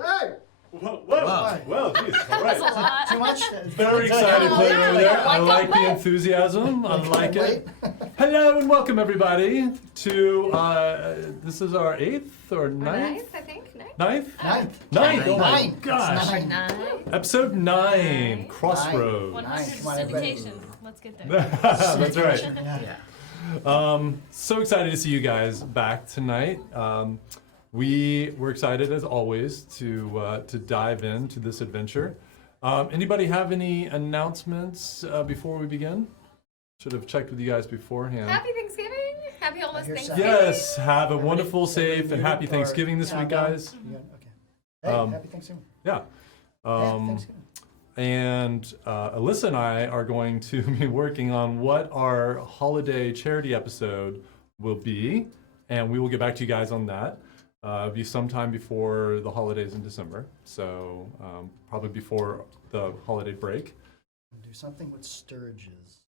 Hey! Whoa. Wow. Well, geez. All right. Too much? Very excited player over there. I like the enthusiasm. I like it. Hello and welcome everybody to, this is our 8th or 9th? Ninth, I think. Ninth? Ninth. Oh my Nine. gosh. It's Nine. Episode 9, Crossroads. 100 Come on, everybody. syndication. Let's get there. That's right. Yeah. So excited to see you guys back tonight. We were excited as always to dive into this adventure. Anybody have any announcements before we begin? Should have checked with you guys beforehand. Happy Thanksgiving. Happy almost Here's Thanksgiving. Yes, have a Everybody- wonderful, safe, and happy or Thanksgiving this week, countdown? guys. Yeah, okay. Hey, Um, happy Thanksgiving. Yeah. Happy Thanksgiving. And Alyssa and I are going to be working on what our holiday charity episode will be, and we will get back to you guys on that. It'll be sometime before the holidays in December, so probably before the holiday break. Do something with Sturges.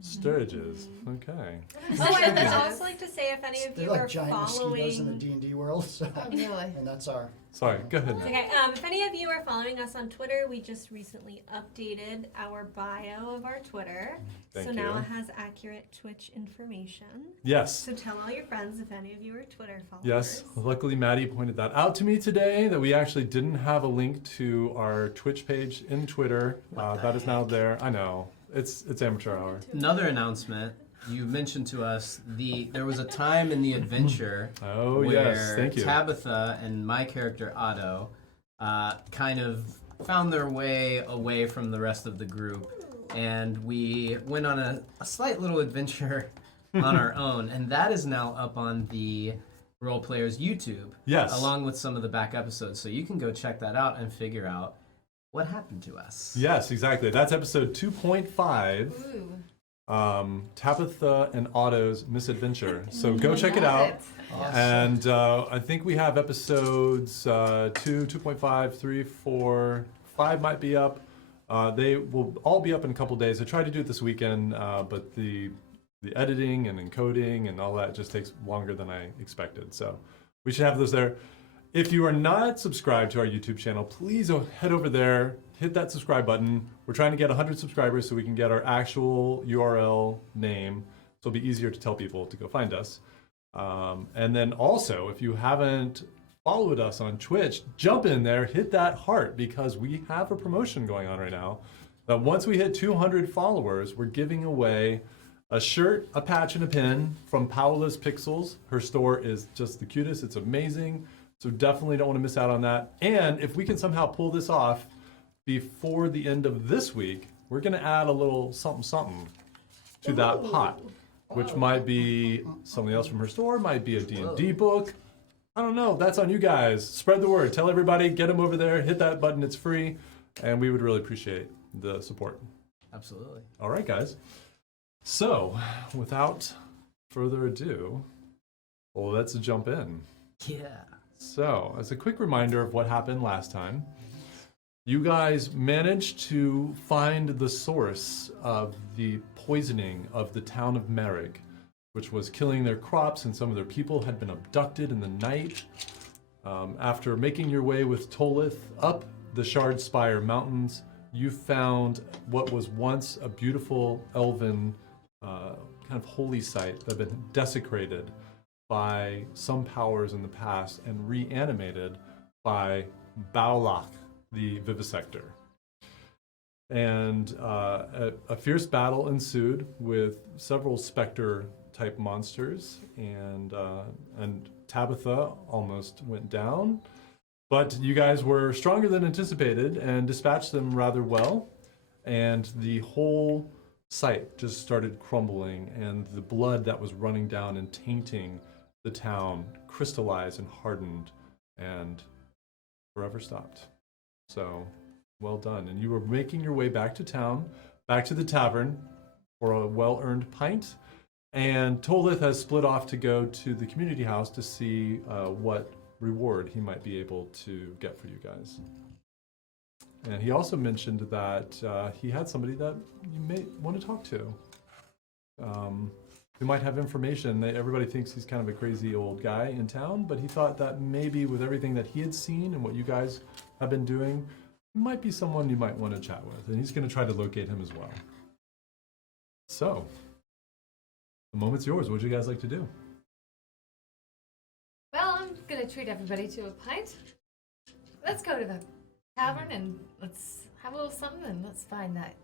Sturges, okay. Oh, I would also like to say if any of They're you like are giant mosquitoes in the following. D&D world, so. Really? And that's our. Sorry, go ahead. Matt. Okay, if any of you are following us on Twitter, we just recently updated our bio of our Twitter. Thank so now you. it has accurate Twitch information. Yes. So tell all your friends if any of you are Twitter followers. Yes, luckily Maddie pointed that out to me today, that we actually didn't have a link to our Twitch page in Twitter. That is now there. I know, it's amateur hour. Another announcement. You mentioned to us there was a time in the adventure Oh where yes, thank you. Tabitha and my character Otto kind of found their way away from the rest of the group, and we went on a slight little adventure on our own, and that is now up on the Role Players YouTube, Yes. along with some of the back episodes, so you can go check that out and figure out what happened to us. Yes, exactly. That's episode 2.5. Ooh. Tabitha and Otto's Misadventure. So go check it out. Awesome. And I think we have episodes 2, 2.5, 3, 4, 5 might be up. They will all be up in a couple days. I tried to do it this weekend, but the editing and encoding and all that just takes longer than I expected. So we should have those there. If you are not subscribed to our YouTube channel, please head over there, hit that subscribe button. We're trying to get 100 subscribers so we can get our actual URL name, so it'll be easier to tell people to go find us. And then also, if you haven't followed us on Twitch, jump in there, hit that heart, because we have a promotion going on right now. That once we hit 200 followers, we're giving away a shirt, a patch, and a pin from Paola's Pixels. Her store is just the cutest. It's amazing. So definitely don't want to miss out on that. And if we can somehow pull this off before the end of this week, we're going to add a little something to that pot, which might be something else from her store, might be a D&D book. I don't know. That's on you guys. Spread the word. Tell everybody. Get them over there. Hit that button. It's free. And we would really appreciate the support. Absolutely. All right, guys. So without further ado, well, let's jump in. Yeah. So, as a quick reminder of what happened last time, you guys managed to find the source of the poisoning of the town of Merrig, which was killing their crops, and some of their people had been abducted in the night. After making your way with Tolith up the Shard Spire Mountains, you found what was once a beautiful elven kind of holy site that had been desecrated by some powers in the past and reanimated by Baulach, the vivisector. And a fierce battle ensued with several specter-type monsters, and Tabitha almost went down. But you guys were stronger than anticipated and dispatched them rather well, and the whole site just started crumbling, and the blood that was running down and tainting the town crystallized and hardened and forever stopped. So, well done. And you were making your way back to town, back to the tavern for a well-earned pint. And Tolith has split off to go to the community house to see what reward he might be able to get for you guys. And he also mentioned that he had somebody that you may want to talk to. who might have information. Everybody thinks he's kind of a crazy old guy in town, but he thought that maybe with everything that he had seen and what you guys have been doing, might be someone you might want to chat with, and he's going to try to locate him as well. So, the moment's yours. What would you guys like to do? Well, I'm gonna treat everybody to a pint. Let's go to the tavern and let's have a little something and let's find that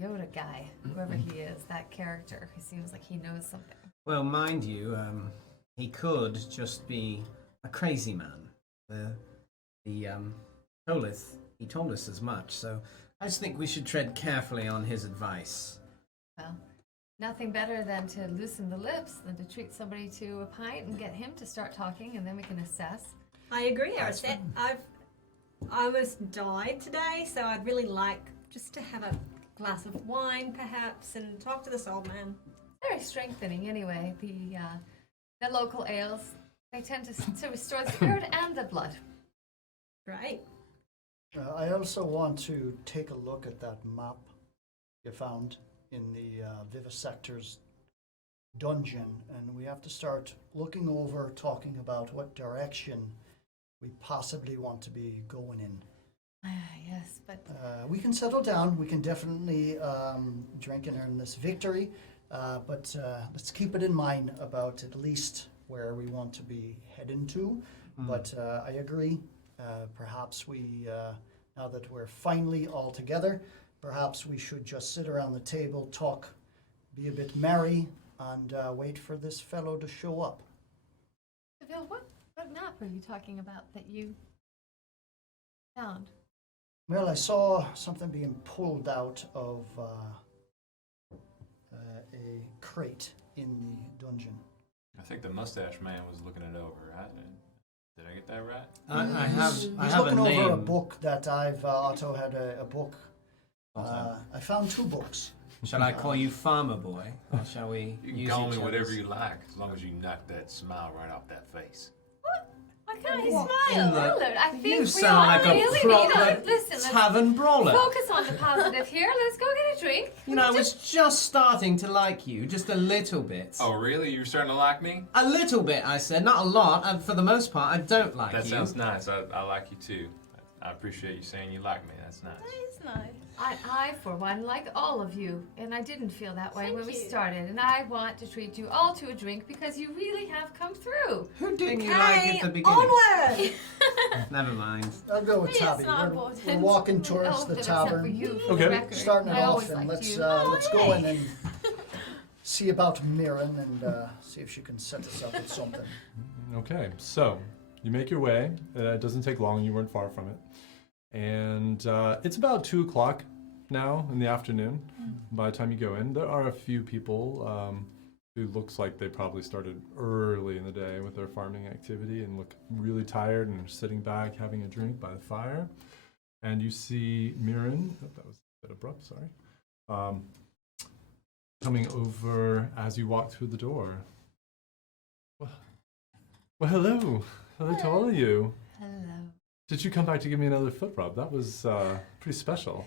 Yoda guy, whoever he is, that character. He seems like he knows something. Well, mind you, he could just be a crazy man. He told us as much, so I just think we should tread carefully on his advice. Well, nothing better than to loosen the lips than to treat somebody to a pint and get him to start talking, and then we can assess. I agree, Aristide. I almost died today, so I'd really like just to have a glass of wine, perhaps, and talk to this old man. Very strengthening, anyway. The local ales, they tend to restore the spirit and the blood. Right. I also want to take a look at that map you found in the Vivisector's dungeon, and we have to start looking over, talking about what direction we possibly want to be going in. Yes, but We can settle down. We can definitely drink and earn this victory, but let's keep it in mind about at least where we want to be heading to. But I agree. Perhaps we, now that we're finally all together, perhaps we should just sit around the table, talk, be a bit merry, and wait for this fellow to show up. Seville, what map are you talking about that you found? Well, I saw something being pulled out of a crate in the dungeon. I think the mustache man was looking it over, right? Did I get that right? I He's have a looking over a name. book that Otto had a book. I found 2 books. Shall I call you Farmer Boy, or shall we You can use call each me whatever other's- you like, as long as you knock that smile right off that face. Why can't he What smile? in the- Willard, I think You we sound all like a really need proper to listen. Let's tavern brawler. focus on the positive here. Let's go get a drink. You know, I was just starting to like you, just a little bit. Oh, really? You're starting to like me? A little bit, I said, not a lot. And for the most part, I don't like That you. sounds nice. I like you too. I appreciate you saying you like me. That's nice. It's nice. I, for one, like all of you, and I didn't feel that way Thank when we you. started. And I want to treat you all to a drink because you really have come through. Who didn't you like Okay, at the beginning? onward! Never mind. I'll go with It's Tabby. not We're important. walking towards Oh, the except for tavern, you, for Okay. the record. starting it I off, always and liked let's you. let's go in and see about Mirren and see if she can set us up with something. Okay, so you make your way. It doesn't take long. You weren't far from it. And it's about 2 o'clock now in the afternoon. By the time you go in, there are a few people who looks like they probably started early in the day with their farming activity and look really tired and are sitting back having a drink by the fire. And you see Mirren, oh, that was a bit abrupt, sorry, coming over as you walk through the door. Well, hello. Hello to all of you. Hello. Did you come back to give me another foot rub? That was pretty special.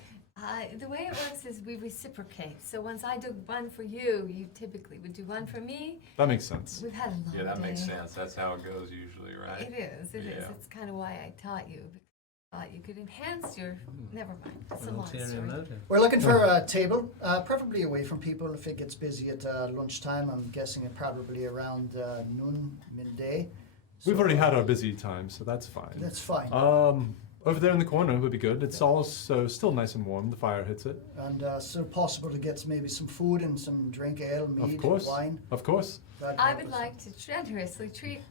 The way it works is we reciprocate. So once I do one for you, you typically would do one for me. That makes sense. We've had a long Yeah, that makes day. sense. That's how it goes usually, right? It is. It is. Yeah. It's kind of why I taught you. I thought you could enhance your. Never mind. It's a long Ulterior story. motive. We're looking for a table, preferably away from people if it gets busy at lunchtime. I'm guessing it probably around noon, midday. We've So, already had our busy time, so that's fine. That's fine. Over there in the corner would be good. It's also still nice and warm. The fire hits it. And so possible to get maybe some food and some drink, ale, mead, Of course. wine. Of course. That'd I help would us. like to generously treat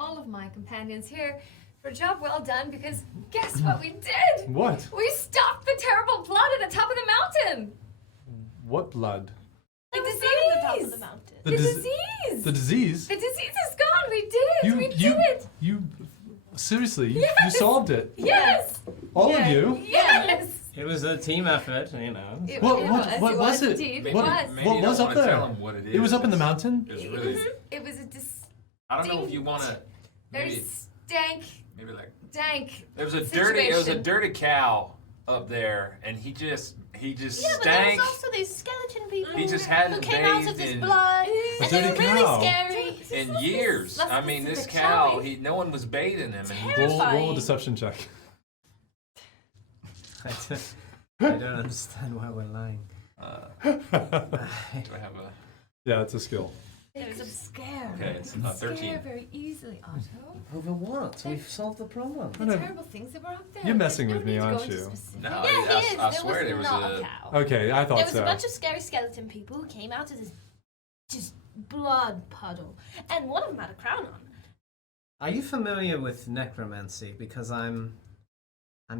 all of my companions here for a job well done because guess what we did? What? We stopped the terrible blood at the top of the mountain. What blood? The At the top of disease. the mountain. The dis- disease. The disease? The disease is gone. We did. We did it. You seriously? You Yes. solved it? Yes. All of you? Yes. It was a team effort, you know. It, What- it what- was. what it was it? Indeed. It What- was. Maybe What you was don't up wanna there? Tell them what it is. It was up in the mountain? It's really. It was a I don't know if you want to. very Maybe, stank, maybe like dank. it was a situation. dirty. It was a dirty cow up there, and he just Yeah, but there stank. was also these skeleton people He just who hadn't came out of bathed this in- blood, A and they were dirty really cow. scary. In years. Let's I mean, this specific, cow, shall we? no one was bathing him, and he Roll a Terrifying. deception check. I don't understand why we're lying. do I have a? Yeah, it's a skill. They could scare. Okay, it's Scare 13. very easily, Otto. Over what? We've solved the problem. The know. terrible things that were up there. You're messing There's with no me, need to aren't go into you? specifics. No, Yeah, he is. I swear there was not a. a cow. Okay, I thought There was so. a bunch of scary skeleton people who came out of this just blood puddle, and one of them had a crown on. Are you familiar with necromancy? Because I'm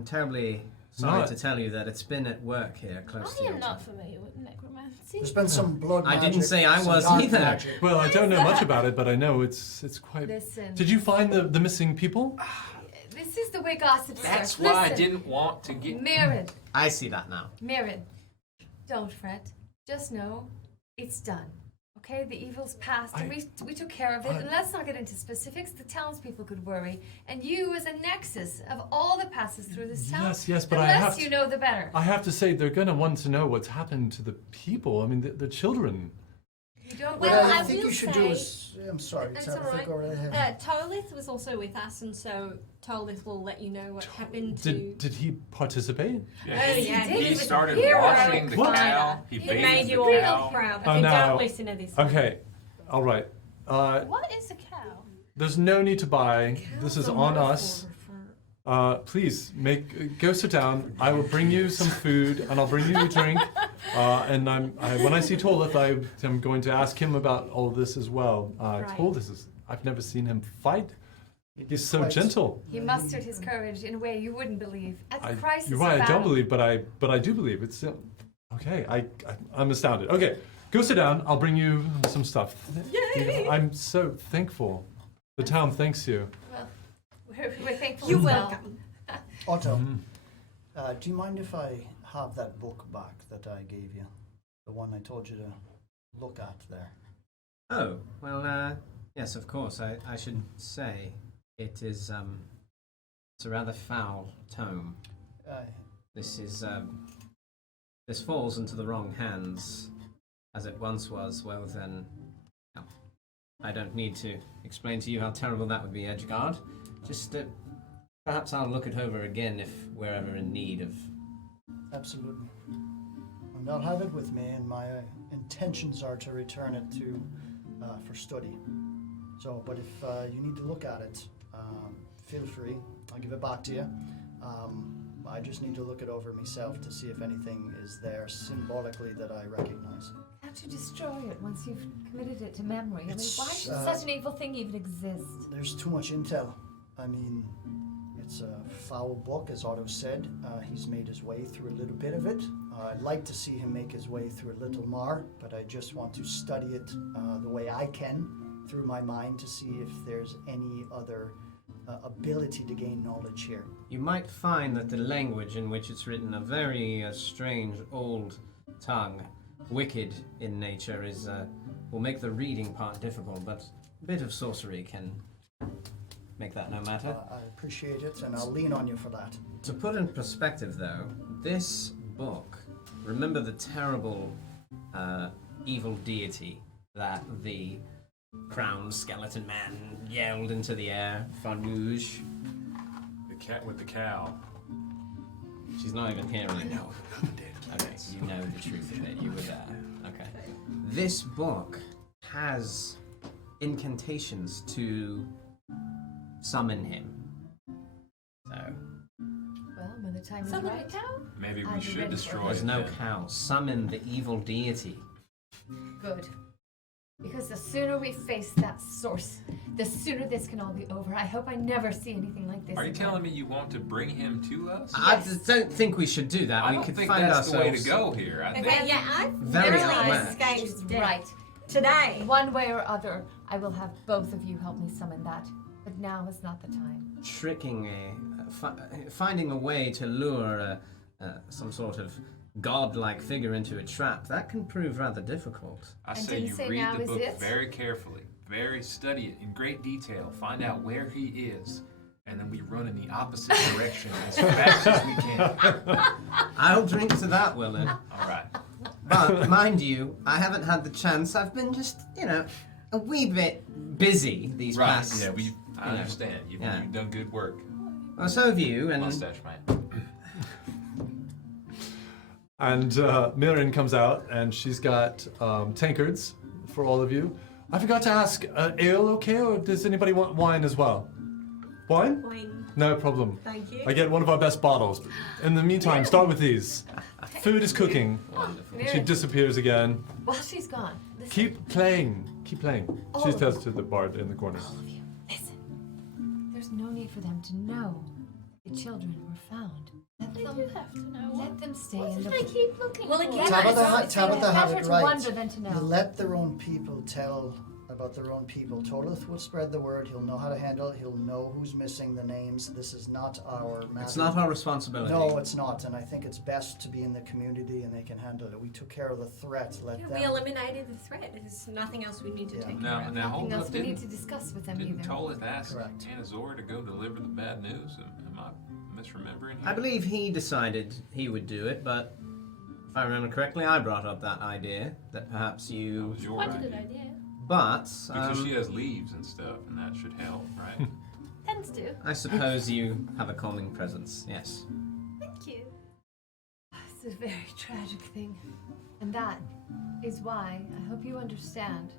terribly sorry Not- to tell you that it's been at work here close to I your am not town. familiar with necromancy. There's been some blood I magic. didn't say I some was dark either. magic. Well, I don't know much about it, but I know it's quite. Listen. Did you find the missing people? This is the way gossip That's starts. why I Listen. didn't want to get. Mirren, I see that now. Mirren, don't fret. Just know it's done. Okay, the evil's passed, and we took care of it. And let's not get into specifics. The townspeople could worry, and you, as a nexus of all that passes through this town, Yes, but the I less have you to- know, the better. I have to say, they're going to want to know what's happened to the people. I mean, the children. You don't Well, What know. I I think will you should say- do is, I'm sorry, That's Tabitha, all right. go right ahead. Tolith was also with us, and so Tolith will let you know what happened to. Did he participate? Yeah, Oh, he, yeah, he he was a started hero. washing the What? cow. He He bathed made the you all cow. proud. Oh, Okay, no. don't listen to this. one. Okay, all right. What is a cow? There's no need to buy. This is Cows are on metaphor us. for- Please go sit down. I will bring you some food and I'll bring you a drink. And when I see Tolith, I'm going to ask him about all this as well. Right. Tolith I've never seen him fight. He's so Quite- gentle. He mustered his courage in a way you wouldn't believe. At the I, crisis you're right. of I don't battle. believe, but I do believe. It's okay. I'm astounded. Okay, go sit down. I'll bring you some stuff. Yay! I'm so thankful. The town thanks you. Well, we're thankful. You're as well. welcome. Otto, Mm-hmm. do you mind if I have that book back that I gave you? The one I told you to look at there. Oh, well, yes, of course. I should say it is, it's a rather foul tome. This is, this falls into the wrong hands, as it once was. Well, then, well, I don't need to explain to you how terrible that would be, Edgeguard. Just, perhaps I'll look it over again if we're ever in need of. Absolutely. And I'll have it with me, and my intentions are to return it to for study. So, but if you need to look at it, feel free. I'll give it back to you. I just need to look it over myself to see if anything is there symbolically that I recognize. How to destroy it once you've committed it to memory? I mean, It's, why should uh, such an evil thing even exist? There's too much intel. I mean, it's a foul book, as Otto said. He's made his way through a little bit of it. I'd like to see him make his way through a little more, but I just want to study it the way I can through my mind to see if there's any other ability to gain knowledge here. You might find that the language in which it's written, a very strange old tongue, wicked in nature, is will make the reading part difficult, but a bit of sorcery can make that no matter. I appreciate it, and I'll lean on you for that. To put in perspective, though, this book, remember the terrible evil deity that the crowned skeleton man yelled into the air, Fornuj. The cat with the cow. She's not even here anymore. No, not the dead Okay, cats. you know the truth of it. You were there. Okay. This book has incantations to summon him. So, Well, when the time is Summon right. the cow? Maybe I'd we be should ready for destroy there's it. no then. cow. Summon the evil deity. Good. Because the sooner we face that source, the sooner this can all be over. I hope I never see anything like this. Are you again. telling me you want to bring him to us? I Yes. don't think we should do that. I we don't could think find that's the way to ourselves. go here. I think Okay, yeah, I've Very narrowly outmatched. She's escaped death right. today. One way or other, I will have both of you help me summon that. But now is not the time. Tricking finding a way to lure some sort of godlike figure into a trap, that can prove rather difficult. I And say didn't you say read now the is book it? very carefully, study it in great detail, find out where he is, and then we run in the opposite direction as fast as we can. I'll drink to that, Willard. All right. But mind you, I haven't had the chance. I've been just, a wee bit busy these Right. past. Yeah, I understand. You've done good work, Well, so have you, and mustache man. And Miriam comes out, and she's got tankards for all of you. I forgot to ask, ale okay, or does anybody want wine as well? Wine? Wine. No problem. Thank you. I get one of our best bottles. In the meantime, start with these. Food is cooking. wonderful. She disappears again. While she's gone, listen, Keep playing. Keep playing. She Oh. tells to the bard in the corner. all of you, listen. There's no need for them to know the children were found. Let They them, do have to know. let them stay What in if the. they keep looking Well, for again, it? Tabitha had better it to right. wonder than to You know. let their own people tell about their own people. Tolith will spread the word. He'll know how to handle it. He'll know who's missing the names. This is not our matter. It's not our responsibility. No, it's not. And I think it's best to be in the community and they can handle it. We took care of the threat. Let Yeah, them. we eliminated the threat. There's nothing else we need to Yeah. take Now, care of. now Nothing hold else up. we need Didn't, to discuss with them didn't either. Tolith ask Correct. Anazor to go deliver the bad news? Am I misremembering here? I believe he decided he would do it, but if I remember correctly, I brought up that idea that perhaps That you. was your Quite a idea. good idea. But Because she has leaves and stuff, and that should help, right? Tends to. I suppose you have a calming presence. Yes. Thank you. It's a very tragic thing. And that is why I hope you understand.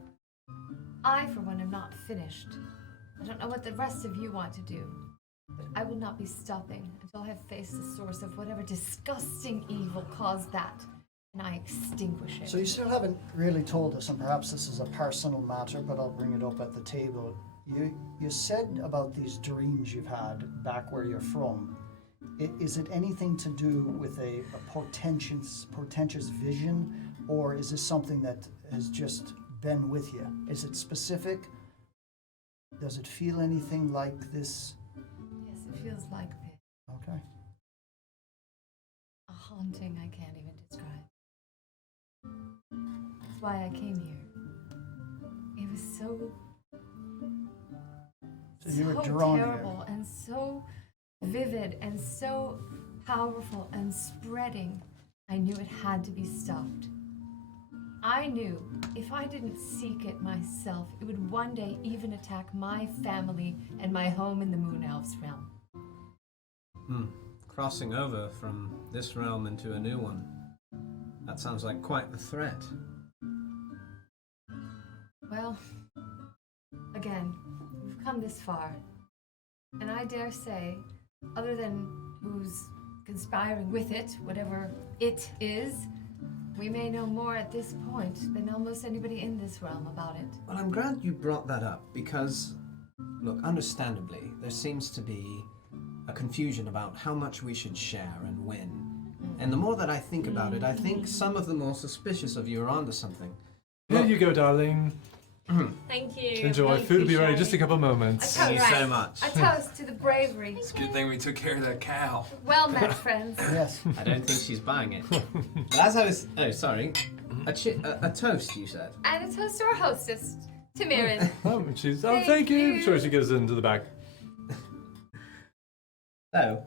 I, for one, am not finished. I don't know what the rest of you want to do, but I will not be stopping until I have faced the source of whatever disgusting evil caused that, and I extinguish it. So you still haven't really told us, and perhaps this is a personal matter, but I'll bring it up at the table. You said about these dreams you've had back where you're from. Is it anything to do with a portentous vision, or is this something that has just been with you? Is it specific? Does it feel anything like this? Yes, it feels like this. Okay. A haunting I can't even describe. That's why I came here. It was so So you were so drawn here. terrible and so vivid and so powerful and spreading. I knew it had to be stopped. I knew if I didn't seek it myself, it would one day even attack my family and my home in the Moon Elves realm. Crossing over from this realm into a new one. That sounds like quite the threat. Well, again, we've come this far. And I dare say, other than who's conspiring with it, whatever it is, we may know more at this point than almost anybody in this realm about it. Well, I'm glad you brought that up because, look, understandably, there seems to be a confusion about how much we should share and when. And the more that I think about it, I think some of the more suspicious of you are onto something. Here you go, darling. Thank you. Enjoy. Thank Food will you, be ready Shelley. just a couple moments. Thank you so Right. much. A toast to the bravery. It's a good thing we took care of that cow. Well met, friends. Yes. I don't think she's buying it. But as I was, oh sorry, a toast you said. And a toast to our hostess, Tamirin. Thank Thank you. you. Sure, she goes into the back. So,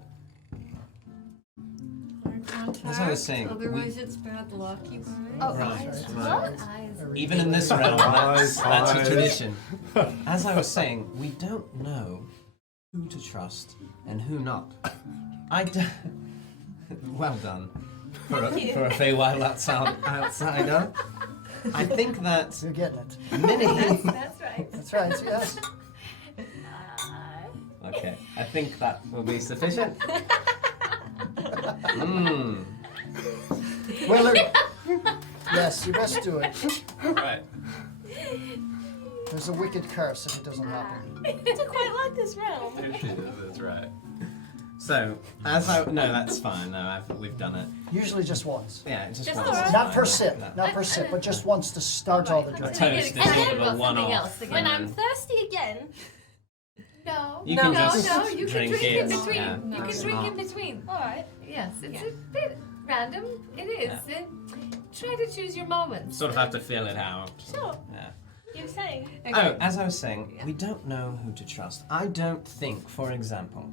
as I was saying, Otherwise, it's bad luck, you guys. Oh, Right, eyes. right. What? Eyes. even in this realm, Eyes, that's a eyes. tradition. As I was saying, we don't know who to trust and who not. Well done for a Feywild outsider. I think that You're getting it. many. That's right. That's right, yes. Okay, I think that will be sufficient. Mmm. Willard. Yes, you best do it. Right. There's a wicked curse if it doesn't happen. I don't quite like this realm. There she is. That's right. So, that's fine. No, we've done it. Usually just once. Yeah, just Just once. alright. is Not fine. per sip, No. not per sip, but just once to start all the I'm drinks. gonna get Toast is excited sort of a about something one-off. else again. When I'm And thirsty again, No, You no, can no, just no. You can drink drink in it. between. Yeah, You can it's drink not- in between. alright. Yes, it's Yeah. a bit random. It is. Yeah. Try to choose your moments. Sort of have to feel it out. Sure. Yeah. You were saying? Oh, as I was saying, we don't know who to trust. I don't think, for example,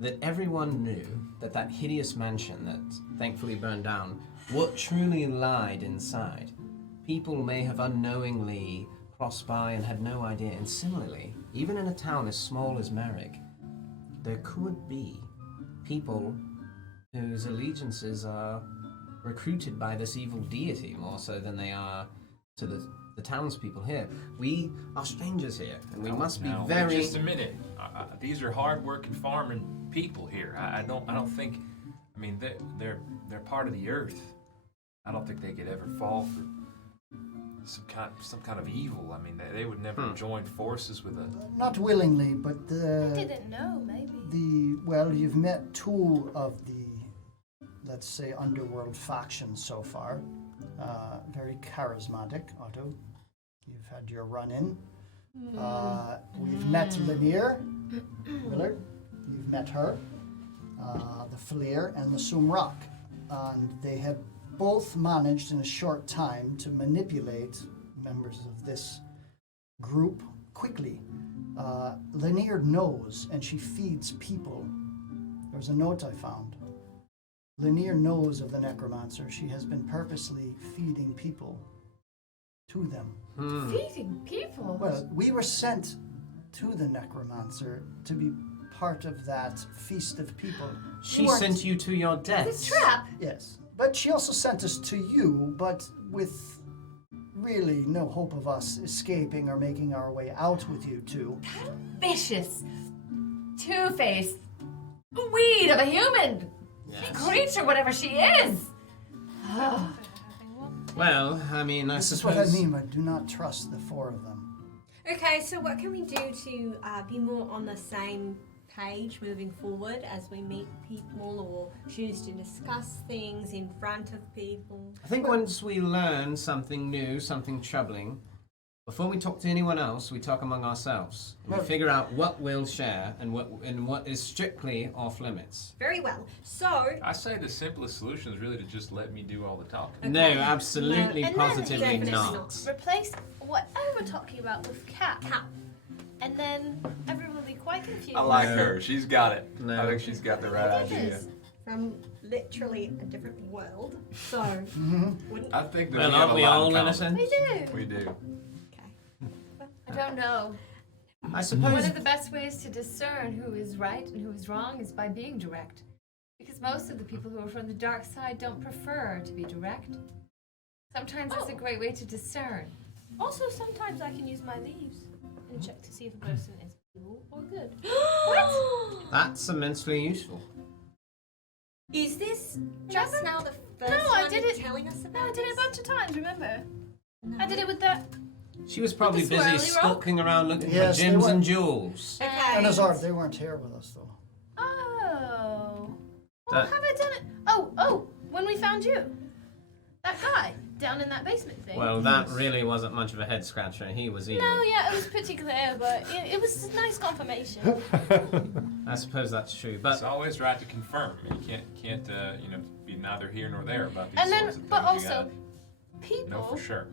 that everyone knew that that hideous mansion that thankfully burned down, what truly lied inside. People may have unknowingly crossed by and had no idea. And similarly, even in a town as small as Merrick, there could be people whose allegiances are recruited by this evil deity more so than they are to the townspeople here. We are strangers here, and we must be Now, very. wait just a minute. These are hard-working farming people here. I don't think. I mean, they're part of the earth. I don't think they could ever fall for some kind of evil. I mean, they would never join forces with a. Not willingly, but I didn't know, maybe. You've met two of the, let's say, underworld factions so far. Very charismatic, Otto. You've had your run-in. We've met Lanier, Willard. You've met her, the Fleer, and the Sumrak. And they have both managed in a short time to manipulate members of this group quickly. Lanier knows, and she feeds people. There's a note I found. Lanier knows of the necromancer. She has been purposely feeding people to them. Feeding people? Well, we were sent to the necromancer to be part of that feast of people. She weren't- sent you to your death. It's a trap. Yes, but she also sent us to you, but with really no hope of us escaping or making our way out with you two. Vicious, two-faced weed of a human creature, whatever she is. Well, I mean, I This is suppose. what I mean by do not trust the four of them. Okay, so what can we do to be more on the same page moving forward as we meet people or choose to discuss things in front of people? I think once we learn something new, something troubling, before we talk to anyone else, we talk among ourselves. And we Well- figure out what we'll share and what is strictly off limits. Very well. So, I say the simplest solution is really to just let me do all the talking. No, absolutely, And then positively definitely not. not. Replace whatever we're talking about with Cap. And then everyone will be quite confused. I like No. her. She's got it. No. I think she's got the right I think it idea. is. from literally a different world. So, wouldn't. I think that Well, we have aren't a we lot all in common. innocent? We do. We do. Okay. I don't know. I suppose. One of the best ways to discern who is right and who is wrong is by being direct. Because most of the people who are from the dark side don't prefer to be direct. Sometimes it's a great way to discern. Also, sometimes I can use my leaves and check to see if a person is evil or good. That's immensely useful. Is this just now the first No, I one did you're it- telling us about No, I did it a this? bunch of times, remember? No. I did it with that. She was probably the busy swirly rock? skulking around looking Yes, for they gems were. and jewels. Okay. And Azar, they weren't here with us though. Oh. Well, That- have I done it? Oh, when we found you. That guy down in that basement thing. Well, that really wasn't much of a head scratcher. He was evil. No, yeah, it was pretty clear, but it was a nice confirmation. I suppose that's true, It's but always right to confirm. You can't be neither here nor there about these And sorts then, of things. but You also, gotta know people. for sure.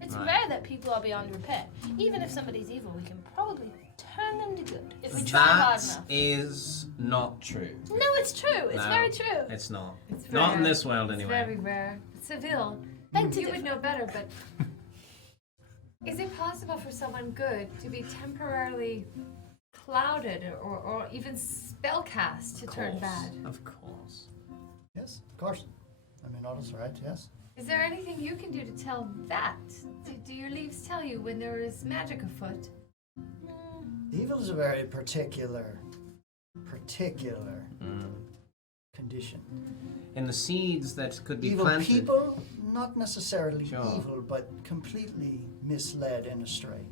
It's Right. rare that people are beyond repair. Even if somebody's evil, we can probably turn them to good if we try hard that enough. is not true. No, it's true. It's No. very true. It's not. It's Not in rare. this world, It's anyway. very rare. Seville, Beg to you differ. would know better, but is it possible for someone good to be temporarily clouded or even spellcast to turn bad? Of course. Yes, of course. I mean, Otto's right, yes. Is there anything you can do to tell that? Do your leaves tell you when there is magic afoot? Evil is a very particular condition. In the seeds that could be Evil planted. people, not necessarily Sure. evil, but completely misled and astray.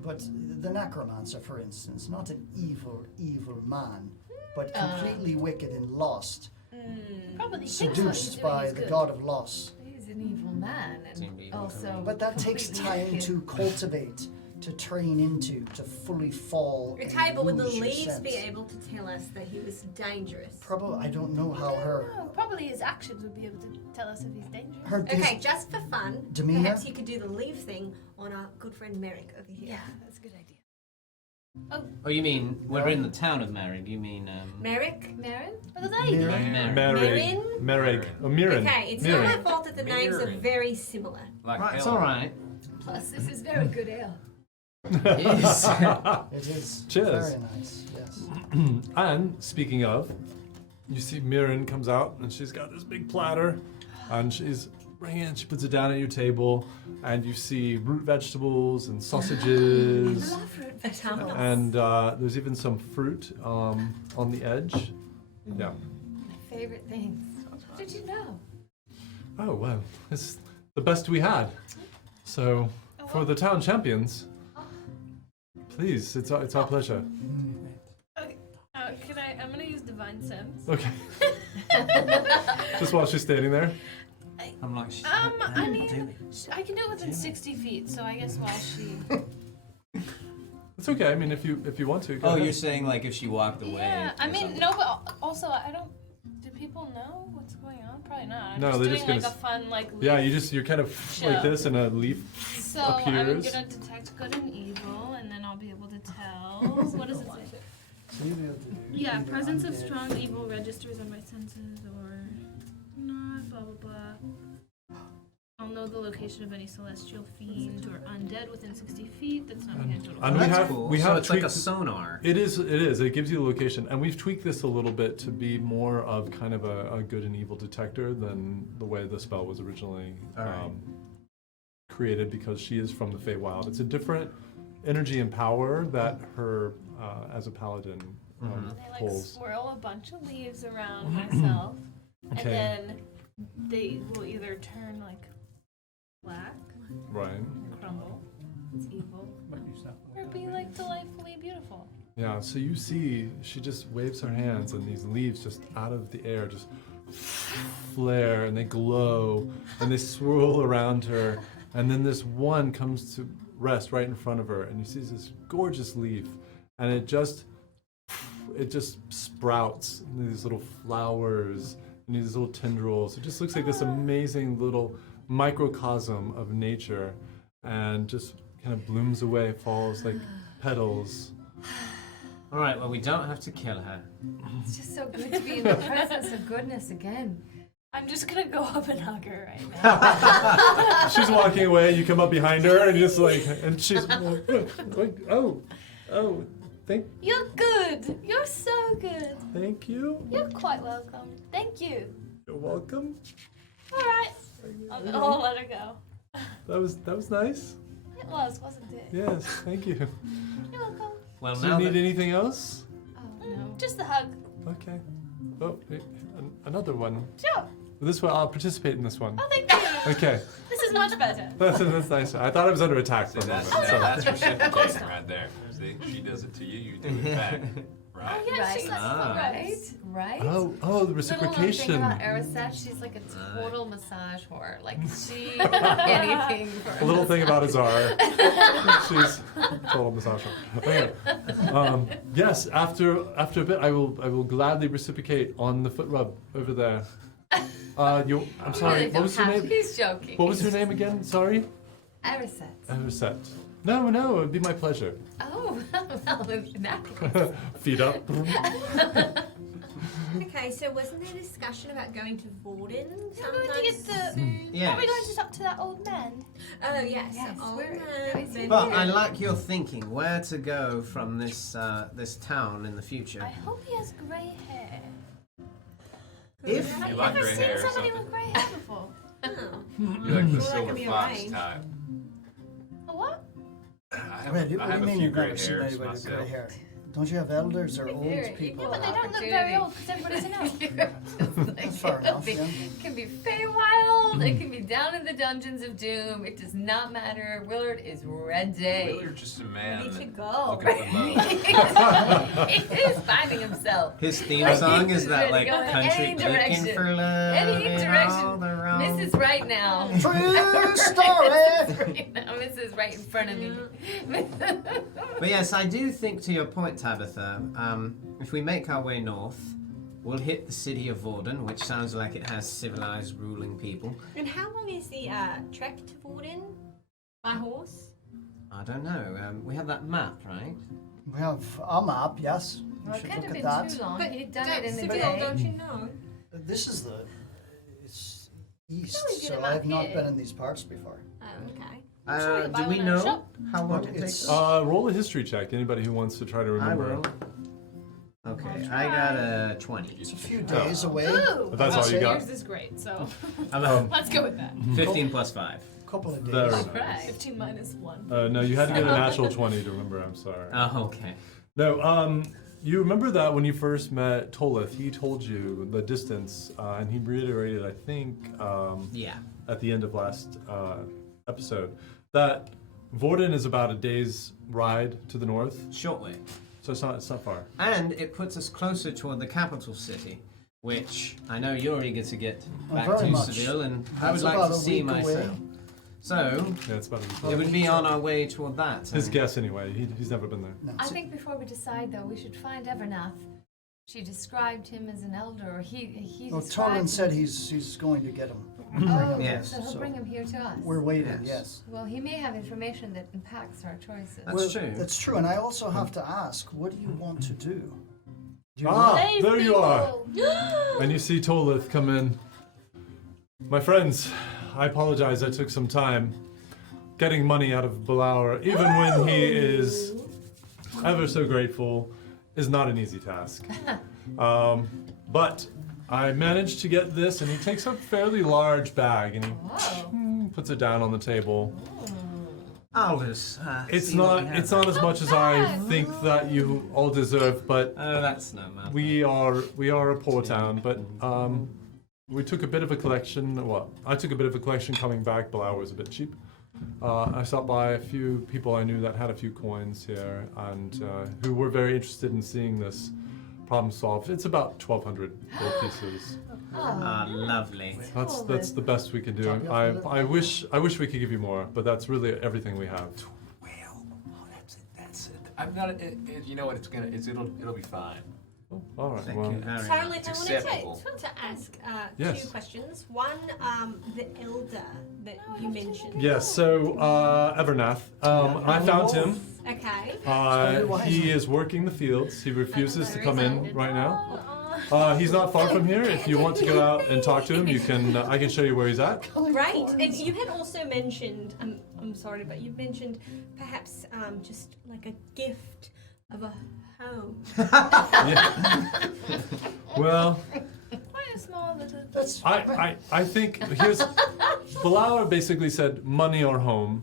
But the necromancer, for instance, not an evil man, but completely wicked and lost, Probably thinks what he's seduced doing by is the good. god of loss. He's an evil man, Seemed and evil to also. me. But that takes completely time wicked. to cultivate to train into to fully fall. Okay, and but would the lose your leaves sense? be able to tell us that he was dangerous? Probably, I don't know how her No, probably his actions would be able to tell us if he's dangerous. her Okay, just for fun, demeanor? perhaps you could do the leave thing on our good friend Merrick over here. Yeah, that's a good idea. Oh, you mean we're in the town of Marrig? You mean Merrick? Marin? What are they? Mirren. Marrig? Merrick. Oh, Mirren. Okay, it's Mirren. not my fault that the names are Mirren. very similar. Like Right, it's hell. all right. Plus, this is very good ale. It is. It is Cheers. very nice. Yes. And speaking of, you see Mirren comes out and she's got this big platter, and she's bringing it. She puts it down at your table, and you see root vegetables and sausages, fruit vegetables. and there's even some fruit on the edge. Yeah. My favorite things. How did you know? Oh well, it's the best we had. So for the town champions, please, it's our pleasure. Okay, I'm gonna use divine sense. Okay. Just while she's standing there. I'm like, she's I mean, I can do it within 60 feet, so I guess while she. It's okay. I mean, if you want to. Go Oh, ahead. you're saying like if she walked away. Yeah, I or mean, something. no, but also I don't. Do people know what's going on? Probably not. I'm No, just they're doing just like gonna a fun like. Yeah, leaf. you're kind of like Show. this, and a leaf So I'm appears. gonna detect good and evil, and then I'll be able to tell. What does it say? So you'll be able to do Yeah, either presence of undead- strong evil registers on my senses, or not. Blah blah blah. I'll know the location of any celestial fiend or undead within 60 feet. That's not my total. And Oh, we that's have- cool. we so have it's like a tweaked- sonar. It is. It gives you the location, and we've tweaked this a little bit to be more of kind of a good and evil detector than the way the spell was originally All right. created, because she is from the Feywild. It's a different energy and power that her as a paladin I like pulls. swirl a bunch of leaves around myself, and Okay. then they will either turn like black, Right. and crumble, it's evil, or be like delightfully beautiful. Yeah. So you see, she just waves her hands, and these leaves just out of the air just flare, and they glow, and they swirl around her, and then this one comes to rest right in front of her, and you see this gorgeous leaf, and it just sprouts into these little flowers and these little tendrils. It just looks like this amazing little microcosm of nature, and just kind of blooms away, falls like petals. All right. Well, we don't have to kill her. It's just so good to be in the presence of goodness again. I'm just gonna go up and hug her right now. She's walking away. You come up behind her, and just like, and she's like, oh, You're good. You're so good. thank you. You're quite welcome. Thank you. You're welcome. All right. I'll let her go. That was nice. It was, wasn't it? Yes, thank you. You're welcome. Well, Do you now need that, anything else? Oh no. Just the hug. Okay. Oh, another one. Sure. This one, I'll participate in this one. Oh, thank you. Okay. This is much better. That's nice. I thought I was under attack for See, a that's, moment. So. that's reciprocating right there. See, she does it to you, you do it back. Right? Oh, yeah, Right. she's like, Ah. Right? Right? Oh, the Little known thing reciprocation. about Eriseth, she's like a total massage whore. Like she anything for A little thing about Azar. She's total massage. Okay. Yes, after a bit, I will gladly reciprocate on the foot rub over there. I'm sorry. Really What was her don't have name? to. He's joking. What was her name again? Sorry. Eriseth. Everset. No, it'd be my pleasure. Oh, well, in that case. Feet up. Okay, so wasn't there a discussion about going to Vorden We're going to get sometime the. soon? yes. Are we going to talk to that old man? Oh yes, Yes, oh, we're man, going to- maybe But we- I like your thinking. Where to go from this this town in the future? I hope he has grey hair. If You I've like never grey seen hair or somebody something? with grey hair before. Oh. You like the Well, that silver could be fox arranged. type. A what? I have, Wait, I what have do a you mean few you've gray never seen hairs anybody with gray myself. hair? Don't you have elders or Very- old people? Yeah, but they don't look Opportunity. very old because everybody's an elf. That's far enough, yeah. It can be Feywild, it can be down in the dungeons of doom. It does not matter. Willard is ready. Willard's just a man Ready to that go. looking for love. He is finding himself. his theme Like, song he's is that ready like to go in country any looking direction. for love Any in direction. all the wrong Mrs. Right now. True story. Right now, Mrs. Right in front of me. But yes, I do think to your point, Tabitha, if we make our way north, we'll hit the city of Vorden, which sounds like it has civilized ruling people. And how long is the trek to Vorden by horse? I don't know. We have that map, right? We have a map, yes. Well, We it should couldn't look have at been that. too long. But He'd done it in the Civil, day. don't you know? This is it's east, always get so a map I've not here. been in these parts before. Oh, okay. sure you'll buy Do we one in our know shop. how long Look, it it's- takes? us? Roll a history check. Anybody who wants to try to I remember. will. Okay, I got a 20. It's a few days away. Ooh! But that's all you Okay. got. Yours is great, so I'm let's go with that. 15 plus 5. Couple of days. Very All nice. right. 15 minus 1. No, you had to get a natural 20 to remember. I'm sorry. Oh, okay. No, you remember that when you first met Tolith, he told you the distance, and he reiterated, I think, Yeah. at the end of last episode, that Vorden is about a day's ride to the north, Short way. so it's not far. And it puts us closer toward the capital city, which I know you're eager to get back very to much. Seville, and I would That's like about to a see week away. myself. So, Yeah, it's about a Oh, it week. would be on our way toward that. His and- guess anyway. He's never been there. I think before we decide, though, we should find Evernath. She described him as an elder, or he Well, described Torrin him. said he's going to get him. Oh, Yes. so he'll So bring him here to us. We're waiting, Yes. yes. Well, he may have information that impacts our choices. That's true. That's true, and I also have to ask, what do you want to do? Do you Ah, Save there you are. people. And you see Tolith come in. My friends, I apologize. I took some time getting money out of Balaur, even when he is ever so grateful, is not an easy task. But I managed to get this, and he takes a fairly large bag and he Whoa. puts it down on the table. I'll just. It's see what not. we have. It's not as much as I think that you all deserve, but Oh, that's no matter. we are a poor town, but we took a bit of a collection. Well, I took a bit of a collection coming back. Balaur was a bit cheap. I stopped by a few people I knew that had a few coins here, and who were very interested in seeing this problem solved. It's about 1,200 gold pieces. Ah, lovely. That's the best we can do. Top you up I a little. I wish we could give you more, but that's really everything we have. Well, that's it. I'm not. You know what? It'll be fine. Oh, all right. Thank Well, you very Charlotte, much. I It's wanted acceptable. to ask Yes. 2 questions. One, the elder that you mentioned. yes. So Evernath, I found him. Okay. He is working the fields. He refuses to Very come in excited. right now. He's not far from here. If you want to go out and talk to him, you can. I can show you where he's at. Great. And you had also mentioned, I'm sorry, but you mentioned perhaps just like a gift of a home. Well, Quite a small little. That's I think here's Balaur basically said money or home,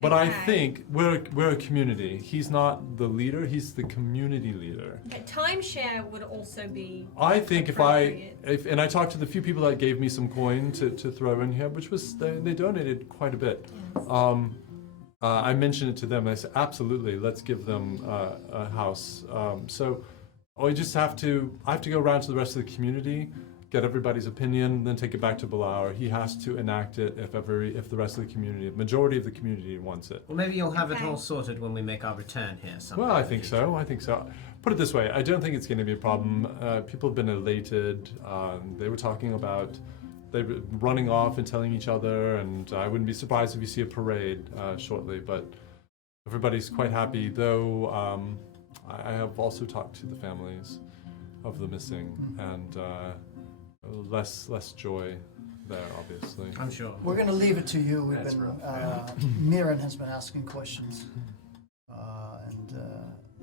but I Okay. think we're a community. He's not the leader. He's the community leader. But timeshare would also be. I think appropriate. and I talked to the few people that gave me some coin to throw in here, which was they donated quite a bit. I mentioned it to them. I said, absolutely, let's give them a house. So I have to go around to the rest of the community, get everybody's opinion, then take it back to Balaur. He has to enact it if the rest of the community, majority of the community wants it. Well, maybe you'll have it Okay. all sorted when we make our return here. sometime Well, I in the think future. so. I think so. Put it this way: I don't think it's going to be a problem. People have been elated. They were talking about they were running off and telling each other, and I wouldn't be surprised if you see a parade shortly. But everybody's quite happy, though. I have also talked to the families of the missing, and less joy there, obviously. I'm sure. We're going to leave it to you. We've That's been rough. Mirren has been asking questions, and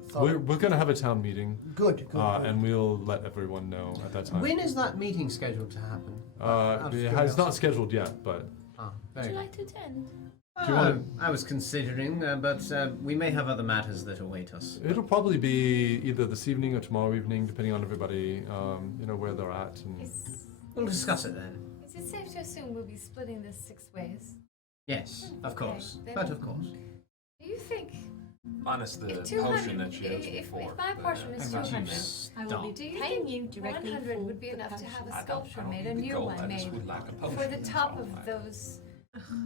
thought We're going to have a town meeting, good. and we'll let everyone know at that time. When is that meeting scheduled to happen? It's not scheduled yet, but Ah, Would very you good. like to attend? Do you wanna- I was considering, but we may have other matters that await us. it'll probably be either this evening or tomorrow evening, depending on everybody, where they're at. And We'll discuss it then. Is it safe to assume we'll be splitting this 6 ways? Yes, of course. then- But of course. Do you think minus the If potion 200, that she owes me if for. my but, portion is How about you 200, I will be do you paying think you directly 100 for would be the enough to potion. have a I don't sculpture made, need a the new gold, one I just made, would like a potion. for the that's top all of I- those,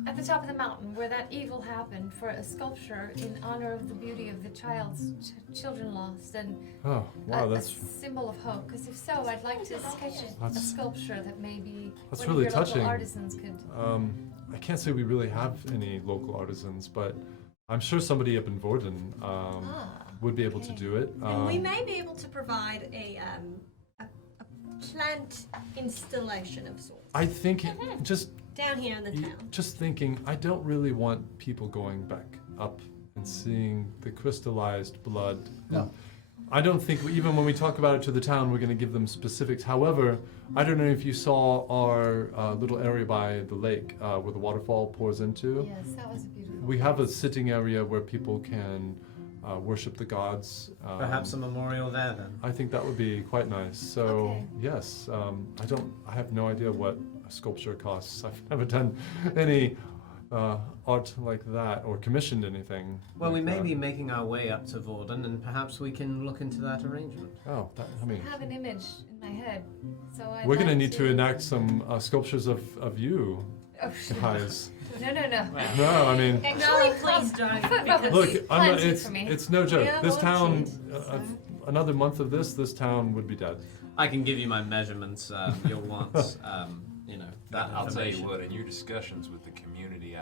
at the top of the mountain where that evil happened, for a sculpture in honor of the beauty of the child's children lost, and Oh, wow, a that's symbol of hope. Because if so, I'd like to sketch a That's- sculpture that maybe that's one really of your touching. local artisans could. I can't say we really have any local artisans, but I'm sure somebody up in Vorden would be able to okay. do it. And we may be able to provide a plant installation of sorts I think just down here in the town. just thinking, I don't really want people going back up and seeing the crystallized blood. No. I don't think even when we talk about it to the town, we're going to give them specifics. However, I don't know if you saw our little area by the lake where the waterfall pours into. Yes, that was a beautiful. We have a sitting area where people can worship the gods. Perhaps a memorial there then. I think that would be quite nice. So Okay. yes, I have no idea what a sculpture costs. I've never done any art like that or commissioned anything. Well, like we may that. be making our way up to Vorden, and perhaps we can look into that arrangement. Oh, that, I mean, I have an image in my head, so I. we're gonna need to enact some sculptures of you Oh, shit. guys. No. No, I mean, Actually, please don't. Foot because- rubber. look, Plenty it's for me. it's no joke. Yeah, This well, town, geez. another month of this town would be dead. I can give you my measurements. You'll want, that I'll tell you information. what, in your discussions with the community,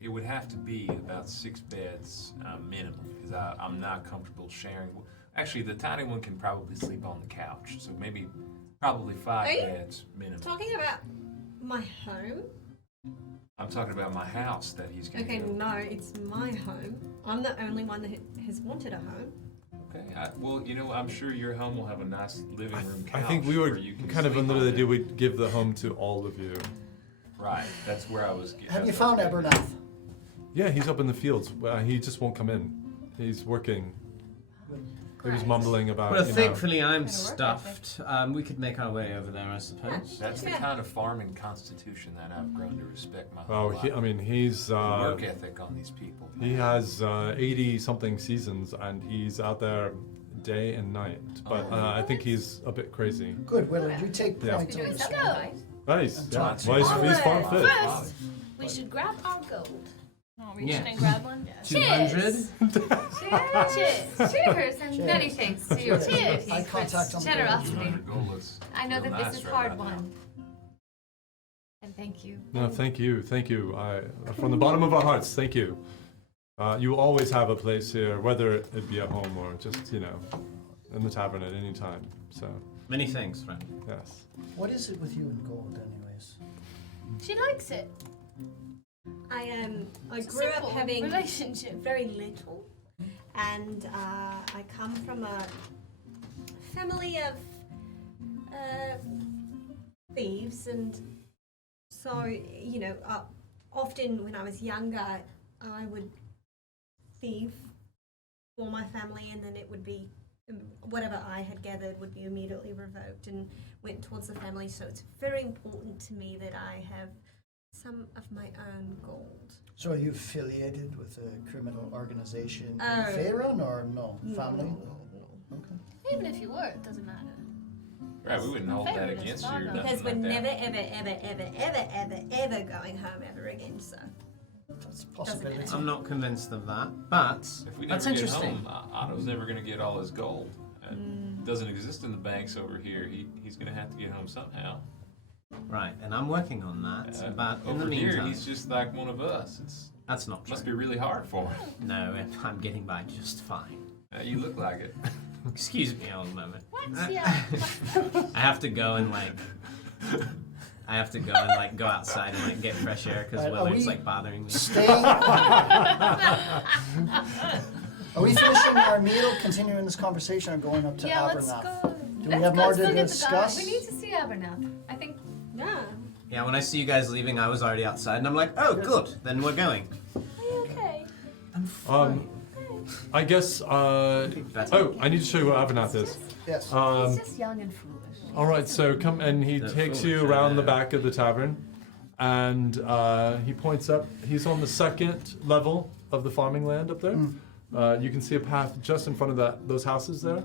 it would have to be about 6 beds minimum, because I'm not comfortable sharing. Actually, the tiny one can probably sleep on the couch, so probably 5 Are you beds minimum. Talking about my home? I'm talking about my house that he's going to Okay, no, it's my home. I'm the only one that has wanted a home. Okay, well, I'm sure your home will have a nice living room couch. I think we were where you can kind of sleep under on the it. idea we'd give the home to all of you. Right, that's where I was. Have you that's what found I was getting at. Abernath? Yeah, he's up in the fields. He just won't come in. He's working. He was Great. mumbling about. Well, you know. thankfully I'm Kinda work stuffed. We could make our way over there, I suppose. That's the Yeah. kind of farming constitution that I've grown to respect my Oh, whole life. I mean, he's The work ethic on these people. he has 80 something seasons, and he's out there day and night. But I think he's a bit crazy. Good, Willard, you take Yeah. points Be on doing this something one. right. Nice. Yeah. Talk to Well, he's farm fit. First, we should grab our gold. I'll reach Yes. in and grab one. 200? Cheers! Cheers! And Cheers. many thanks to your Cheers. community Eye for contact its on the generosity. 200 gold looks I know real that this nice is right hard about now. won. And thank you. No, thank you. From the bottom of our hearts, thank you. You always have a place here, whether it be at home or just in the tavern at any time. So Many thanks, friend. yes. What is it with you and gold, anyways? She likes it. I It's a grew up simple having relationship. very little, and I come from a family of thieves, and so often when I was younger, I would thieve for my family, and then it would be whatever I had gathered would be immediately revoked and went towards the family. So it's very important to me that I have some of my own gold. So are you affiliated with a criminal organization in Oh. Faerun or no? Family? No. Okay. Even if you were, it doesn't matter. Right, we wouldn't hold that Favorite is against you or fine, though. nothing Because we're like that. never going home ever again, so. That's a possibility. matter. I'm not convinced of that, but If we that's never get interesting. home, Otto's never going to get all his gold. It doesn't exist in the banks over here. He's going to have to get home somehow. Right, and I'm working on that. But in over the here, meantime, he's just like one of us. that's not true. Must be really hard for him. No, I'm getting by just fine. You look like it. Excuse me a moment. What? Yeah. I have to go and go outside and get fresh air because Right, are Willard's we- bothering me. Staying. Are we finishing our meal, continuing this conversation, or going up to Yeah, let's Abernath? go. Do we have more Let's to look at the guy. discuss? We need to see Abernath. I think Yeah. Yeah, when I see you guys leaving, I was already outside, and I'm like, oh, good, then we're going. Are you okay? I'm fine. I guess. Better. Oh, I need to show you what Abernath is. Yes. he's just young and foolish. All right, so come and he They're takes foolish, you around the yeah. back of the tavern, and he points up. He's on the second level of the farming land up there. you can see a path just in front of those houses there.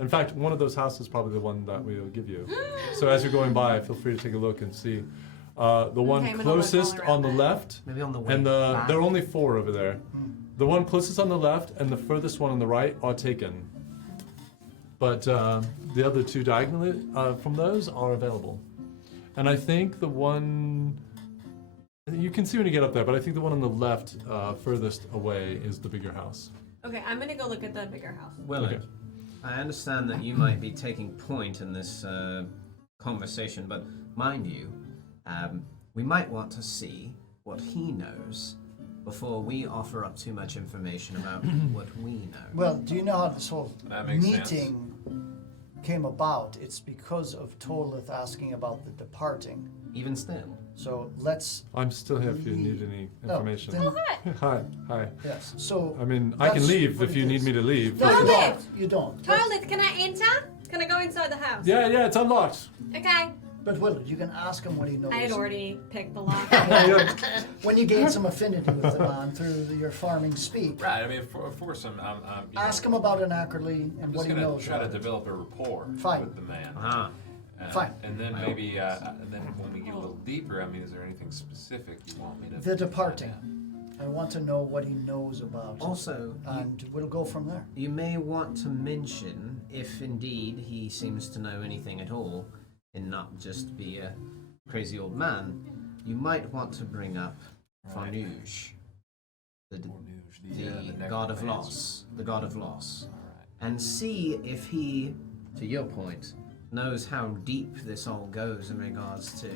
In fact, one of those houses is probably the one that we will give you. So as you're going by, feel free to take a look and see. The one Okay, I'm gonna look closest all around on the that. left, Maybe on the way and back. there are only 4 over there. The one closest on the left and the furthest one on the right are taken. But the other 2 diagonally from those are available. And I think the one, you can see when you get up there, but I think the one on the left furthest away is the bigger house. Okay, I'm gonna go look at the bigger house. Willard, Okay. I understand that you might be taking point in this conversation, but mind you, we might want to see what he knows before we offer up too much information about what we know. Well, do you know how this whole That makes sense. meeting came about? It's because of Tolith asking about the departing. Even still. So let's. I'm still here if you need any information. then- Hi, hi. Yes. So. I mean, I can that's leave what if it you need is. me to leave. No, you Tolith! don't. You don't. Tolith, can I enter? Can I go inside the house? Yeah, it's unlocked. Okay. But Willard, you can ask him what he knows. I had already picked the lock. When you gain some affinity with the man through your farming speak, Right. I mean, for some, you know, ask him about Anak'Rali I'm and just what he gonna knows. try to about it. develop a rapport Fine. with the man. Uh-huh. Fine. And then maybe, and then when we get a little deeper, I mean, is there anything specific you want me to? The departing. I want to know what he knows about. Also, And we'll go from there. you may want to mention, if indeed he seems to know anything at all, and not just be a crazy old man, you might want to bring up Right. Fornuj, the Fornuj, god of necromancer. loss, the god of loss, All right. and see if he, to your point, knows how deep this all goes in regards to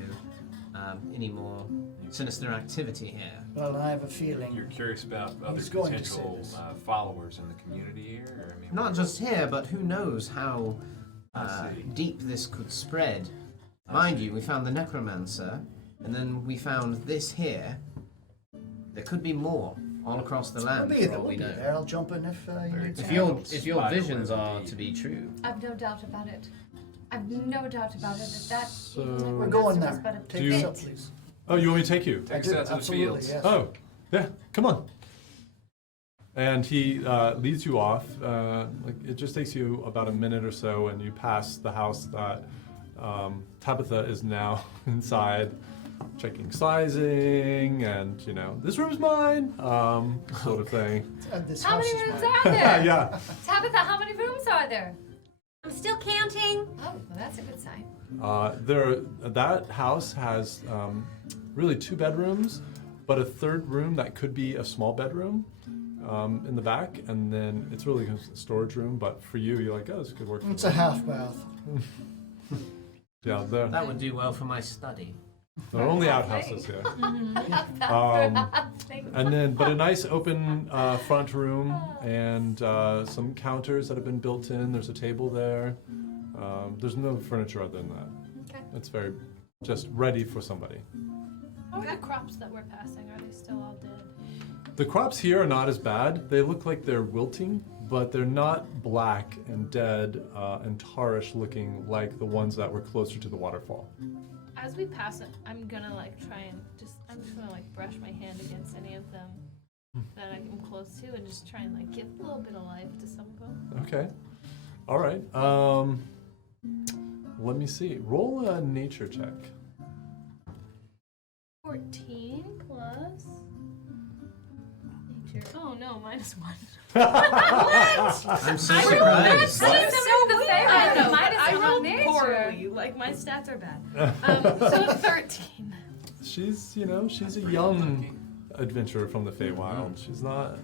any more sinister activity here. Well, I have a feeling. You're curious about other He's going to say potential this. followers in the community here? Or, I mean, Not just here, but who knows how I see. deep this could spread. I Mind see. you, we found the necromancer, and then we found this here. There could be more all across the We'll land be for there. all we'll we be know. there. I'll jump in if you Very need good. to. If your Spider visions web are indeed. to be true. I've no doubt about it. I've no doubt about it. That So- evil We're going necromancer was there. but a Take Do us you- up, please. Oh, you want me to take you? I Take us do, out to the absolutely, fields. yes. Oh, yeah, come on. And he leads you off. Like it just takes you about a minute or so, and you pass the house that Tabitha is now inside, checking sizing, and this room's mine, sort of thing. This How house many is rooms mine. are there? Yeah. Tabitha, how many rooms are there? I'm still counting. Oh, well, that's a good sign. That house has really 2 bedrooms, but a third room that could be a small bedroom in the back, and then it's really a storage room. But for you, you're like, oh, this could work. It's a half bath. Yeah, there That would do well for my study. are only outhouses here. Thank you. And then, but a nice open front room and some counters that have been built in. There's a table there. There's no furniture other than that. Okay. It's very just ready for somebody. How are the crops that we're passing? Are they still all dead? The crops here are not as bad. They look like they're wilting, but they're not black and dead and tarish looking like the ones that were closer to the waterfall. As we pass it, I'm gonna try and I'm just gonna brush my hand against any of them that I'm close to and just try and give a little bit of life to some of them. Okay. All right. Let me see. Roll a nature check. 14 plus nature. Oh no, -1. I'm so surprised. so weird. I know, Mine but is I on rolled nature. poorly. My stats are bad. So 13. She's a young adventurer from the Feywild. She's not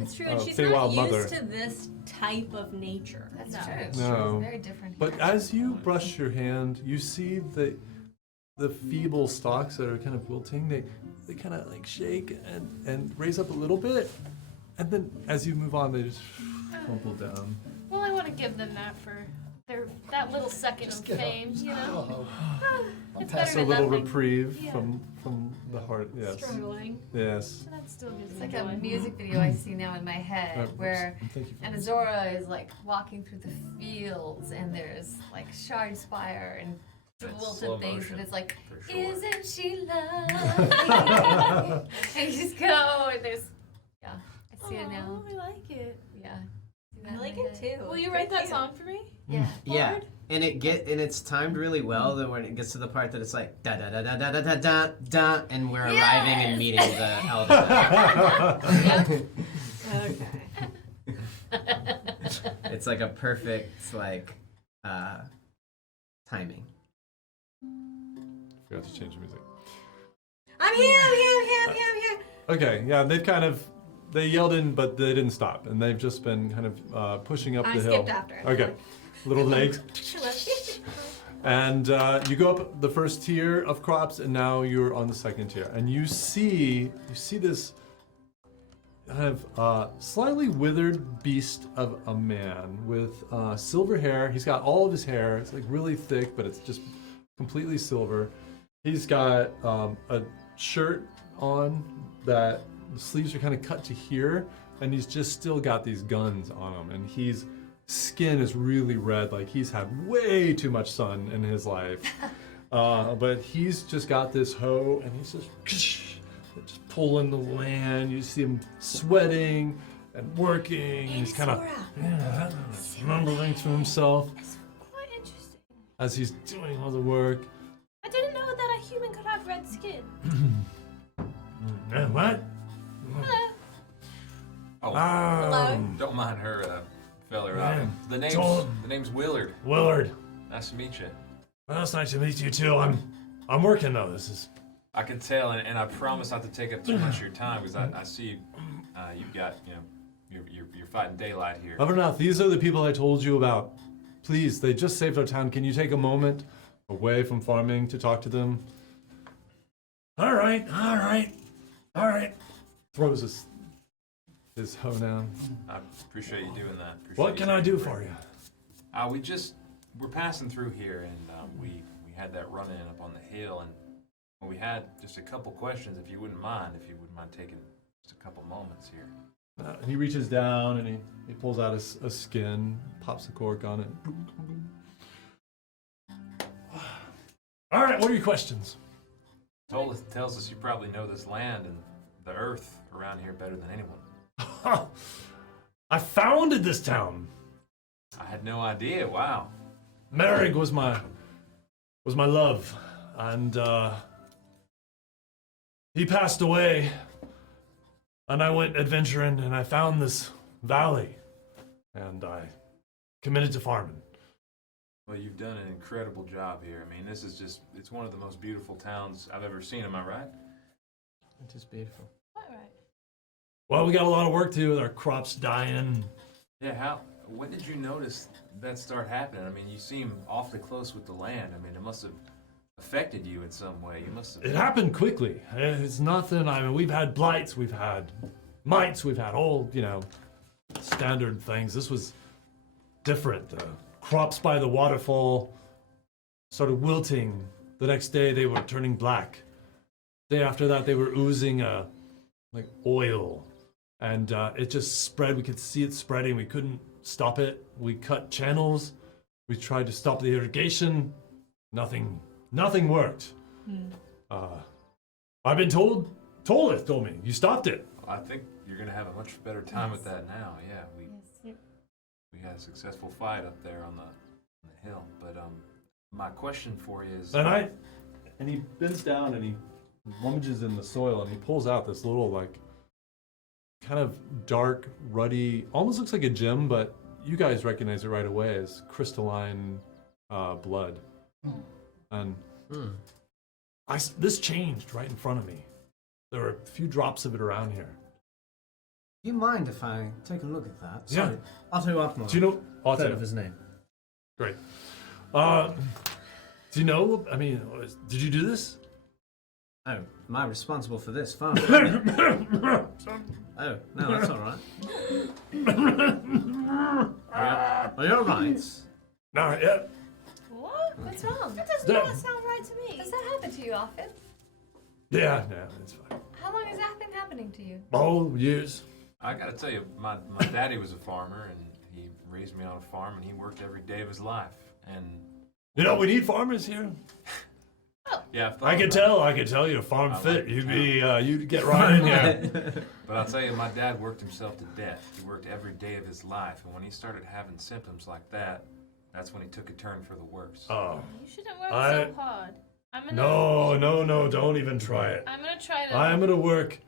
It's true, a and she's Feywild not mother. used to this type of nature. That's No. true. No. It's very different. But as you brush your hand, you see the feeble stalks that are kind of wilting. They kind of shake and raise up a little bit, and then as you move on, they just crumple down. Well, I want to give them that for that little second Just of get up. fame, Oh, It's pass better A than little nothing. reprieve Yeah. from the heart. Yes. Struggling. Yes. So that still gives It's me like joy. a music video I see now in my head Oops. where Thank you. and Azora is walking through the fields and there's shard spire and That's wilted slow things motion, and it's for sure. isn't she lovely? And you just go and there's See it now? I like it. Yeah. See that I in like my it head? too. Will you It's write very that cute. song for me? Yeah. Yeah, Forward? and it's timed really well that when it gets to the part that it's like da da da da da da da da da, and we're arriving and meeting the elder. Okay. It's like a perfect timing. Forgot to change the music. I'm here, I'm here, I'm here, I'm here, I'm here. Okay, yeah, they yelled in, but they didn't stop, and they've just been kind of pushing up I the hill. skipped after. Okay, little legs. Hello. And you go up the first tier of crops, and now you're on the second tier, and you see this kind of slightly withered beast of a man with silver hair. He's got all of his hair. It's like really thick, but it's just completely silver. He's got a shirt on that the sleeves are kind of cut to here, and he's just still got these guns on him, and his skin is really red, like he's had way too much sun in his life. But he's just got this hoe, and he's just pulling the land. You see him sweating and working. He's kind of mumbling to himself It's quite interesting. as he's doing all the work. I didn't know that a human could have red skin. What? Hello. Oh, Hello. don't mind her, feller. Yeah. The name's Willard. Willard. Nice to meet you. Well, it's nice to meet you too. I'm working though. This is. I can tell, and I promise not to take up too much of your time because I see you've got, you're fighting daylight here. Enough. These are the people I told you about. Please, they just saved our town. Can you take a moment away from farming to talk to them? All right. Throws his hoe down. I appreciate you doing that. Appreciate What you can I taking do the for break. you? We're passing through here, and we had that run-in up on the hill, and we had just a couple questions, if you wouldn't mind taking just a couple moments here. And he reaches down and he pulls out a skin, pops the cork on it. All right, what are your questions? Tells us you probably know this land and the earth around here better than anyone. I founded this town. I had no idea. Wow. Merrick was my love, and he passed away, and I went adventuring, and I found this valley, and I committed to farming. Well, you've done an incredible job here. I mean, it's one of the most beautiful towns I've ever seen. Am I right? It is beautiful. All right. Well, we got a lot of work to do with our crops dying. Yeah, when did you notice that start happening? I mean, you seem awfully close with the land. I mean, it must have affected you in some way. You must have... It happened quickly. It's nothing. I mean, we've had blights, we've had mites, we've had all, standard things. This was different. The crops by the waterfall started wilting. The next day, they were turning black. Day after that, they were oozing like oil. And it just spread. We could see it spreading. We couldn't stop it. We cut channels. We tried to stop the irrigation. Nothing worked. I've been told me, you stopped it. I think you're going to have a much better time with that now. Yeah, we had a successful fight up there on the hill. But my question for you is... And he bends down and he rummages in the soil and he pulls out this little, like, kind of dark, ruddy, almost looks like a gem, but you guys recognize it right away as crystalline blood. And this changed right in front of me. There were a few drops of it around here. Do you mind if I take a look at that? Yeah. Sorry, Otto Akmar. Do you know? Instead of his name. Great. Do you know? I mean, did you do this? Oh, am I responsible for this farm? Oh, no, that's all right. Are you all right? Not yet. What? What's wrong? That does Yeah. not sound right to me. Does that happen to you often? Yeah, no, it's fine. How long has that been happening to you? Oh, years. I got to tell you, my daddy was a farmer, and he raised me on a farm, and he worked every day of his life. And You know, we need farmers here. Yeah, I've thought I could about tell you're farm I fit. like You'd the be, you'd get right in here. But I'll tell you, my dad worked himself to death. He worked every day of his life, and when he started having symptoms like that, that's when he took a turn for the worse. Oh, You shouldn't work I- so hard. I'm gonna. no, don't even try it. I'm gonna try to. I'm gonna work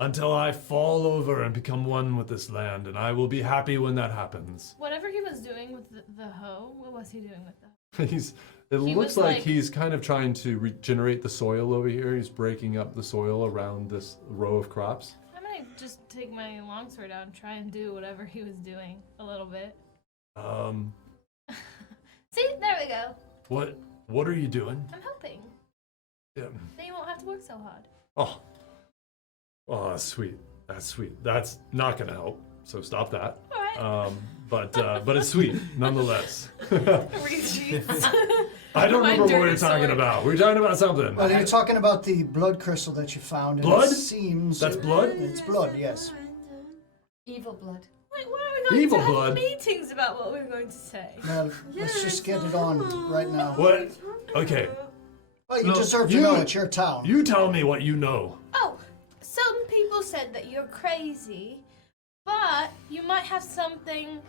until I fall over and become one with this land, and I will be happy when that happens. Whatever he was doing with the hoe, what was he doing with that? It He looks was like like- he's kind of trying to regenerate the soil over here. He's breaking up the soil around this row of crops. I'm gonna just take my longsword out and try and do whatever he was doing a little bit. See, there we go. What are you doing? I'm helping. Yeah. Then you won't have to work so hard. Oh, that's sweet. That's sweet. That's not gonna help. So stop that. All right. But it's sweet nonetheless. Retreats. I don't My remember what dirty we're talking sword. about. We're talking about something. Well, you're talking about the blood crystal that you found. And Blood? It seems That's blood? It's blood, yes. Evil blood. Wait, why are we going Evil to have blood. meetings about what we're going to say? Well, let's just get it on right now. What? Okay. Well, you Look, deserve to you- know. It's your town. You tell me what you know. Oh, some people said that you're crazy, but you might have something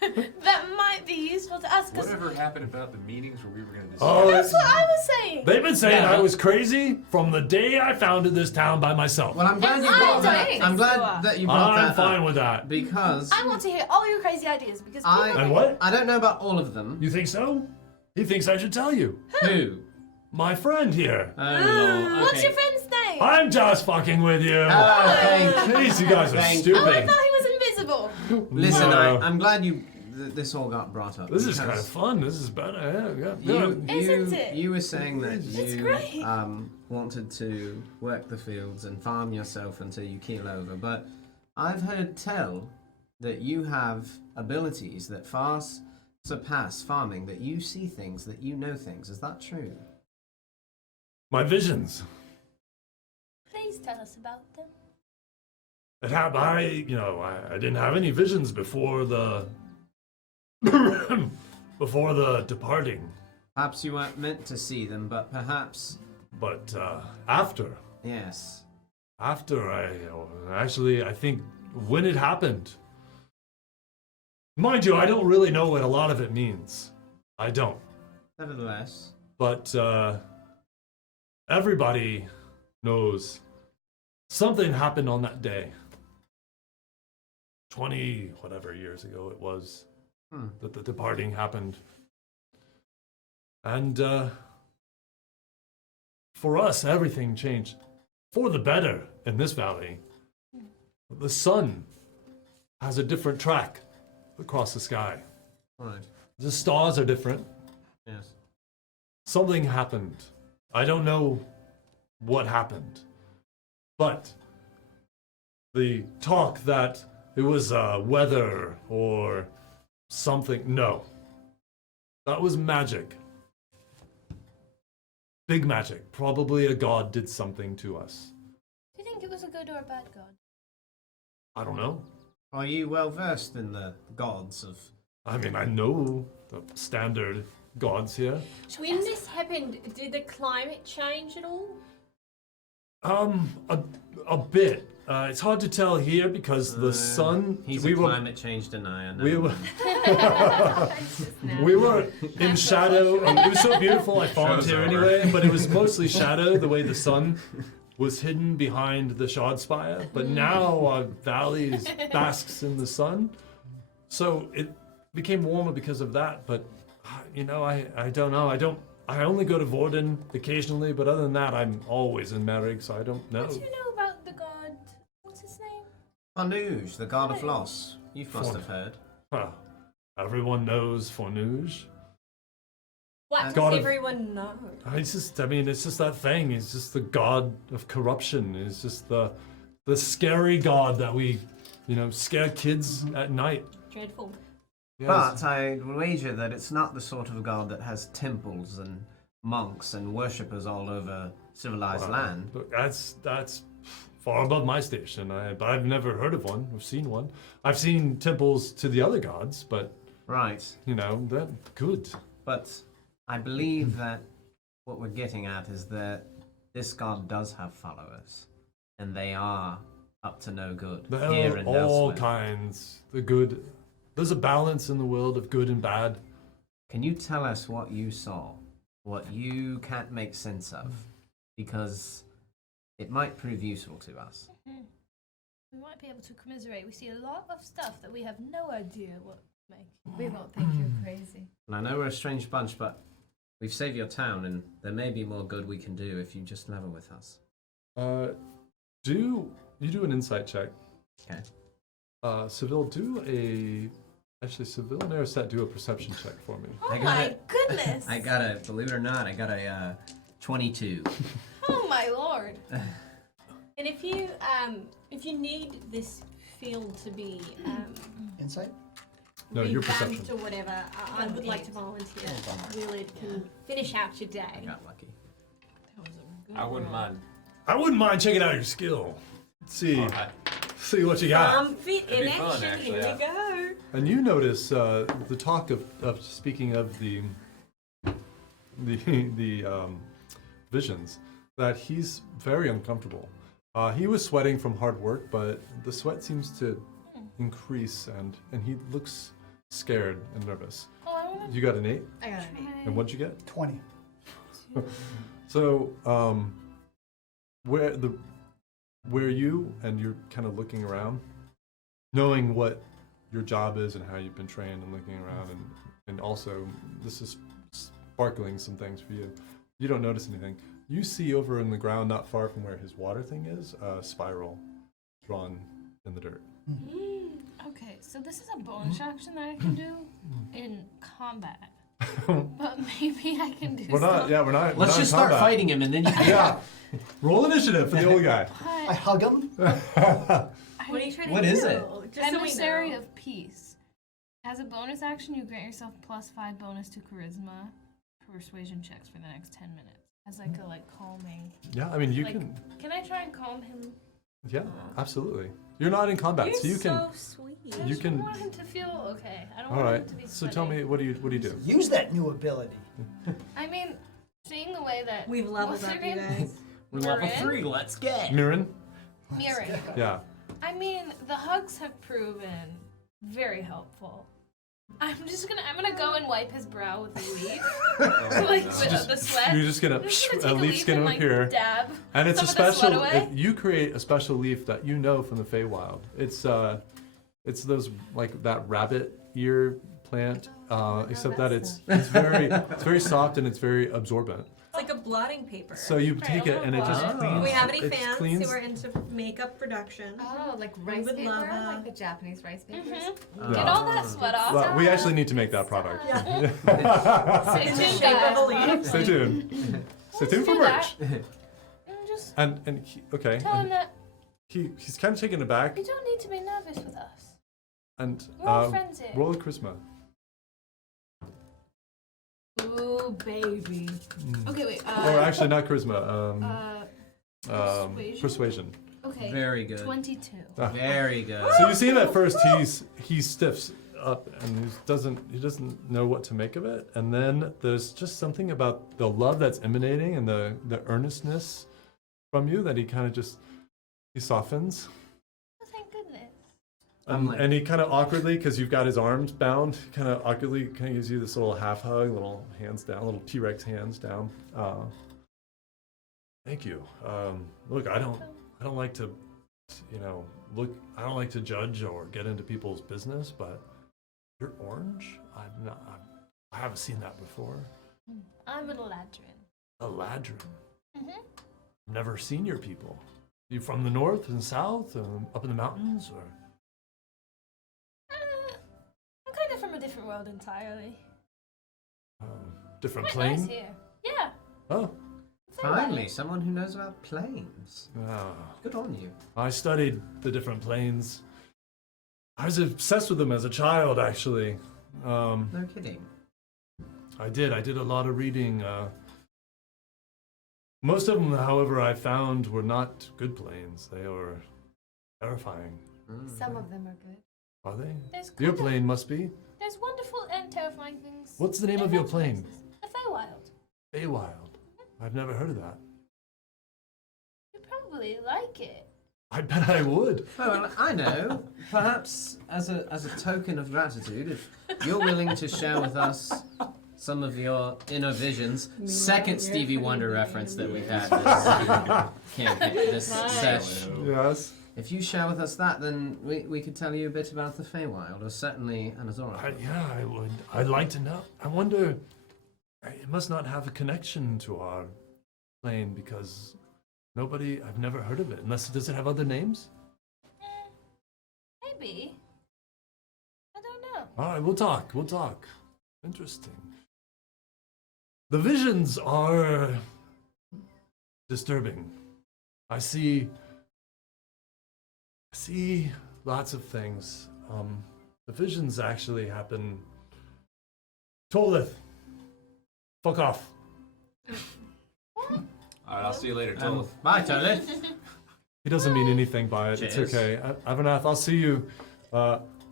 that might be useful to us. 'Cause Whatever happened about the meetings where we were going to discuss? Oh, that's what I was saying. they've been saying Yeah. I was crazy from the day I founded this town by myself. Well, I'm glad you I'm brought that. doing I'm it. glad that you brought I'm that fine up with that. because I want to hear all your crazy ideas because people I And what? I don't know about all of them. You think so? He thinks I should tell you. Who? My friend here. Oh, Lord. What's okay. your friend's name? I'm just fucking with you. Oh, thank Jeez, you guys are Thank- Oh, I stupid. thought he was invisible. Listen, No. I'm glad this all got brought up. This is kind because of fun. This is better. Yeah. Isn't it? You were saying that It's you great. wanted to work the fields and farm yourself until you keel over, but I've heard tell that you have abilities that far surpass farming, that you see things, that you know things. Is that true? My visions. Please tell us about them. It happened. I didn't have any visions before the before the departing, Perhaps you weren't meant to see them, but perhaps, but after yes. I think when it happened. Mind you, I don't really know what a lot of it means. I don't. Nevertheless, But everybody knows something happened on that day. 20 whatever years ago it was that the departing happened. And for us, everything changed for the better in this valley. The sun has a different track across the sky. right. The stars are different. Yes. Something happened. I don't know what happened. But the talk that it was weather or something, no. That was magic. Big magic. Probably a god did something to us. Do you think it was a good or a bad god? I don't know. Are you well versed in the gods of? I mean, I know the standard gods here. When this happened, did the climate change at all? A bit. It's hard to tell here because the sun. He's we a were climate change denier. No. we were we were in shadow. It was so beautiful. I farmed Show's here over. anyway, but it was mostly shadow. The way the sun was hidden behind the shard spire, but now our valley basks in the sun, so it became warmer because of that. But I don't know. I only go to Vorden occasionally, but other than that, I'm always in Merrig, so I don't know. What do you know about the god? What's his name? Fornuj, the god of loss. You must have heard. Huh. Everyone knows Fornuj. What God does of- everyone know? It's just that thing. He's just the god of corruption. He's just the scary god that we, scare kids at night. Dreadful. Yes. But I wager that it's not the sort of god that has temples and monks and worshippers all over civilized land. But that's far above my station. But I've never heard of one. I've seen one. I've seen temples to the other gods, but Right. they're good. But I believe that what we're getting at is that this god does have followers, and they are up to no good There here are and all elsewhere. kinds. The good. There's a balance in the world of good and bad. Can you tell us what you saw? What you can't make sense of? Because it might prove useful to us. We might be able to commiserate. We see a lot of stuff that we have no idea what to make. We won't think you're crazy. And I know we're a strange bunch, but we've saved your town, and there may be more good we can do if you just level with us. Do an insight check. Okay. Seville, Seville and Ariset, do a perception check for me. Oh I got my it. goodness! I got a, believe it or not, I got a 22. Oh my lord! And if you need this field to be Insight? No, your revamped perception. or whatever, I would like to volunteer. Really can finish out your I day. got lucky. I wouldn't mind. I wouldn't mind checking out your skill. See what you got. Fit It'd in be fun, action. actually, Here yeah. we go. And you notice the talk of speaking of the visions, that he's very uncomfortable. He was sweating from hard work, but the sweat seems to increase, and he looks scared and nervous. Oh, I wanna You got an 8, I got an 8. and what'd you get? 20. So, where you and you're kind of looking around, knowing what your job is and how you've been trained and looking around, and also this is sparkling some things for you. You don't notice anything. You see over in the ground, not far from where his water thing is, a spiral drawn in the dirt. Okay, so this is a bonus action that I can do in combat. But maybe I can do We're not. something. Yeah, we're not. Let's we're just not start in combat. fighting him, and then you can. Yeah. Roll initiative for the old guy. I hug him. What are you trying to What do? is it? Just so we Emissary know. of Peace. As a bonus action, you grant yourself +5 bonus to charisma persuasion checks for the next 10 minutes. As like a calming. Yeah, I mean you Like, can. Can I try and calm him? Yeah, absolutely. You're not in combat, You're so you can. sweet. I You just can- want him to feel okay. I don't All want right. him to be So tell sweaty. me, what do you do? Use that new ability. I mean, seeing the way that We've leveled what's up, her you name? guys. We're level Mirren? 3. Let's get. Mirren? Mirroring. Yeah. I mean, the hugs have proven very helpful. I'm gonna go and wipe his brow with a leaf, like the sweat. You're just gonna I'm just gonna a take a leaf's leaf gonna and like appear, dab and it's a some of the sweat special. away. You create a special leaf that you know from the Feywild. It's those like that rabbit ear plant, except that it's very soft and it's very absorbent. It's like a blotting paper. So you Right, take I it and it wanna just blot it. cleans. Do we have any it fans cleans. who are into makeup production? Oh, like rice would paper? love Like the Japanese rice papers? Mhm. Get all that sweat off. Well, we actually need to make that product. Stay In the tuned, shape of a guys. leaf. Stay tuned. Stay tuned for do merch. And just And okay. tell him And that he's kind of taken aback, you don't need to be nervous with us. and We're all friends here. roll a charisma. Ooh, baby. Okay, wait. Or actually, not charisma. Persuasion. Okay. Very good. 22. Very good. So you see him at first. He stiffs up and he doesn't know what to make of it. And then there's just something about the love that's emanating and the earnestness from you that he kind of he softens. Oh, thank goodness. I'm like- And he kind of awkwardly, because you've got his arms bound, kind of awkwardly gives you this little half hug, little hands down, little T-Rex hands down. Thank you. Look, I don't like to, I don't like to judge or get into people's business, but you're orange? I haven't seen that before. I'm a ladrin. A ladrin. Mhm. I've never seen your people. You from the north and south, up in the mountains, or? I'm kind of from a different world entirely. Different Quite nice plane? here. Yeah. Oh. Finally, someone who knows about planes. Ah. Good on you. I studied the different planes. I was obsessed with them as a child, actually. No kidding. I did a lot of reading. Most of them, however, I found were not good planes. They were terrifying. Some of them are good. Are they? There's Your kind of- plane must be. There's wonderful and terrifying things. What's the name in of your both plane? places. The Feywild. Feywild. I've never heard of that. You probably like it. I bet I would. Oh, well, I know. Perhaps as a token of gratitude, if you're willing to share with us some of your inner visions. Second Stevie Wonder reference that we've had this campaign, this session. Yes. If you share with us that, then we could tell you a bit about the Feywild, or certainly Anak'Rali. Yeah, I would. I'd like to know. I wonder. It must not have a connection to our plane because nobody. I've never heard of it. Unless does it have other names? Maybe. I don't know. All right, we'll talk. We'll talk. Interesting. The visions are disturbing. I see lots of things. The visions actually happen. Tolith, fuck off. All right, I'll see you later, Tolith. Bye, Tolith. He doesn't mean anything by it. Cheers. It's okay. Avanath, I'll see you.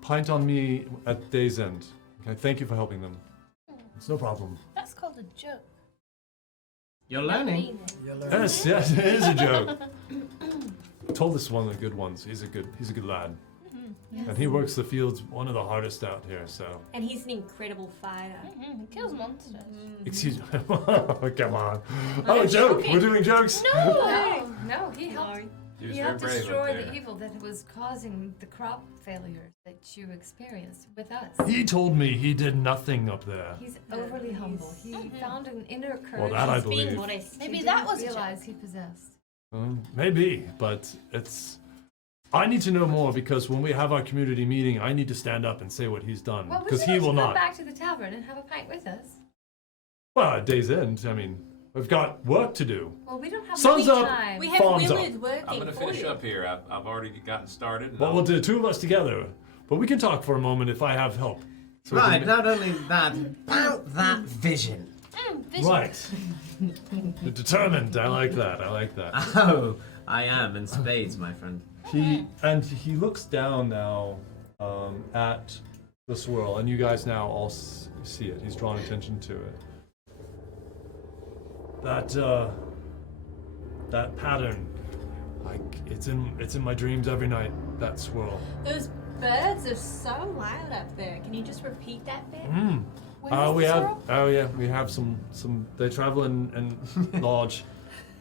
Pint on me at day's end. Okay, thank you for helping them. It's no problem. That's called a joke. You're I learning. mean it. You learn. Yes, yes, it is a joke. Tolith is one of the good ones. He's a good lad. And he works the fields one of the hardest out here, so. And he's an incredible fighter. He kills monsters. Excuse me. Come on. Oh, joke. We're doing jokes. No, he helped. He was He very helped brave up destroy there. the evil that was causing the crop failures that you experienced with us. He told me he did nothing up there. He's overly humble. He found an inner courage Well, that I He's being believe. modest. Maybe he that didn't was a joke. realize he possessed. Maybe, but it's. I need to know more because when we have our community meeting, I need to stand up and say what he's done Well, we because should he let will you come not. back to the tavern and have a pint with us. Well, at day's end. I mean, we've got work to do. Well, we don't have Sun's much up. time. We have Farms up. Willard working I'm gonna for finish you. up here. I've already gotten started. and Well, I'll- we'll do two of us together, but we can talk for a moment if I have help. So we Right, can- not only that, about that vision. Vision. Right. You're determined. I like that. I like that. Oh, I am in spades, my friend. He looks down now at the swirl, and you guys now all see it. He's drawn attention to it. That pattern, like it's in my dreams every night. That swirl. Those birds are so loud up there. Can you just repeat that bit? We have some. They travel in large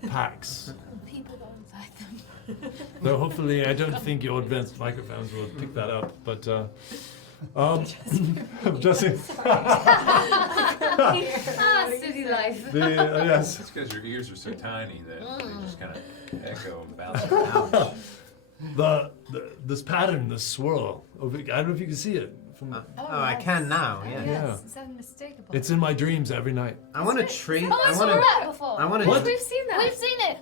packs. People go inside them. Though hopefully, I don't think your advanced microphones will pick that up. But Jesse, City life. yes. It's because your ears are so tiny that they just kind of echo and bounce. This pattern, this swirl. I don't know if you can see it. Oh, I can now. Yeah. Yes, it's unmistakable. It's in my dreams every night. I want to treat. Oh, I I saw want to. that before. I want What? to. We've seen that. We've seen it.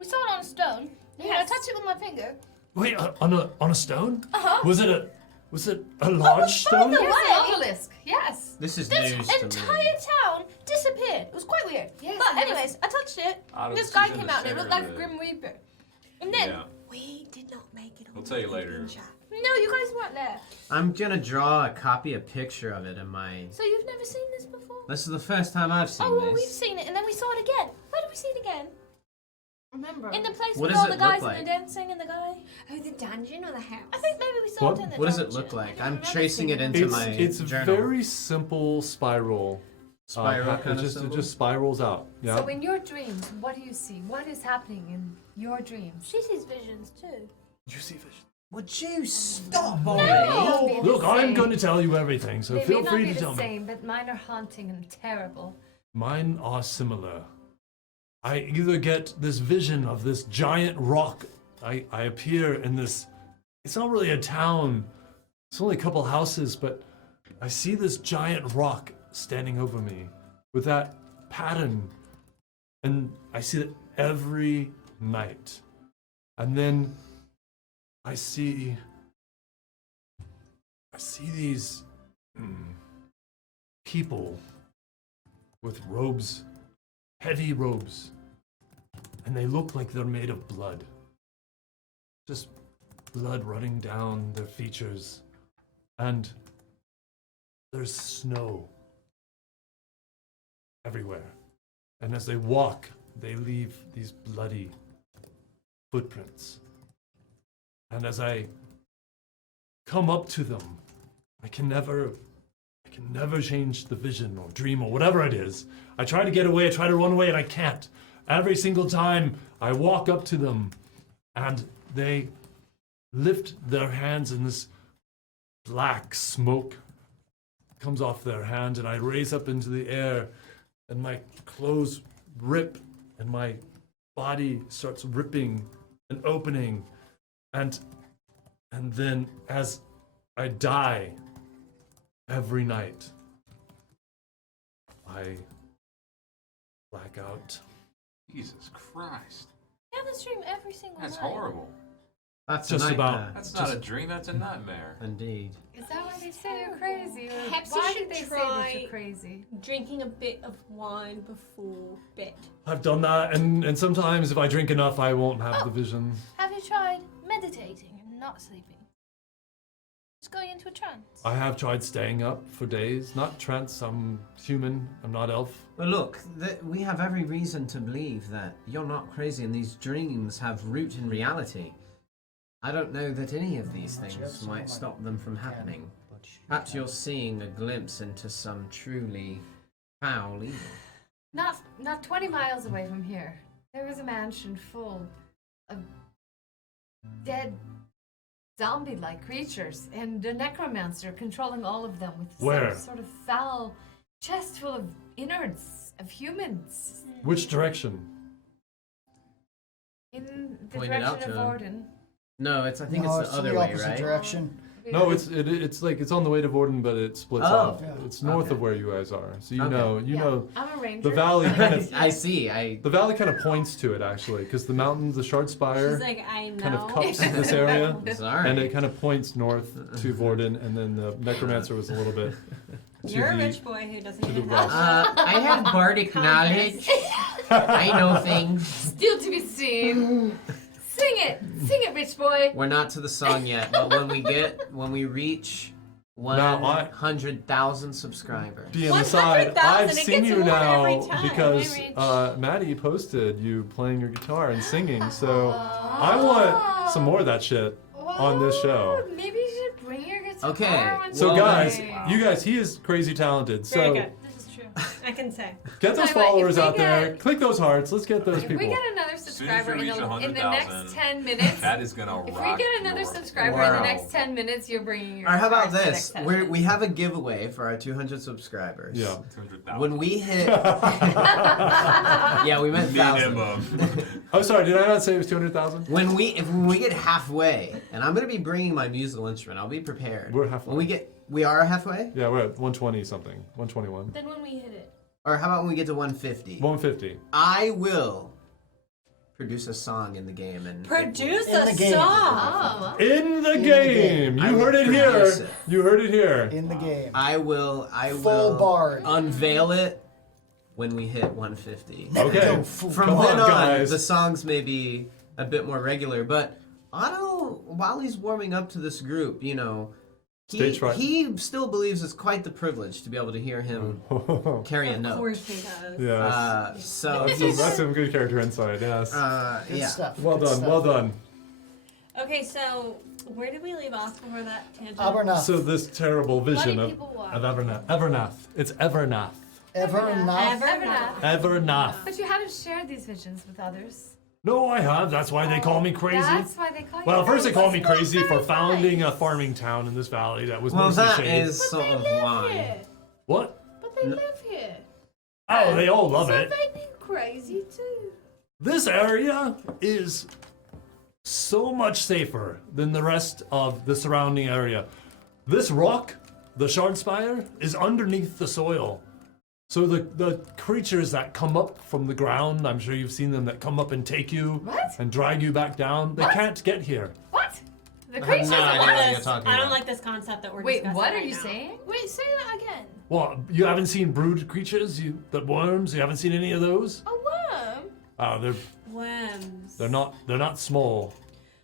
We saw it on a stone. Yeah, I touched it with my finger. Wait, on a stone? Uh-huh. Was it a large stone? the Here's way. the obelisk. Yes. This is This news to me. entire town disappeared. It was quite weird. Yes, but and it anyways, I touched it. Otto, And this this guy is in came the out and it center looked like of a the- Grim Reaper. And then, Yeah. We did not make it. We'll tell you later. no, you guys weren't there. I'm gonna draw a picture of it in my. So you've never seen this before? This is the first time I've seen Oh, well, this. we've seen it, and then we saw it again. Where did we see it again? Remember. In the place What with does all it the guys look and like? the dancing and the guy? Oh, the dungeon or the house? I think maybe we saw What? it in the What does it dungeon. look like? I I'm don't tracing it remember into seeing my It's journal. very simple spiral. Spiral It kind of just, it symbol? just spirals out. Yeah. So in your dreams, what do you see? What is happening in your dreams? She sees visions too. you see vision? Would you stop already? not be the Look, I'm same. going to tell you everything, so They may feel not free be to the tell me. same, but mine are haunting and terrible. Mine are similar. I either get this vision of this giant rock. I appear in this. It's not really a town. It's only a couple houses, but I see this giant rock standing over me with that pattern. And I see it every night. And then I see these people with robes, heavy robes, and they look like they're made of blood. Just blood running down their features, and there's snow everywhere. And as they walk, they leave these bloody footprints. And as I come up to them, I can never change the vision or dream or whatever it is. I try to get away, I try to run away, and I can't. Every single time I walk up to them, and they lift their hands, and this black smoke comes off their hand, and I raise up into the air, and my clothes rip, and my body starts ripping and opening, and then as I die every night, I black out. Jesus Christ. I have this dream every single That's night. horrible. That's Just a nightmare. about- That's not a dream, that's a nightmare. Indeed. Is that why they say you're crazy? Or Perhaps you why should did they say try- that you're crazy? Drinking a bit of wine before bed. I've done that, and sometimes if I drink enough, I won't have the vision. Have you tried meditating and not sleeping? Just going into a trance. I have tried staying up for days. Not trance, I'm human, I'm not elf. Well, look, we have every reason to believe that you're not crazy and these dreams have root in reality. I don't know that any of these things might stop them from happening. Perhaps you're seeing a glimpse into some truly foul evil. Not 20 miles away from here, there was a mansion full of dead zombie-like creatures and a necromancer controlling all of them with Where? some sort of foul chest full of innards of humans Which direction? in the Point it out direction to of him. Orden. No, I think No, it's the other way, opposite right? direction. No, it's like it's on the way to Vorden, but it splits Oh. off. Yeah. It's north Okay. of where you guys are, so you Okay. know Yeah, I'm a ranger. the valley kind of I see. the valley kind of points to it actually, because the mountains, the Shard Spire, She's like, I know. kind of cups this area, Sorry. and it kind of points north to Vorden, and then the necromancer was a little bit to You're a the rich boy who doesn't to the even have west. I have bardic knowledge. I know things. Still to be seen. Sing it, rich boy. We're not to the song yet, but when we reach Now, 100,000 subscribers. Be on the side, 100,000, I've it seen gets you more now every time. because We reach- Maddie posted you playing your guitar and singing, so I want some more of that shit on this show. Whoa, maybe you should bring your guitar. Okay, one So Well, guys, day. you guys, he is crazy talented. Very So good. This is true. I can say. get those Tell you what, followers if we out there. get- Click those hearts. Let's get those If we people. get another As soon as subscriber you in reach the 100,000, next 10 minutes, That is gonna if rock we get another your subscriber in the world. next 10 minutes, you're bringing your Or how about guitar to the this? next We 10 we have a giveaway for our 200 subscribers. Yeah. 200,000. When we hit, yeah, we meant thousand. Minimum. Oh, sorry. Did I not say it was 200,000? When we get halfway, and I'm gonna be bringing my musical instrument, I'll be prepared. We're halfway. When we are halfway. Yeah, we're at 120 something. 121. Then when we hit it. Or how about when we get to 150? 150. I will produce a song in the game and Produce In a the game. song. Oh, In the In the game. game. I You will heard it here. produce it. You heard it here. In the game. I will Full bard. unveil it when we hit 150. Okay. Go full From Come bard. then on, on, guys. the songs may be a bit more regular, but Otto, while he's warming up to this group, you know, Stage fright. he still believes it's quite the privilege to be able to hear him carry a Of note. course he does. Yes. So That's he's, some good character insight, yes. Good yeah. stuff. Well good done, stuff. well done. Okay, so where did we leave off before that tangent? Abernath. So this terrible vision Bloody of people walk. Evernath. It's Evernath. Evernath. Evernath. Evernath. But you haven't shared these visions with others. No, I have. That's why they call me crazy. That's why they call you Well, first they crazy. called me crazy for founding a farming town in this valley that was Well, mostly that shade. is sort of Live why. here. What? But they live here. Oh, they all love so it. they'd be crazy too. This area is so much safer than the rest of the surrounding area. This rock, the Shard Spire, is underneath the soil. So the creatures that come up from the ground, I'm sure you've seen them, that come up and take you What? and drag you back down, they can't get here. What? The I have creatures no are idea what? what you're talking I don't about. like this concept that we're Wait, discussing what are right you now. saying? Wait, say that again. What, you haven't seen brood creatures, the worms, you haven't seen any of those? A worm? Oh, Worms. they're not small.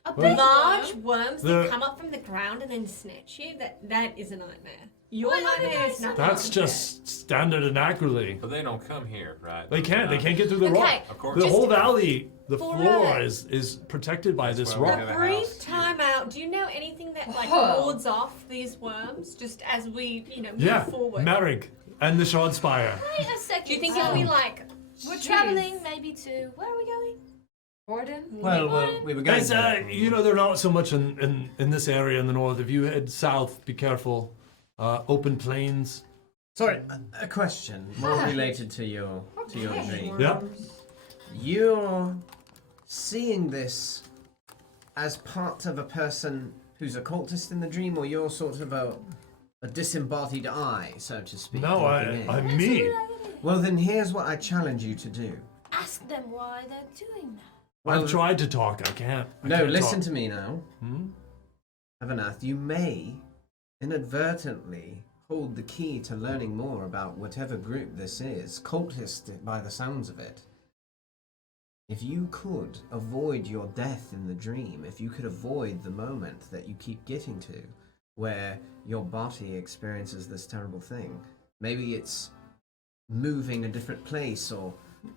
A Well, big Large worm? worms The- that come up from the ground and then snatch you. That is a nightmare. Your nightmare is nothing. That's just standard Anak'Rali. But they don't come here, right? They can't get through the Okay. rock. Of course. The Just whole valley, the for floor a- is protected by this why we rock. have A a brief house time out. Do you know anything that like Whoa. wards off these worms just as we, move Yeah, forward? Merrick and the Shard Spire. Wait a second. Do you think if we like We're Jeez. traveling maybe to where are we going? Gordon? Well, we were going It's, to. they're not so much in this area in the north. If you head south, be careful. Open plains. Sorry, a question more related to your Okay. dream. Yeah. You're seeing this as part of a person who's a cultist in the dream, or you're sort of a disembodied I, so to speak. No, looking in? I'm me. Well, then here's what I challenge you to do. Ask them why they're doing that. I've tried to talk. I can't. No, listen to me now. Hmm? Avanath, you may inadvertently hold the key to learning more about whatever group this is, cultist by the sounds of it. If you could avoid your death in the dream, if you could avoid the moment that you keep getting to, where your body experiences this terrible thing, maybe it's moving a different place or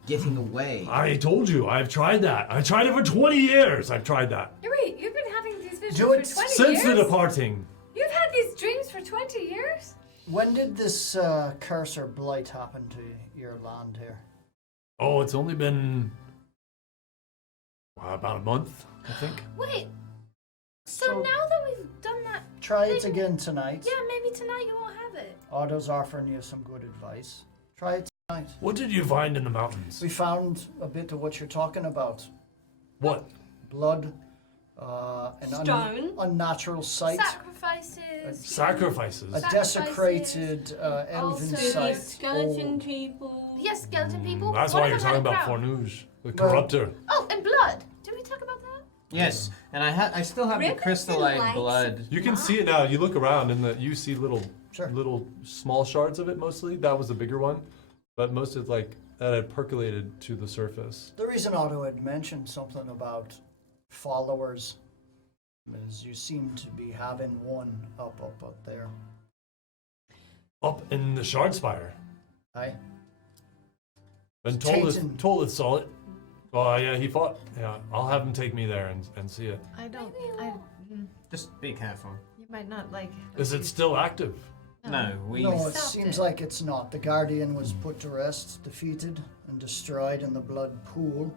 getting away. I told you, I've tried that. I tried it for 20 years. I've tried that. Wait, you've been having these visions Do for it 20 Since years? the departing. You've had these dreams for 20 years? When did this curse or blight happen to your land here? Oh, it's only been about a month, I think. Wait. So, So- now that we've done that, Try it again tonight. yeah, maybe tonight you won't have it. Otto's offering you some good advice. Try it tonight. What did you find in the mountains? We found a bit of what you're talking about. What? Blood, an Stone. unnatural sight, Sacrifices. Sacrifices. a desecrated elven Also sight. skeleton people. Yes, skeleton people. That's One why of you're them talking had a about crown. Fornuj, the corruptor. Oh, and blood. Did we talk about that? Yes, and I still have the Ribbons and crystalline lights. blood. You can see it now. You look around and you see little Sure. small shards of it mostly. That was the bigger one. But most of like that had percolated to the surface. The reason Otto had mentioned something about followers is you seem to be having one up there. Up in the Shard Spire. Aye. And Tainted. told it saw it. Oh yeah, he fought. Yeah, I'll have him take me there and see it. I don't. Just be careful. You might not like. Is it still active? No, we. No, it Stopped seems it. like it's not. The Guardian was put to rest, defeated, and destroyed in the blood pool.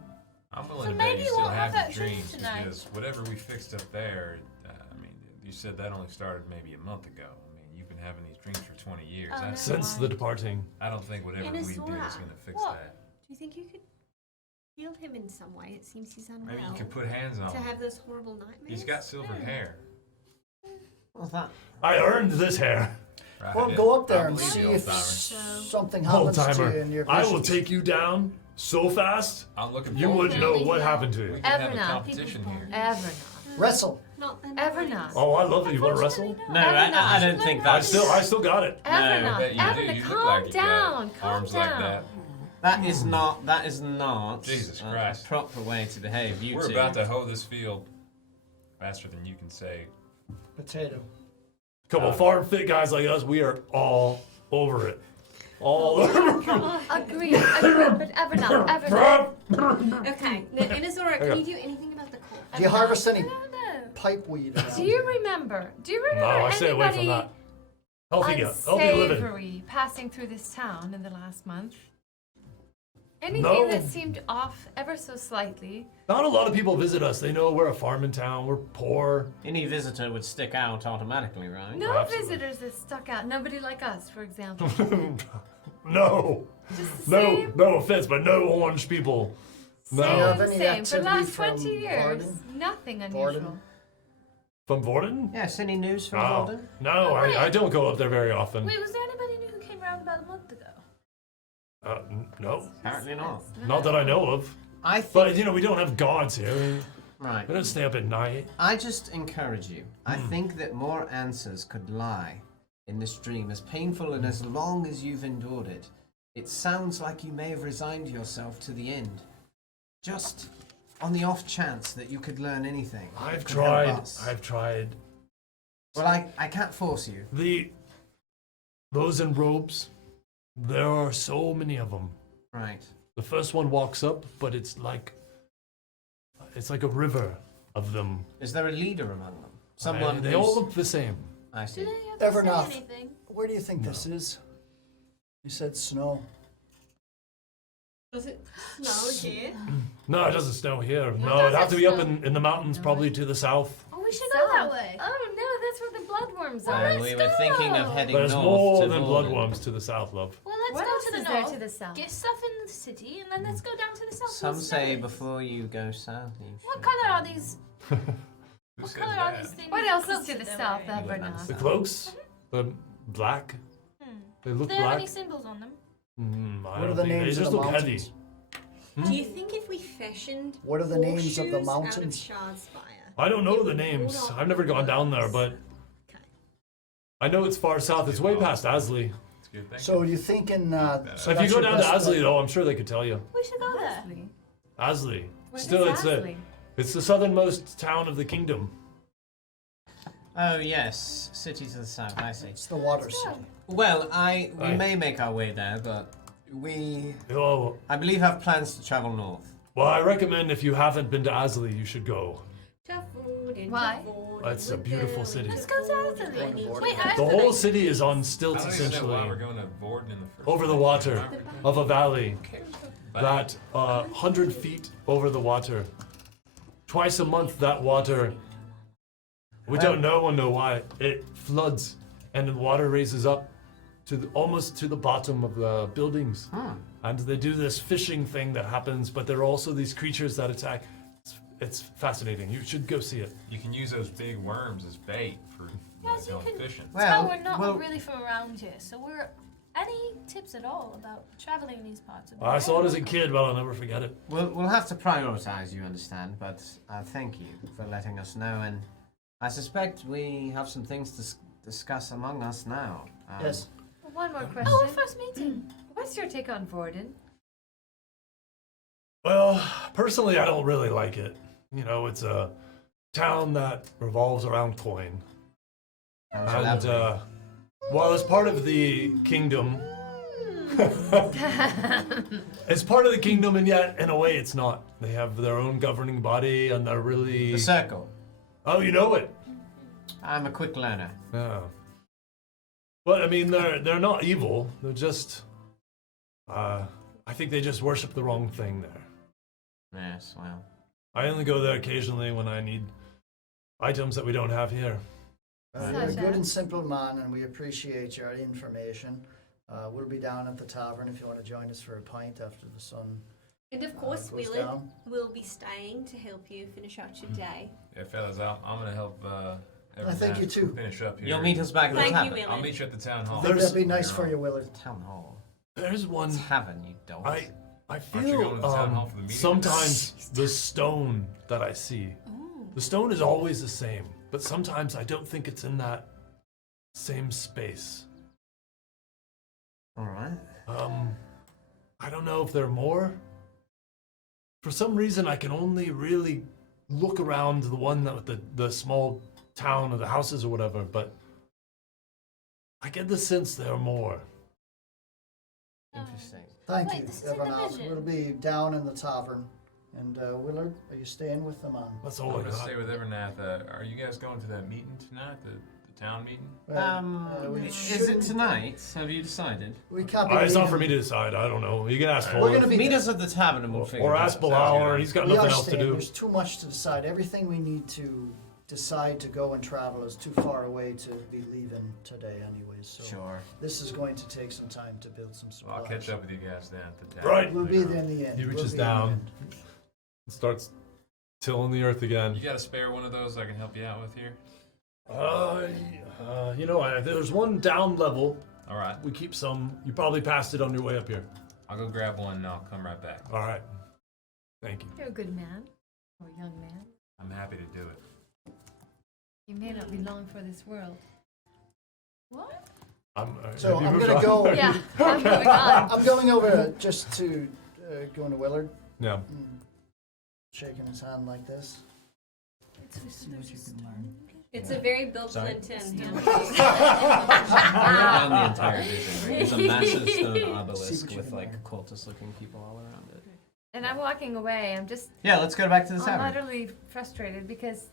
I'm willing So to bet maybe you you still won't have have that your dream dreams tonight. because whatever we fixed up there, I mean, you said that only started maybe a month ago. I mean, you've been having these dreams for 20 years. Oh, no. Since the departing. I don't think whatever we do is Inazora. going to fix What? that. Do you think you could heal him in some way? It seems he's unwell. Maybe you can put hands on to him. have those horrible nightmares. He's got silver hair. What's that? I earned this hair. Right? Well, Yeah, go up there I and believe see you, if old-timer. something Old happens to you in timer. your I will visions. take you down so fast I'm looking you forward wouldn't to it. know what happened to We you. can have a Ever not. competition here. Ever not. Wrestle. Not the Ever nightmares. not. Oh, I love it. You want to wrestle? No, I don't think that's. I still got it. Ever No, I not. bet you Ever do. not. You look Calm like you down. got Calm arms down. like that. That is not Jesus a Christ. proper way to behave. You We're two. about to hoe this field faster than you can say. Potato. Couple farm fit guys like us, we are all over it. All over. Agreed. But ever not. Ever not. Okay, now Inazora, can you do anything about the corpse? Do you harvest any I don't know. pipe weed around? Do you remember? Do you remember No, I stay away from anybody that. Healthy living. unsavory passing through this town in the last month? Anything No. that seemed off ever so slightly? Not a lot of people visit us. They know we're a farming town. We're poor. Any visitor would stick out automatically, right? No Absolutely. visitors that stuck out. Nobody like us, for example. No. Just the No, same. no offense, but no orange people. No. Do you have Same, any same. For the last activity 20 from years, Varden? nothing unusual. Varden? From Vorden? Yes, any news from Oh, Holden? no, I don't go up there very often. Wait, was there anybody new who came around about a month ago? No, Apparently not. not that I know of. I think. But, we don't have gods here. Right. We don't stay up at night. I just encourage you. I think that more answers could lie in this dream. As painful and as long as you've endured it, it sounds like you may have resigned yourself to the end. Just on the off chance that you could learn anything. that I've could help tried. us. I've tried. Well, I can't force you. The those in robes, there are so many of them. Right. The first one walks up, but it's like a river of them. Is there a leader among them? They Someone all who's- look the same. I see. Do they have to say Evernoth. anything? Where do you think this is? You said snow. Does it snow here? No, it doesn't snow here. It No, it'd have to be up doesn't in the mountains, probably to the south. Oh, we should go that South. way. Oh no, that's where the bloodworms are. And we were thinking of heading There's north more to than Vorden. bloodworms to the south, love. Well, let's What go else to the is there north. to the south? Get stuff in the city, and then let's go down to the south. Some What's say that? before you go south, you What should- color are these? Who What says color are that? these things? What else is cloaks to that the they're south wearing? of Look nice. Vernoth? The cloaks, the black. Hmm. They Do look they have black. any symbols on them? I What are don't the think- names They just of the look heavy. mountains? Do you think if we fashioned What are the names of the horseshoes mountains? out of Shardspire, I don't know it the would names. ward off I've never gone down there, worms? but Okay. I know it's far south. It's way past Asley. It's good thinking. So you thinking? So if you go down to Asley, though, I'm sure they could tell you. We should go there. Asley. Asley. Where Still, is it's Asley? it's the southernmost town of the kingdom. Oh yes, city to the south. I see. It's the water Let's go. city. Well, we Aye. may make our way there, but we, Oh, I believe, have plans to travel north. well, I recommend if you haven't been to Asley, you should go. Why? It's a beautiful city. Let's go to Italy. Wait, I The whole city is on stilts, I don't even know why we're essentially, going to Vorden in the first over the place. water Why we're going- of a valley Okay. that 100 feet over the water. Twice a month, that water, we don't know why, it floods and the water raises up to almost to the bottom of the buildings. And they do this fishing thing that happens, but there are also these creatures that attack. It's fascinating. You should go see it. You can use those big worms as bait for Yes, you going can- fishing. Well, we're not well, really from around here, so we're. Any tips at all about traveling in these parts of the I saw it world? as a kid, but I'll never forget it. we'll have to prioritize, you understand, but thank you for letting us know, and I suspect we have some things to discuss among us now. Yes. One more question. Oh, our first meeting. What's your take on Vorden? Well, personally, I don't really like it. You know, it's a town that revolves around coin. Sounds And, elaborate. well, as part of the kingdom, it's part of the kingdom, and yet, in a way, it's not. They have their own governing body, and they're really. The circle. Oh, you know it. I'm a quick learner. Yeah. But I mean, they're not evil. They're just. I think they just worship the wrong thing there. Yes, well. I only go there occasionally when I need items that we don't have here. You're a Such good as? and simple man, and we appreciate your information. We'll be down at the tavern if you want to join us for a pint after the sun And of course, goes Willard down. will be staying to help you finish out your day. Yeah, fellas, I'm going to help I think you too. finish up here. You'll meet us back at the Thank you, tavern. Willard. I'll meet you at the town hall. I think There's- that'd be nice for you, Willard. Town hall. There's one. Tavern, you dolt. I you feel going to the town hall for the meeting? sometimes the stone that I see, the stone is always the same, but sometimes I don't think it's in that same space. Alright. I don't know if there are more. For some reason, I can only really look around the one that with the small town or the houses or whatever, but I get the sense there are more. Interesting. Thank Wait, you, this is in the Evernoth. vision. We'll be down in the tavern. And Willard, are you staying with the man? That's I'm all I going to got. stay with Evernath. Are you guys going to that meeting tonight, the town meeting? We Is it shouldn't- tonight? Have you decided? We can't be It's not leaving. for me to decide. I don't know. You can ask We're Fuller. gonna be Meet there. us at the tavern and we'll figure Or it out. ask Bilal, or good. he's got We nothing are else to staying. do. There's too much to decide. Everything we need to decide to go and travel is too far away to be leaving today anyways. So Sure. this is going to take some time to build some supplies. I'll catch up with you guys down at the town. Right. We'll be there in the end. He We'll reaches be in the down. end. Starts tilling the earth again. You got a spare one of those I can help you out with here? There's one down level. All right. We keep some. You probably passed it on your way up here. I'll go grab one and I'll come right back. All right. Thank you. You're a good man, or young man. I'm happy to do it. You may not be long for this world. What? So have you I'm moved gonna on? go. Yeah, I'm moving on. I'm going over just to going to Willard, Yeah. and shaking his hand like this. It's just, there's just It's a very Bill Sorry? Clinton. I wrote down the entire vision. It's a massive stone obelisk you with can like cultist-looking people all around it. And I'm walking away. I'm just, Yeah, let's go back to the I'm tavern. utterly frustrated because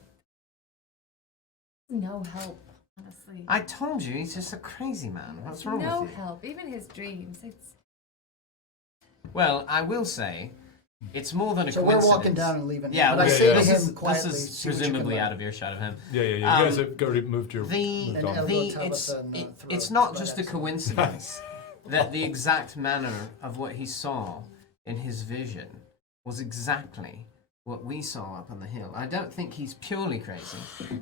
no help, honestly. I told you, he's just a crazy man. What's wrong No with you? help, even his dreams. It's Well, I will say, it's more than a So we're coincidence. walking down and leaving. Yeah, but I yeah, say yeah. to this him is, quietly, this is "See what you can presumably learn." out of earshot of him. Yeah, you guys Um, have already moved your. The, moved And on. Elbow the Tabitha it's and, it, throw it's it not right just at a us. coincidence that the exact manner of what he saw in his vision was exactly what we saw up on the hill. I don't think he's purely crazy,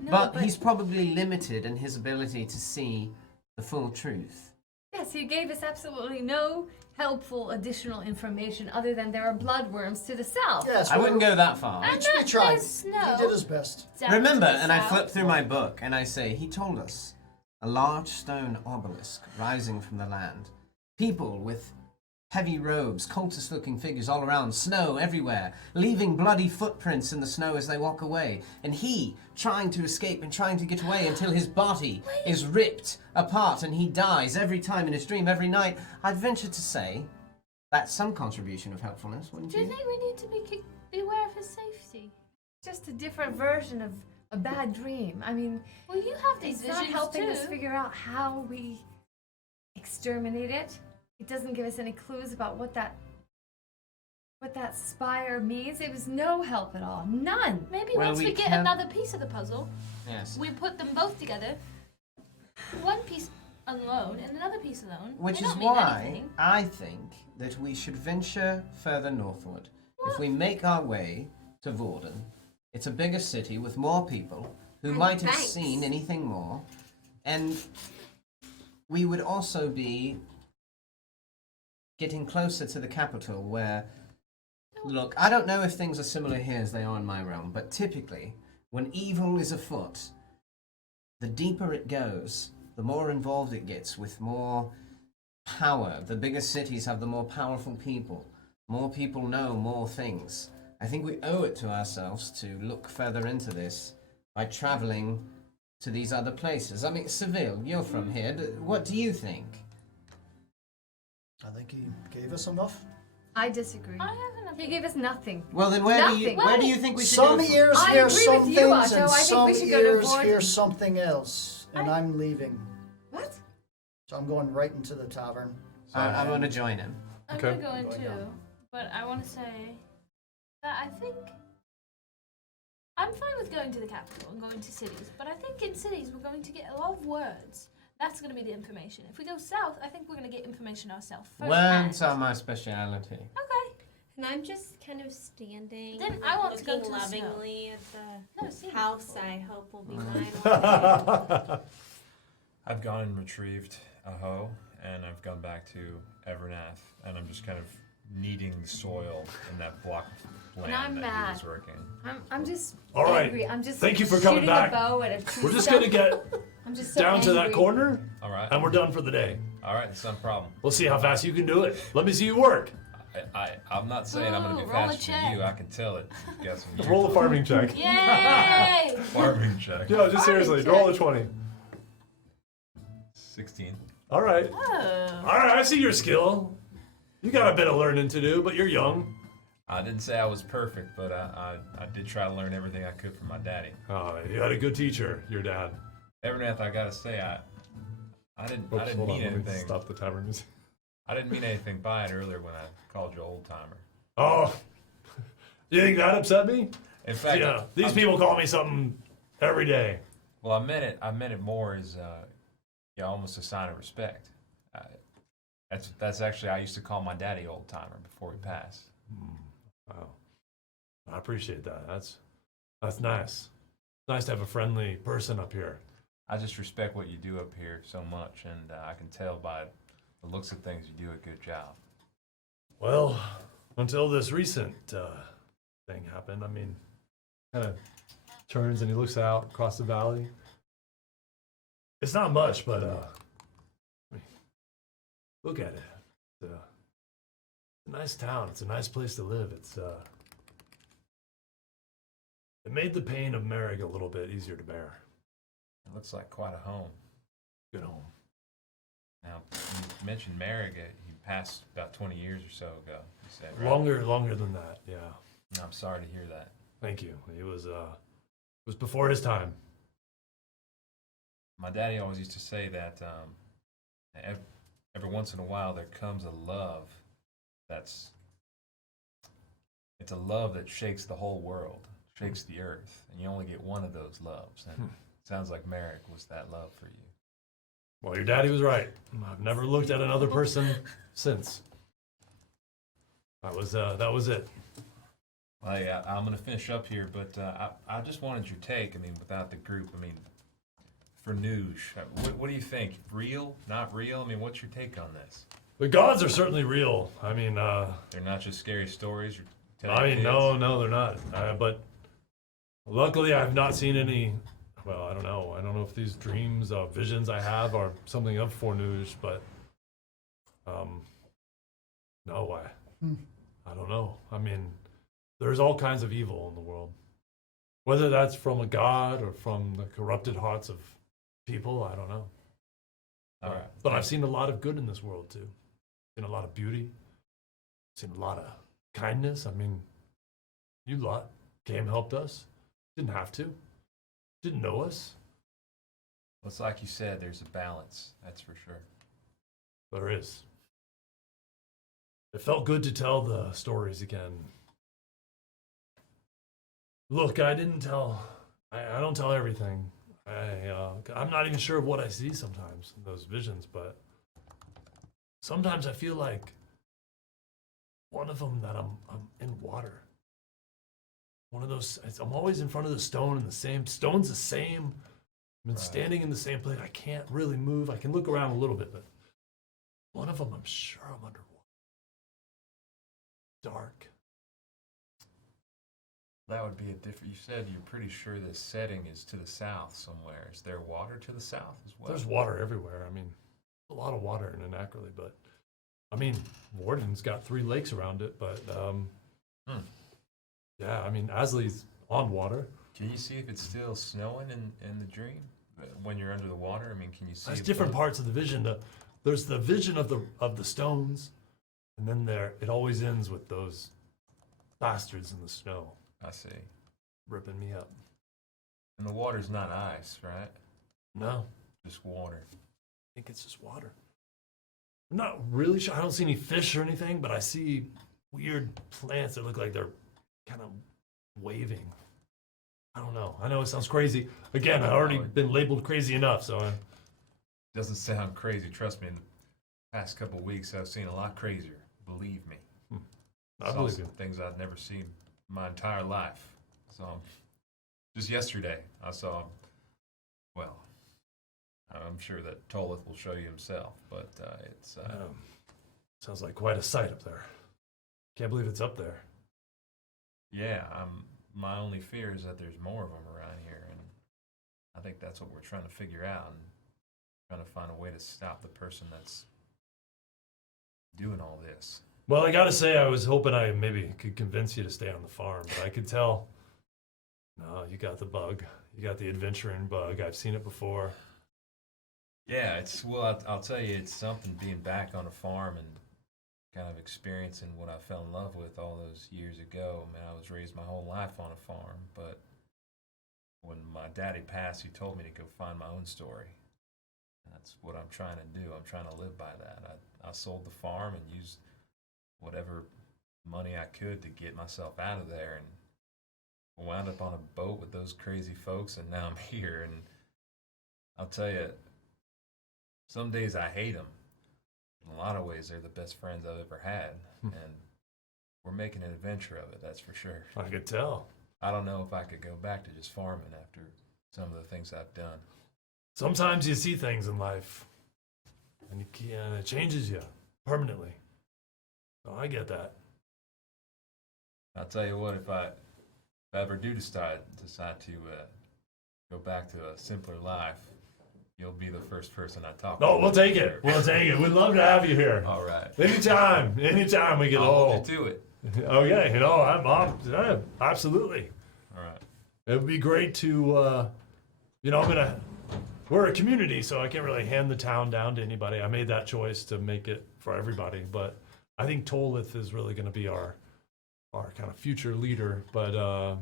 but he's probably limited in his ability to see the full truth. yes, he gave us absolutely no helpful additional information other than there are bloodworms to the south. Yes, I wouldn't go that far. And We that tried. there's snow. He did his best. down Remember, to the and I south. flip through my book and I say, he told us a large stone obelisk rising from the land. People with heavy robes, cultist looking figures all around, snow everywhere, leaving bloody footprints in the snow as they walk away. And he trying to escape and trying to get away until his body is ripped apart and he dies every time in his dream, every night. I'd venture to say that's some contribution of helpfulness, wouldn't Do you you? think we need to be aware of his safety? Just a different version of a bad dream. I mean, Well, you have these it's not visions helping too. us figure out how we exterminate it. It doesn't give us any clues about what that spire means. It was no help at all. None. Maybe Well, once we we get can- another piece of the puzzle, Yes. we put them both together. One piece alone and another piece alone. Which They is don't mean why anything. I think that we should venture further northward. If we make our way to Vorden, it's a bigger city with more people who And might have banks. seen anything more, and we would also be getting closer to the capital where, look, I don't know if things are similar here as they are in my realm, but typically, when evil is afoot, the deeper it goes, the more involved it gets with more power. The bigger cities have the more powerful people. More people know more things. I think we owe it to ourselves to look further into this by traveling to these other places. I mean, Seville, you're from here. What do you think? I think he gave us enough. I disagree. I have He gave us nothing. Well, then where Nothing. do you think we should Some go? ears I hear agree some with you, things, Otto. and I think some we should go to ears Vorden. hear something else. And I'm leaving. What? So I'm going right into the tavern. I want to join him. I'm Okay. gonna go in Going too, down. but I want to say that I think I'm fine with going to the capital and going to cities, but I think in cities we're going to get a lot of words. That's going to be the information. If we go south, I think we're going to get information ourselves first. Words are my speciality. Okay. And I'm just kind of standing, Then I want to go looking to the snow. lovingly at the No, see. house I hope will be mine. I've gone and retrieved a hoe, and I've gone back to Evernath, and I'm just kind of kneading the soil in that block of land I'm that mad. he was working. I'm just All right. angry. I'm just Thank you for coming shooting back. a bow at a tree We're just stump. gonna get I'm just so down to that angry. corner, All right. and we're done for the day. All right, it's no problem. We'll see how fast you can do it. Let me see you work. I'm not saying I'm going to Ooh, be roll a faster check. than you. I can tell it. You've got some Roll a farming check. Yay! farming check. No, just seriously, roll a 20. 16. All right. Oh. All right, I see your skill. You got a bit of learning to do, but you're young. I didn't say I was perfect, but I did try to learn everything I could from my daddy. Oh, you had a good teacher, your dad. Evernath, I got to say, I didn't Oops, hold mean on, let me anything. stop the tavern music. I didn't mean anything by it earlier when I called you old timer. Oh, you think that upset me? In fact, Yeah, these people call me something every day. Well, I meant it more as almost a sign of respect. That's actually I used to call my daddy old timer before he passed. Wow, I appreciate that. That's nice. It's nice to have a friendly person up here. I just respect what you do up here so much, and I can tell by the looks of things you do a good job. Well, until this recent thing happened, I mean, Kind of turns and he looks out across the valley. it's not much, but I mean, look at it. It's a nice town. It's a nice place to live. It made the pain of Merrick a little bit easier to bear. It looks like quite a home. Good home. Now, you mentioned Merrick. He passed about 20 years or so ago. You said, right? Longer than that. Yeah. I'm sorry to hear that. Thank you. It was before his time. My daddy always used to say that every once in a while there comes a love it's a love that shakes the whole world, shakes the earth, and you only get one of those loves. And it sounds like Merrick was that love for you. Well, your daddy was right. I've never looked at another person since. That was it. Well, yeah, I'm going to finish up here, but I just wanted your take. I mean, without the group, I mean, Fornuj, what do you think? Real? Not real? I mean, what's your take on this? The gods are certainly real. I mean, They're not just scary stories you're telling I mean, kids? no, they're not. But luckily, I've not seen any. Well, I don't know. I don't know if these dreams, visions I have are something of Fornuj, but no, I don't know. I mean, there's all kinds of evil in the world. Whether that's from a god or from the corrupted hearts of people, I don't know. All right. But I've seen a lot of good in this world too. Seen a lot of beauty. Seen a lot of kindness. I mean, you lot came, helped us. Didn't have to. Didn't know us. Well, it's like you said, there's a balance, that's for sure. There is. It felt good to tell the stories again. Look, I didn't tell. I don't tell everything. I'm not even sure of what I see sometimes in those visions, but sometimes I feel like one of them that I'm in water. One of those. I'm always in front of the stone, and the same stone's the same. I've been standing in the same place. I can't really move. I can look around a little bit, but one of them, I'm sure I'm underwater. Dark. That would be a different. You said you're pretty sure the setting is to the south somewhere. Is there water to the south as well? There's water everywhere. I mean, a lot of water in Anak'Rali, but I mean, Warden's got 3 lakes around it, but yeah, I mean, Asli's on water. Can you see if it's still snowing in the dream when you're under the water? I mean, can you see? There's different parts of the vision. There's the vision of the stones, and then it always ends with those bastards in the snow. I see. Ripping me up. And the water's not ice, right? No, Just water. I think it's just water. I'm not really sure. I don't see any fish or anything, but I see weird plants that look like they're kind of waving. I don't know. I know it sounds crazy. Again, I've already been labeled crazy enough, so Doesn't sound crazy. Trust me, in the past couple of weeks, I've seen a lot crazier. Believe me. I Saw believe some you. things I'd never seen in my entire life. So, just yesterday, I saw, well, I'm sure that Tolith will show you himself, but it's... Sounds like quite a sight up there. Can't believe it's up there. Yeah, my only fear is that there's more of them around here, and I think that's what we're trying to figure out, and trying to find a way to stop the person that's doing all this. Well, I gotta say, I was hoping I maybe could convince you to stay on the farm, but I could tell. No, you got the bug. You got the adventuring bug. I've seen it before. Yeah, I'll tell you, it's something being back on a farm and kind of experiencing what I fell in love with all those years ago. I mean, I was raised my whole life on a farm, but when my daddy passed, he told me to go find my own story. And that's what I'm trying to do. I'm trying to live by that. I sold the farm and used whatever money I could to get myself out of there, and wound up on a boat with those crazy folks, and now I'm here. And I'll tell you, some days I hate them. In a lot of ways, they're the best friends I've ever had, and we're making an adventure of it, that's for sure. I could tell. I don't know if I could go back to just farming after some of the things I've done. Sometimes you see things in life, and it changes you permanently. Oh, I get that. I'll tell you what, if I ever do decide to go back to a simpler life, you'll be the first person I talk to. No, we'll take it. We'll take it. We'd love to have you here. All right. Anytime we get I'll old. hold you to it. Okay, I'm absolutely. All right. It would be great to, I'm gonna we're a community, so I can't really hand the town down to anybody. I made that choice to make it for everybody, but I think Tolith is really going to be our kind of future leader. But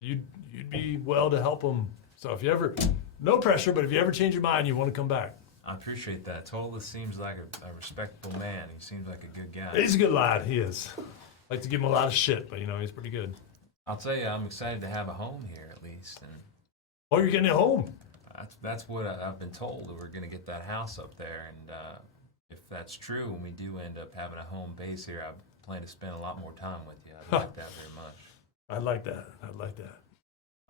you'd be well to help him. So if you ever, no pressure, but if you ever change your mind, you want to come back. I appreciate that. Tolith seems like a respectable man. He seems like a good guy. He's a good lad. He is. Like to give him a lot of shit, but he's pretty good. I'll tell you, I'm excited to have a home here at least, and Oh, you're getting a home. that's what I've been told. That we're going to get that house up there, and if that's true, and we do end up having a home base here, I plan to spend a lot more time with you. I like that very much. I like that. I like that.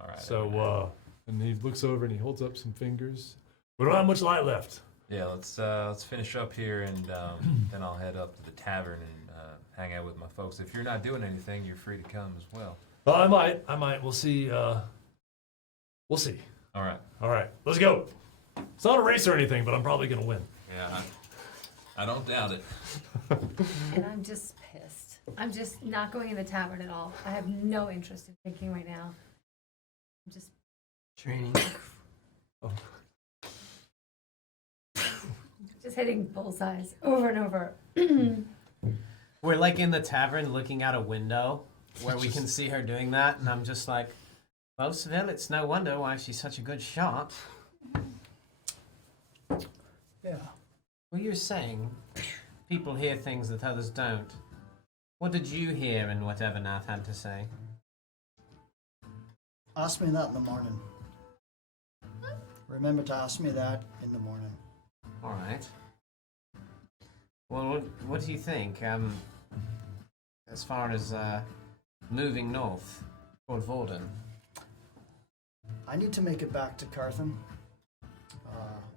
All right. So, and he looks over and he holds up some fingers. We don't have much light left. yeah, let's finish up here, and then I'll head up to the tavern and hang out with my folks. If you're not doing anything, you're free to come as well. Well, I might. We'll see. We'll see. All right. All right, let's go. It's not a race or anything, but I'm probably gonna win. Yeah, I don't doubt it. And I'm just pissed. I'm just not going in the tavern at all. I have no interest in drinking right now. I'm just Training. hitting bullseyes over and over. We're like in the tavern looking out a window where we can see her doing that, and I'm just like, well, Seville, it's no wonder why she's such a good shot. Yeah. Well, you were saying people hear things that others don't. What did you hear in what Evernath had to say? Ask me that in the morning. Remember to ask me that in the morning. All right. Well, what do you think? As far as moving north toward Vorden. I need to make it back to Carthan.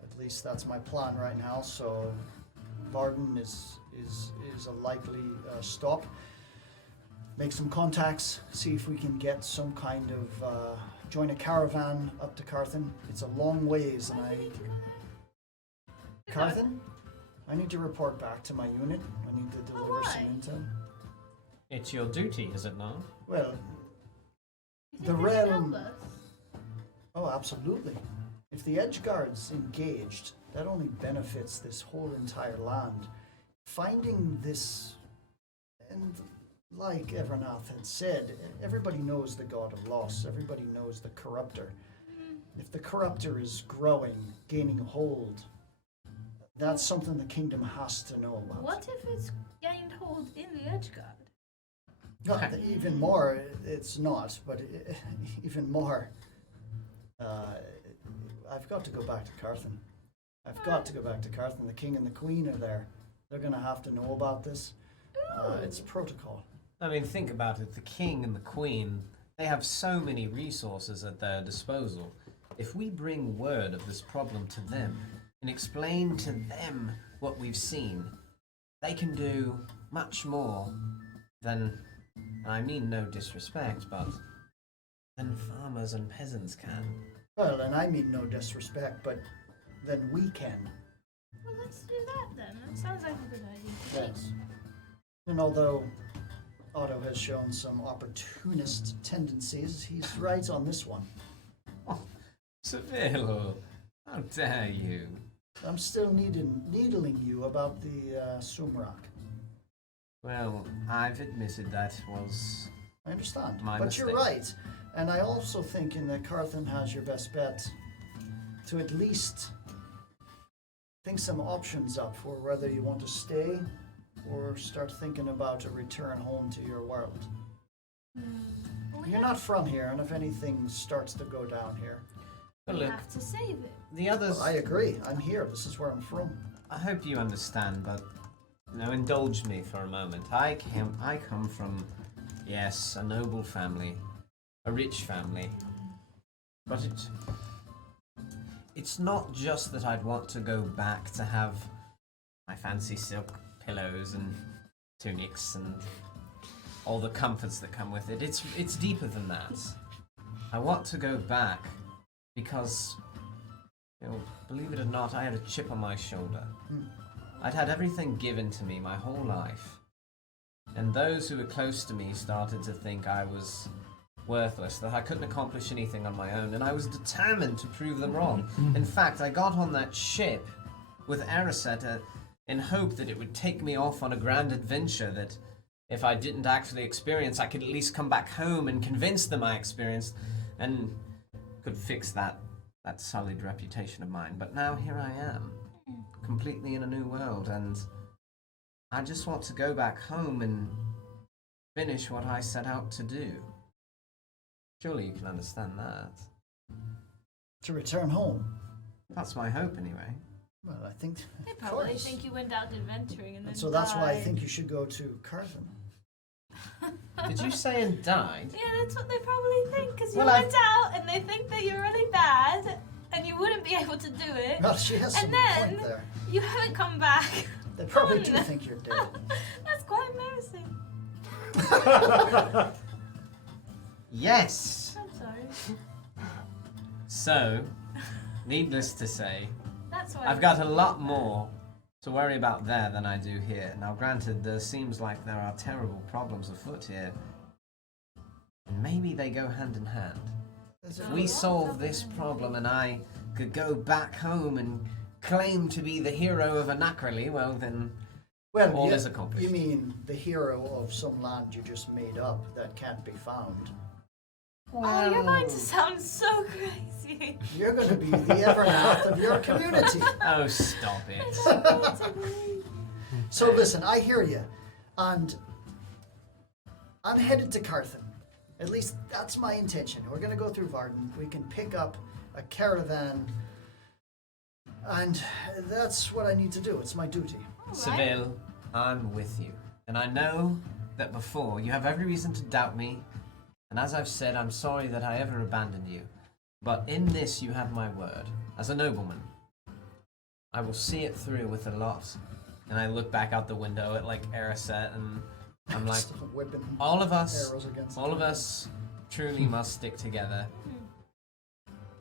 At least that's my plan right now. So, Varden is a likely stop. Make some contacts. See if we can get some kind of join a caravan up to Carthan. It's a long ways, and Carthan. I need to report back to my unit. I need to deliver some intel. It's your duty, is it not? Well, You the think they can realm. help us? Oh, absolutely. If the Edgeguard's engaged, that only benefits this whole entire land. Finding this, and like Evernath had said, everybody knows the god of loss. Everybody knows the corruptor. If the corruptor is growing, gaining hold, that's something the kingdom has to know about. What if it's gained hold in the Edgeguard? No, even more, it's not, but even more, I've got to go back to Carthan. I've got to go back to Carthan. The king and the queen are there. They're going to have to know about this. It's protocol. I mean, think about it. The king and the queen, they have so many resources at their disposal. If we bring word of this problem to them and explain to them what we've seen, they can do much more than, I mean no disrespect, but than farmers and peasants can. Well, and I mean no disrespect, but then we can. Well, let's do that then. That sounds like a good idea to me. Yes. And although Otto has shown some opportunist tendencies, he's right on this one. Seville, how dare you? I'm still needling you about the Sumrak. Well, I've admitted that was... I understand. My But you're mistake. right. And I also think in that Carthan has your best bet to at least think some options up for whether you want to stay or start thinking about a return home to your world. Well, we You're not from here, and if anything starts to go down here. But we look, have to save it. the others... I agree. I'm here. This is where I'm from. I hope you understand, but indulge me for a moment. I come from, yes, a noble family, a rich family, but it's not just that I'd want to go back to have my fancy silk pillows and tunics and all the comforts that come with it. It's deeper than that. I want to go back because, believe it or not, I had a chip on my shoulder. I'd had everything given to me my whole life. And those who were close to me started to think I was worthless, that I couldn't accomplish anything on my own, and I was determined to prove them wrong. In fact, I got on that ship with Araset in hope that it would take me off on a grand adventure that, if I didn't actually experience, I could at least come back home and convince them I experienced, and could fix that sullied reputation of mine. But now here I am, completely in a new world, and I just want to go back home and finish what I set out to do. Surely you can understand that. To return home. That's my hope, anyway. Well, I think. They of probably course. think you went out adventuring and then And so that's why I died. think you should go to Carthen. Did you say and died? Yeah, that's what they probably think, because you Well, went out and they think that you're really bad and you wouldn't be able to do it. Well, she has some And then point there. you haven't come back. They probably do on. think you're dead. That's quite embarrassing. Yes! I'm sorry. So, needless to say, That's why. I've got a lot more to worry about there than I do here. Now, granted, there seems like there are terrible problems afoot here, and maybe they go hand in hand. Is it- If we solve this problem and I could go back home and claim to be the hero of Anak'Rali, well then, Well, all you, is accomplished. You mean the hero of some land you just made up that can't be found? Oh, you're going to sound so crazy. You're going to be the Evernath of your community. Oh, stop it. So listen, I hear you, and I'm headed to Carthen. At least that's my intention. We're going to go through Varden. We can pick up a caravan, and that's what I need to do. It's my duty. Seville, I'm with you. And I know that before you have every reason to doubt me. And as I've said, I'm sorry that I ever abandoned you. But in this, you have my word. As a nobleman, I will see it through with a loss. And I look back out the window at like Araset, and I'm like, Just whipping all of us, arrows against all the of wall. us truly must stick together.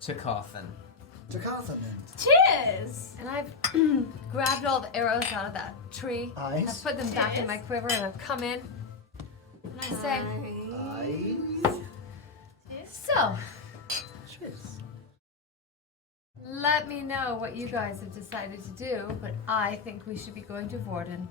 To Carthen. To Carthen then. Cheers! And I've grabbed all the arrows out of that tree. Eyes. I've put them back in my quiver and I've come in. And I say, Eyes. so, Cheers. let me know what you guys have decided to do, but I think we should be going to Vorden.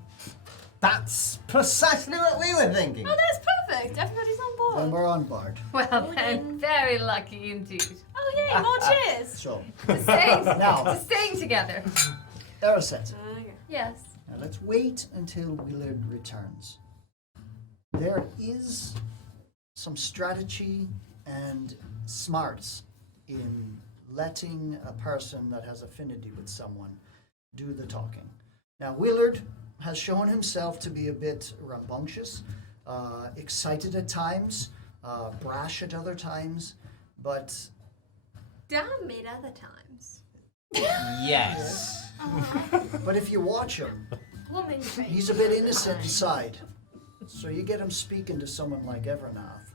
That's precisely what we were thinking. Oh, that's perfect. Everybody's on board. Then we're on board. Well, then, very lucky indeed. Oh, yay, more cheers. So, To staying, Now. to staying together. Araset. Yes. Now let's wait until Willard returns. There is some strategy and smarts in letting a person that has affinity with someone do the talking. Now, Willard has shown himself to be a bit rambunctious, excited at times, brash at other times, but Damn it other times. Yes. but if you watch him, Woman trait. he's a bit innocent inside. So you get him speaking to someone like Evernath,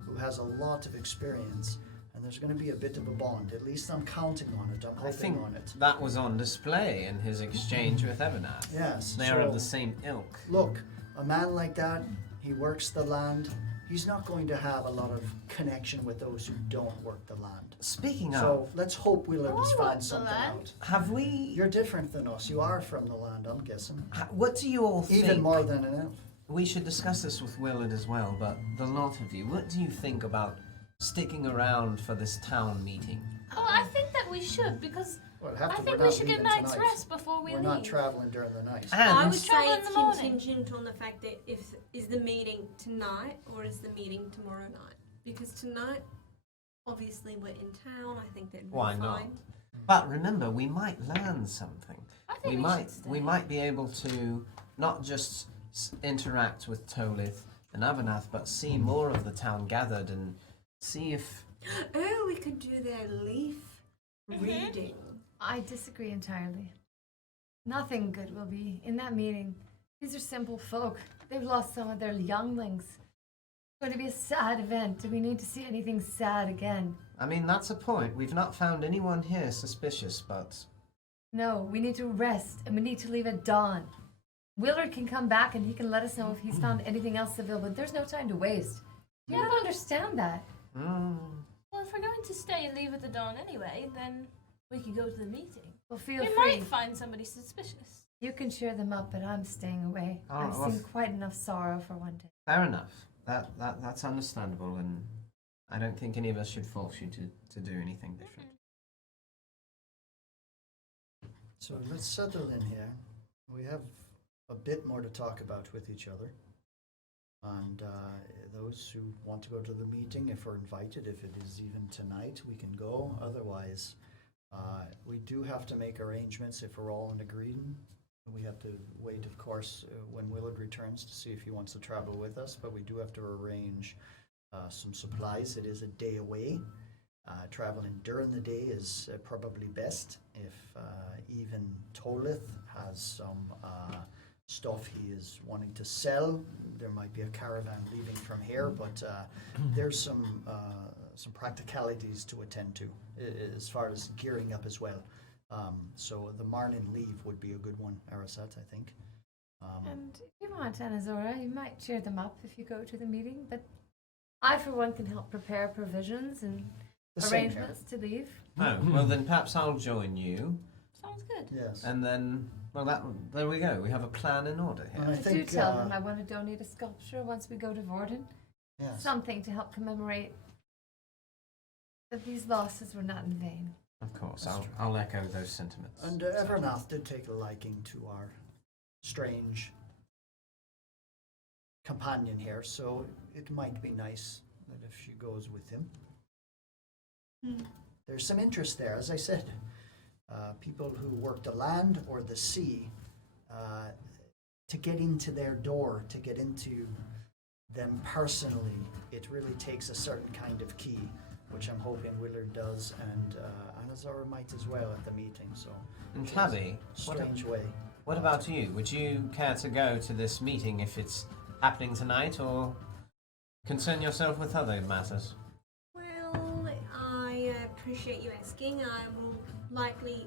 who has a lot of experience, and there's going to be a bit of a bond. At least I'm counting on it. I'm I think hoping on it. that was on display in his exchange with Evernath. Yes. They are of so, the same ilk. Look, a man like that, he works the land. He's not going to have a lot of connection with those who don't work the land. Speaking of, So let's hope Willard Oh, I work finds the something land. out. have we? You're different than us. You are from the land, I'm guessing. What do you all think? Even more than an elf. We should discuss this with Willard as well, but the lot of you, what do you think about sticking around for this town meeting? Oh, I think that we should, because Well, have I to, think we're we not should get a leaving night's tonight. rest before we We're leave. not traveling during the night. I And would travel say in it's the morning. contingent on the fact that is the meeting tonight or is the meeting tomorrow night? Because tonight, obviously, we're in town. I think that we're Why fine. not? But remember, we might learn something. I think We might be able to not just interact with Tolith and Abanath, but see more of the town gathered and see if. Oh, we could do their leaf reading. I disagree entirely. Nothing good will be in that meeting. These are simple folk. They've lost some of their younglings. It's going to be a sad event. Do we need to see anything sad again? I mean, that's a point. We've not found anyone here suspicious, but No, we need to rest and we need to leave at dawn. Willard can come back and he can let us know if he's found anything else civil, but there's no time to waste. You don't understand that. Well, if we're going to stay and leave at the dawn anyway, then we could go to the meeting. Well, feel We free. might find somebody suspicious. You can cheer them up, but I'm staying away. Oh, I've well, seen quite enough sorrow for one day. Fair enough. That's understandable, and I don't think any of us should force you to do anything different. So let's settle in here. We have a bit more to talk about with each other. And those who want to go to the meeting, if we're invited, if it is even tonight, we can go. Otherwise, we do have to make arrangements if we're all in agreement. We have to wait, of course, when Willard returns to see if he wants to travel with us, but we do have to arrange some supplies. It is a day away. Traveling during the day is probably best. If even Tolith has some stuff he is wanting to sell, there might be a caravan leaving from here, but there's some practicalities to attend to as far as gearing up as well. So the Marlin leave would be a good one, Arasat, I think. And if you want, Anazora, you might cheer them up if you go to the meeting, but I, for one, can help prepare provisions and The same here. arrangements to leave. Oh, well then perhaps I'll join you, Sounds good. Yes. and then there we go. We have a plan in order here. And I I do think, tell them I want to donate a sculpture once we go to Vorden. yes. Something to help commemorate that these losses were not in vain. Of course, That's I'll echo those sentiments. And Evernath did take a liking to our strange companion here, so it might be nice that if she goes with him. There's some interest there, as I said. People who work the land or the sea, to get into their door, to get into them personally, it really takes a certain kind of key, which I'm hoping Willard does, and Anazora might as well at the meeting. So, And Tabby, strange way. what about you? Would you care to go to this meeting if it's happening tonight, or concern yourself with other matters? Well, I appreciate you asking. I will likely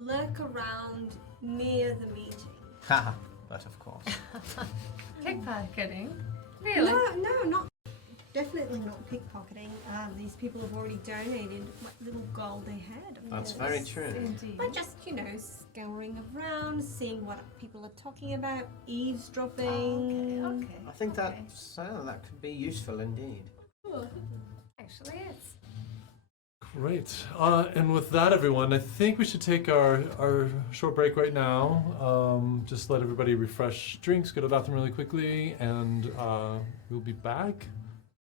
lurk around near the meeting. Haha, but of course. Pickpocketing? Really? No, not definitely not pickpocketing. These people have already donated what little gold they had. That's very true. Indeed. By just, scouring around, seeing what people are talking about, eavesdropping. Okay. I think okay. that could be useful indeed. Actually, it's. Great. And with that, everyone, I think we should take our short break right now. Just let everybody refresh drinks, go to the bathroom really quickly, and we'll be back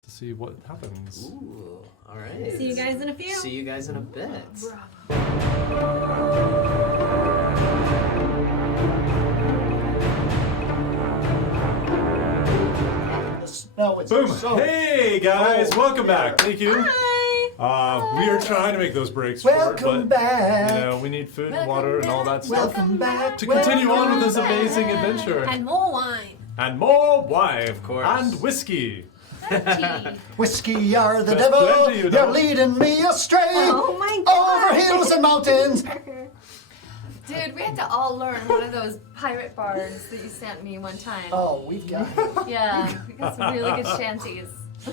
to see what happens. Ooh, all right. See you guys in a few. See you guys in a bit. No, it's Boom! so. Hey guys, Oh, welcome back. yeah. Thank you. Hi. We are trying to make those breaks short, Welcome but back. we need food and Welcome water and all that back. stuff Welcome back. to continue on with this welcome amazing back. adventure. And more wine. And more wine, of course. and whiskey. Whiskey, you're the That's devil. plenty, you know. You're leading me astray. Oh my god. Over hills and mountains. Dude, we had to all learn one of those pirate bars that you sent me one time. Oh, we've got it. Yeah, we got some really good shanties. We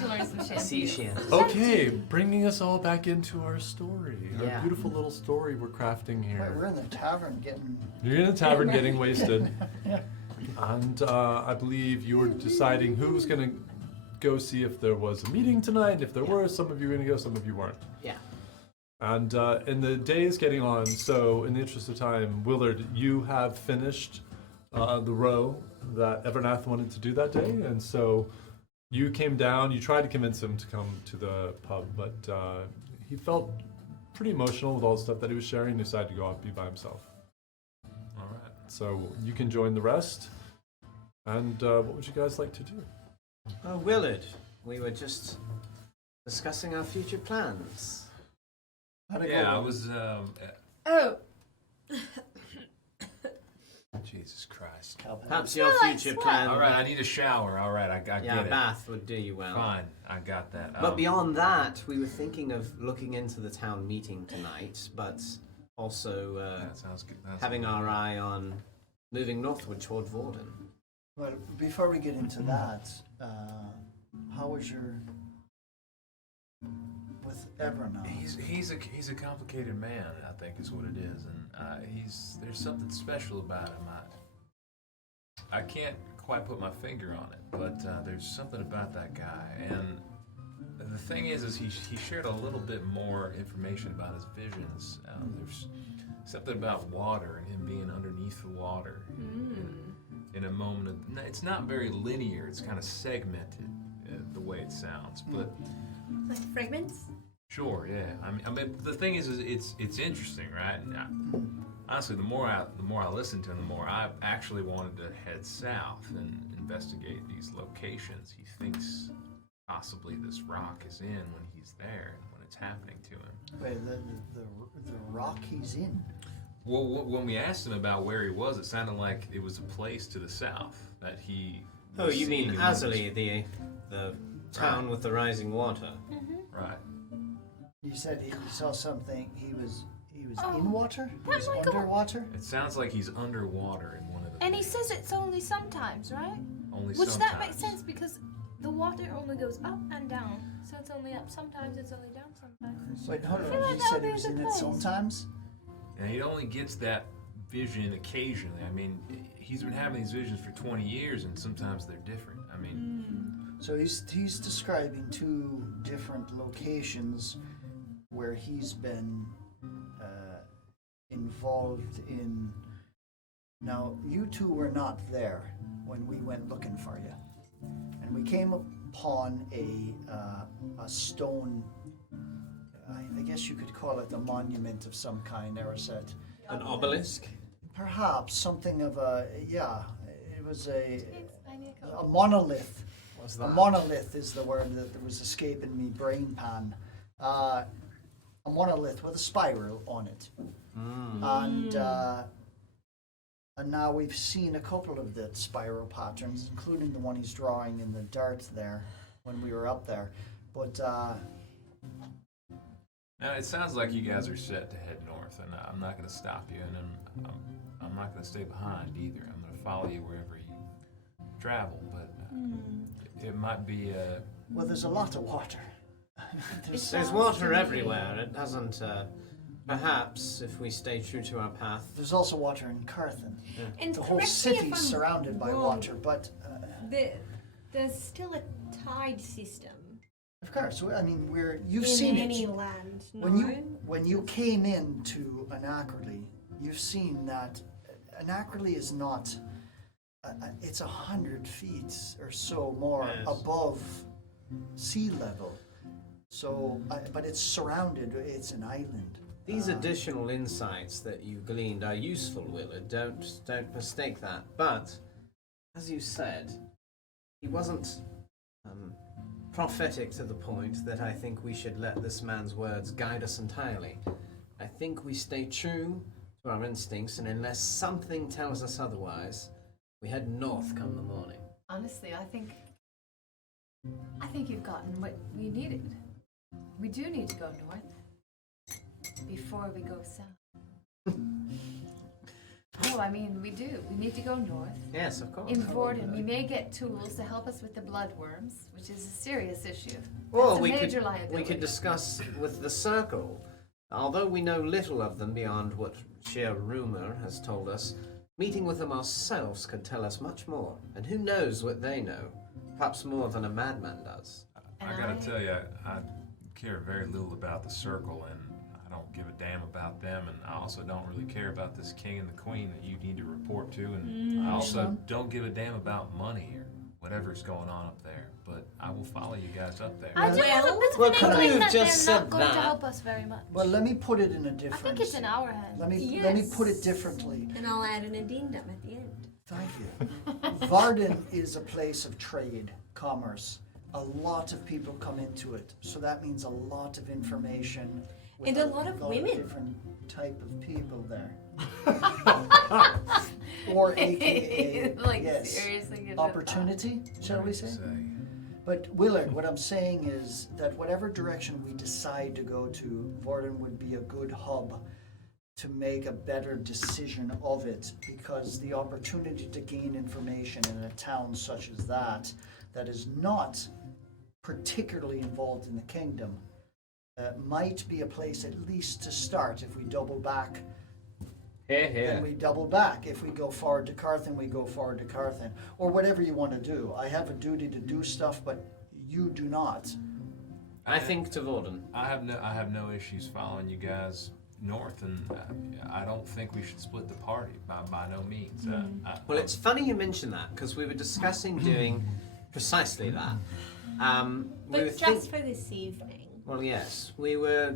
can learn some shanties. Sea shanties. Okay, bringing us all back into our story. Yeah. Our beautiful little story we're crafting Wait, here. we're in the tavern getting. You're in the tavern getting wasted. And I believe you were deciding who was going to go see if there was a meeting tonight. And if there were, some of you were going to go, some of you weren't. Yeah. And in the days getting on, so in the interest of time, Willard, you have finished the row that Evernath wanted to do that day. And so you came down, you tried to convince him to come to the pub, but he felt pretty emotional with all the stuff that he was sharing and decided to go off be by himself. All right. So you can join the rest. And what would you guys like to do? Oh, Willard, we were just discussing our future plans. Yeah, I was. Oh, Jesus Christ. Perhaps your future plan. All right, I need a shower. All right, I Yeah, get a it. bath would do you well. Fine, I got that. But beyond that, we were thinking of looking into the town meeting tonight, but also that sounds good. That's having good. our eye on moving northward toward Vorden. Well, before we get into that, how was your with Evernoff. He's a complicated man, I think is what it is, and there's something special about him. I can't quite put my finger on it, but there's something about that guy. And the thing is he shared a little bit more information about his visions. There's something about water and him being underneath the water in a moment of. It's not very linear. It's kind of segmented, the way it sounds, but. Like fragments? Sure, yeah. I mean, the thing is it's interesting, right? And honestly, the more I listened to him, the more I actually wanted to head south and investigate these locations. He thinks possibly this rock is in when he's there and when it's happening to him. Wait, the rock he's in? Well, when we asked him about where he was, it sounded like it was a place to the south that he. Oh, was you mean seeing in Anak'Rali, the town with the rising water? Right. You said he saw something. He was Oh, in water. He was my God. underwater. It sounds like he's underwater in one of the. And he says it's only sometimes, right? only Which sometimes. that makes sense because the water only goes up and down. So it's only up sometimes, it's only down sometimes. Wait, hold feel on. like You that said would he be was a in good it place. sometimes. And he only gets that vision occasionally. I mean, he's been having these visions for 20 years, and sometimes they're different. I mean, So he's describing two different locations where he's been involved in. Now, you two were not there when we went looking for you, and we came upon a stone. I guess you could call it a monument of some kind, Erised. An obelisk? Perhaps something of a It was a I need to go. monolith. What's A that? monolith is the word that was escaping me brain pan. A monolith with a spiral on it. And now we've seen a couple of the spiral patterns, including the one he's drawing in the dirt there when we were up there. But now it sounds like you guys are set to head north, and I'm not going to stop you, and I'm not going to stay behind either. I'm going to follow you wherever you travel, but it might be well, there's a lot of water. There's water everywhere. It doesn't. Perhaps if we stay true to our path. There's also water in Carthan. And The whole correct me if city's I'm surrounded by wrong, water, but There's still a tide system of course, I mean, you've in seen any it. land. No? When you came into Anak'Rali, you've seen that Anak'Rali is not. It's 100 feet or so more Yes. above sea level. So, but it's surrounded. It's an island. These additional insights that you gleaned are useful, Willard. Don't mistake that. But as you said, he wasn't prophetic to the point that I think we should let this man's words guide us entirely. I think we stay true to our instincts, and unless something tells us otherwise, we head north come the morning. Honestly, I think you've gotten what you needed. We do need to go north before we go south. No, I mean, we do. We need to go north. Yes, of course. In Vorden, we may get tools to help us with the bloodworms, which is a serious issue. Or That's a we major could liability. discuss with the Circle. Although we know little of them beyond what sheer rumor has told us, meeting with them ourselves could tell us much more. And who knows what they know? Perhaps more than a madman does. And I gotta tell you, I care very little about the Circle, and I don't give a damn about them, and I also don't really care about this king and the queen that you need to report to, and I also don't give a damn about money or whatever's going on up there, but I will follow you guys up there. I do have a bit of Well, an couldn't inkling you that have they're just not said going to that? help us very much. Well, let me put it in a I different. think it's in our hands. Let me Yes. put it differently. And I'll add an addendum at the end. Thank you. Varden is a place of trade, commerce. A lot of people come into it, so that means a lot of information. with And a lot of women. different type of people there. Or AKA, like, yes, seriously, get opportunity, shall we say? But Willard, what I'm saying is that whatever direction we decide to go to, Vorden would be a good hub to make a better decision of it, because the opportunity to gain information in a town such as that is not particularly involved in the kingdom, might be a place at least to start. If we double back, then we double back. If we go forward to Carthen, we go forward to Carthen. Or whatever you want to do. I have a duty to do stuff, but you do not. I think to Vorden. I have no issues following you guys north, and I don't think we should split the party by no means. Well, it's funny you mention that because we were discussing doing precisely that. We were But just for this evening. Well, yes, we were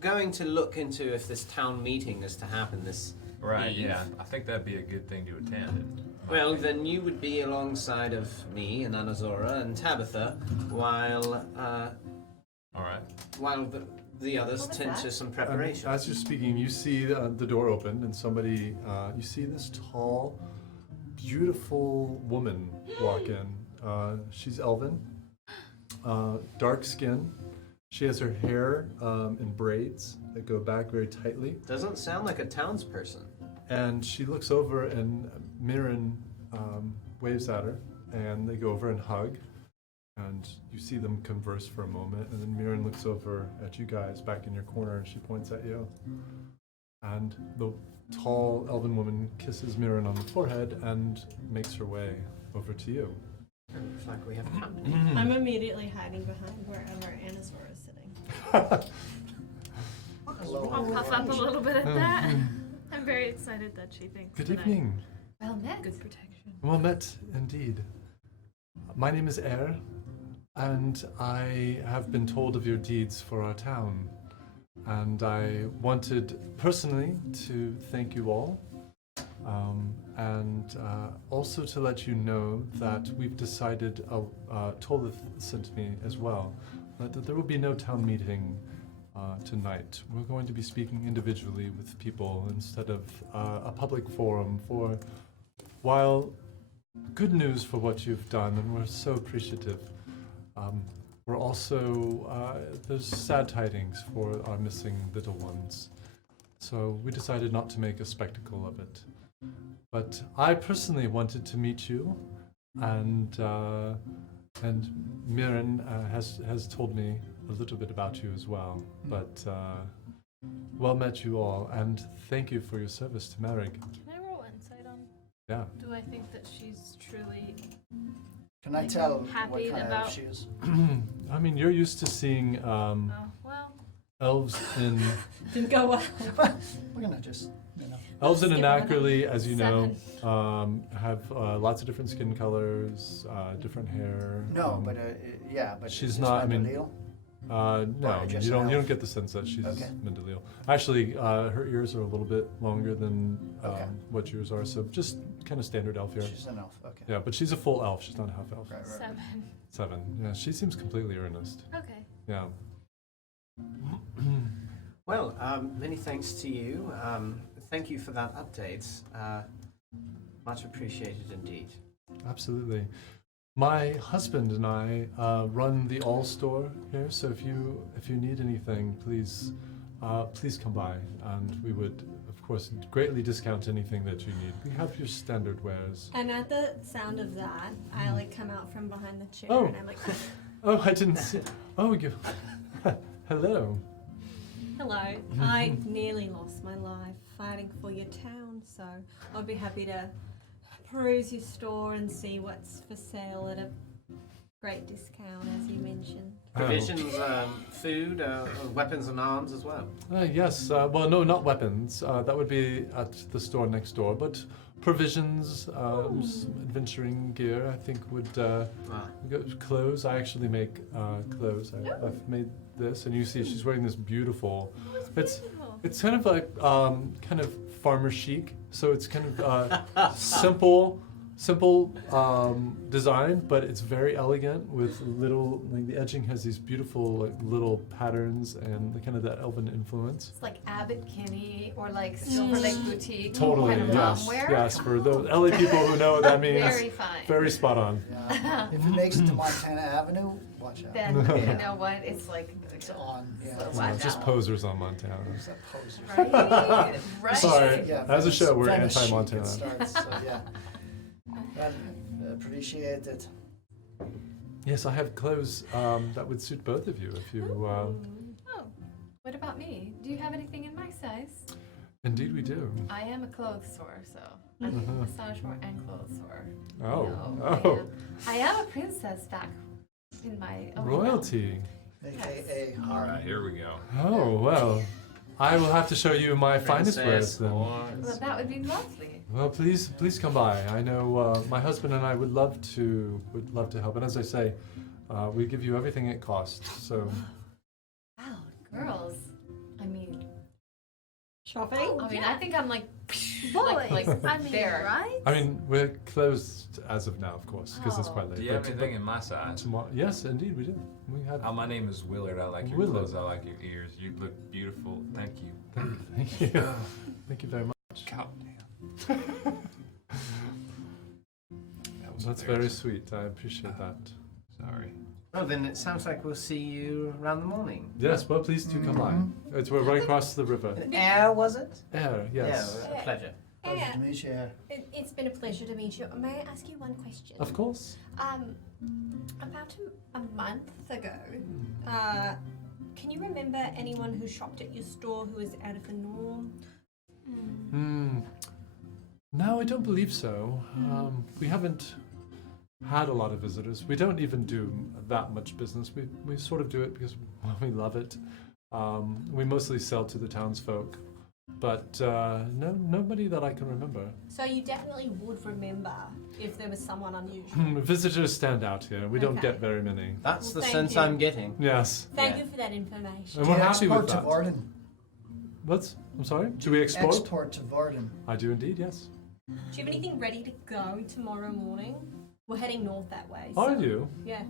going to look into if this town meeting is to happen this right. eve. Yeah, I think that'd be a good thing to attend. Well, then you would be alongside of me and Anazora and Tabitha while All right. while the others What was tend that? to some preparation. As you're speaking, you see the door open, and somebody, you see this tall, beautiful woman walk in. She's elven, dark skin. She has her hair in braids that go back very tightly. Doesn't sound like a townsperson. And she looks over, and Mirren waves at her, and they go over and hug. And you see them converse for a moment, and then Mirren looks over at you guys back in your corner, and she points at you. And the tall elven woman kisses Mirren on the forehead and makes her way over to you. Looks like we have company. I'm immediately hiding behind wherever Anazora is sitting. Hello. I'll puff up a little bit at that. I'm very excited that she thinks Good that I- evening. Well met. Good protection. Well met, indeed. My name is Air, and I have been told of your deeds for our town. And I wanted personally to thank you all, and also to let you know that we've decided, Tolith sent me as well, that there will be no town meeting tonight. We're going to be speaking individually with people instead of a public forum for, while good news for what you've done, and we're so appreciative. We're also, there's sad tidings for our missing little ones. So we decided not to make a spectacle of it. But I personally wanted to meet you, and Mirren has told me a little bit about you as well. But well met you all, and thank you for your service to Marek. Can I roll insight on? Yeah. Do I think that she's truly? Can I tell what Happy kind of about- elf she is? I mean, you're used to seeing Oh well. elves in Didn't go well. We're gonna just, you know. elves in Skip on Anak'Rali, as you know, have lots of different skin colors, different hair. No, but yeah, but she's is not- I mean, Mendeleal? No, Or just you an don't elf? get the sense that she's Okay. Mendeleal. Actually, her ears are a little bit longer than Okay. what yours are, so just kind of standard elf here. She's an elf. Okay. Yeah, but she's a full elf. She's not a half elf. Right, right. 7. 7. Yeah, she seems completely earnest. Okay. Yeah. Well, many thanks to you. Thank you for that update. Much appreciated indeed. Absolutely. My husband and I run the All Store here, so if you need anything, please come by, and we would, of course, greatly discount anything that you need. We have your standard wares. And at the sound of that, I like come out from behind the chair Oh. and I'm like, Oh, I didn't see. Oh, you. Hello. hello. I nearly lost my life fighting for your town, so I'd be happy to peruse your store and see what's for sale at a great discount, as you mentioned. Provisions, food, weapons and arms as well. Yes. Well, no, not weapons. That would be at the store next door. But provisions, some adventuring gear, I think would. Clothes. I actually make clothes. I've made this, and you see she's wearing this beautiful. It's kind of like kind of farmer chic. So it's kind of simple design, but it's very elegant with little, like the edging has these beautiful like little patterns and the kind of that elven influence. It's like Abbott Kinney or like Silver Lake Boutique. Totally, kind of yes, wear. yes. For the LA people who know what that means, Very fine. very spot on. Yeah. If it makes it to Montana Avenue, watch out. Then you know what? It's like It's on. Yeah. So it's watch on. Just out. posers on Montana. It's a poser. right. Right. Sorry. Yeah, As a Venice- show, we're Venice chic, anti-Montana. it starts, so yeah. Well, appreciate it. Yes, I have clothes that would suit both of you if you. Oh, what about me? Do you have anything in my size? Indeed, we do. I am a clothes store, so I'm a massage store and clothes store. Oh, You know, I am a princess back in my own realm. royalty. AKA. All right, here we go. Oh well, I will have to show you my finest wares Princess then. Wars. Well, that would be lovely. Well, please come by. I know my husband and I would love to help. And as I say, we give you everything it costs. So Wow, girls. I mean, Shopping? I think I'm like, Boys, like I mean, there. right? I mean, we're closed as of now, of course, because it's Oh. quite late. Do you have but- anything in my size? Tomorrow, yes, indeed, we do. We have. My name is Willard. I like your Willard. clothes. I like your ears. You look beautiful. Thank you. Thank you. Thank you very much. God damn. That was That's very sweet. I appreciate that. Sorry. Oh, then it sounds like we'll see you around the morning. Yes, well, please do come by. We're right across the river. Air, was it? Air, yes. Yeah, a pleasure. Pleasure to meet you. It's been a pleasure to meet you. May I ask you one question? Of course. About a month ago, can you remember anyone who shopped at your store who was out of the norm? No, I don't believe so. We haven't had a lot of visitors. We don't even do that much business. We sort of do it because we love it. We mostly sell to the townsfolk, but no, nobody that I can remember. So you definitely would remember if there was someone unusual. Visitors stand out here. We don't Okay. get very many. That's Well, the thank sense you. I'm getting. Yes, Thank Yeah. you for that information. and we're Do you happy with export to that. Varden? What's? I'm sorry. Do we export? Export to Varden. I do indeed. Yes. Do you have anything ready to go tomorrow morning? We're heading north that way. Are so- you? Yeah.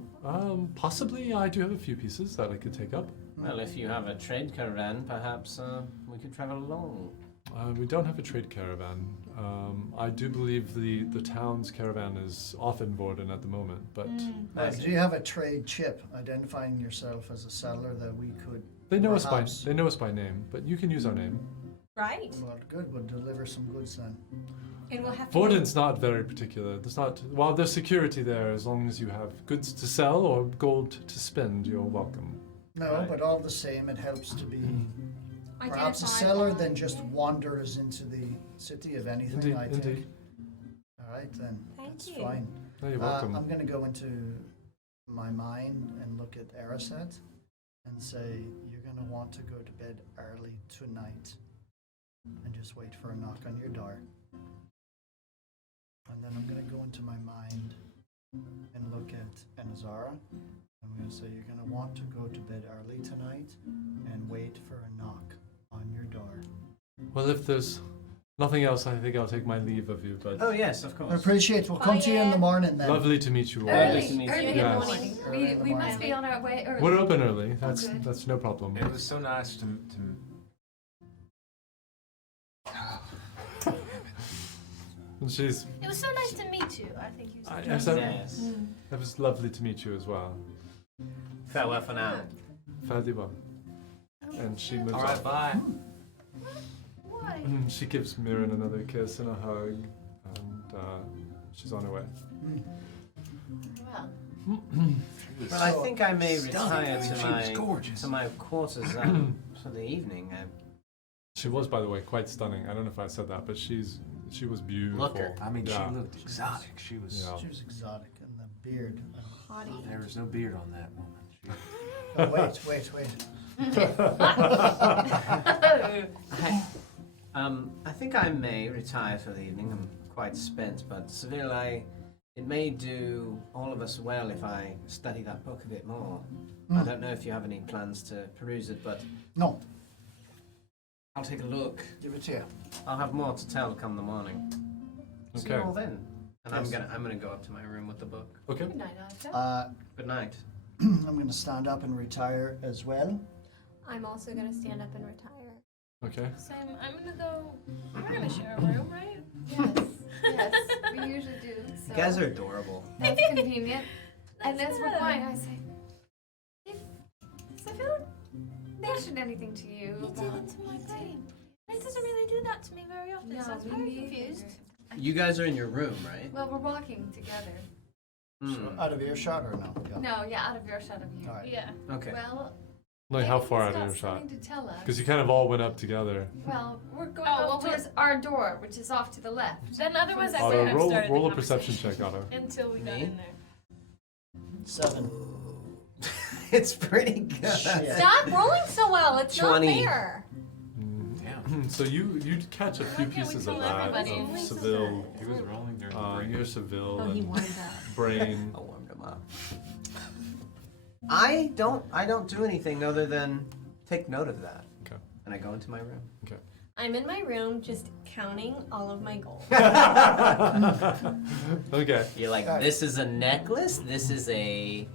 Possibly. I do have a few pieces that I could take up. Well, if you have a trade caravan, perhaps we could travel along. We don't have a trade caravan. I do believe the town's caravan is off in Vorden at the moment, but Do you have a trade chip identifying yourself as a settler that we could? they know us Perhaps. by name. But you can use our name. Right. Well, good. We'll deliver some goods then. And we'll have to. Vorden's not very particular. There's security there as long as you have goods to sell or gold to spend. You're welcome. No, Right. but all the same, it helps to be perhaps a seller than just wanderers into the city of anything. Indeed, I think. indeed. All right then. Thank That's you. fine. No, you're welcome. I'm going to go into my mind and look at Araset and say, you're going to want to go to bed early tonight and just wait for a knock on your door. And then I'm going to go into my mind and look at Anazara. I'm going to say, you're going to want to go to bed early tonight and wait for a knock on your door. Well, if there's nothing else, I think I'll take my leave of you. But Oh, yes, of I course. appreciate it. We'll come to you in the morning then. lovely to meet you all. Early to meet you. Early in the Yes. morning. Early in the We morning. must be on our way early. We're open early. That's good. that's no problem. It was so nice to And she's. It was so nice to meet you. I think you said. Yes, Yes. it was lovely to meet you as well. Farewell for now. Fairly well. And she moves All right, off. bye. Why? She gives Mirren another kiss and a hug, and she's on her way. Well, Well, I think I may stunning. retire She was gorgeous. to my quarters for the evening. She was, by the way, quite stunning. I don't know if I said that, but she was beautiful. Look her. I mean, Yeah. she looked exotic. She was. Yeah. She was exotic, and the beard. Hottie. There was no beard on that woman. Oh, wait. I think I may retire for the evening. I'm quite spent, but Seville, it may do all of us well if I study that book a bit more. I don't know if you have any plans to peruse it, but No, I'll take a look. give it to you. I'll have more to tell come the morning. See you Okay. all then. And Yes. I'm gonna go up to my room with the book. Okay. good night, Asa. Good night. I'm going to stand up and retire as well. I'm also going to stand up and retire. Okay. Sam, I'm gonna go. We're gonna share a room, right? Yes, we usually do. So You guys are adorable. that's convenient. And That's as we're good. going, I say, if Seville mentioned anything to you He did about it to my eating, brain. He doesn't really do that to me very often, so I was me very neither. confused. You guys are in your room, right? Well, we're walking together. So out of earshot or no? Yeah. No, yeah, out of earshot of you. All right. Yeah. Okay. Well, Like how maybe far he's out of got your shot? something to tell us. Because you kind of all went up together. Well, we're going Oh, off well, towards our door, which is off to the left. Then otherwise I Otto, wouldn't have roll, started roll the a perception conversation check, Otto. until we got Me? in there. 7. It's pretty good. Shit. Stop rolling so well. It's 20. not fair. So you catch a few Why can't we pieces of tell that, everybody? of Wait, Seville, He was rolling during the break. near Seville, Oh, he and warmed up. Brain. I warmed him up. I don't do anything other than take note of that. Okay. And I go into my room. Okay. I'm in my room just counting all of my gold. Okay. You're like, Alright. this is a necklace. This is a,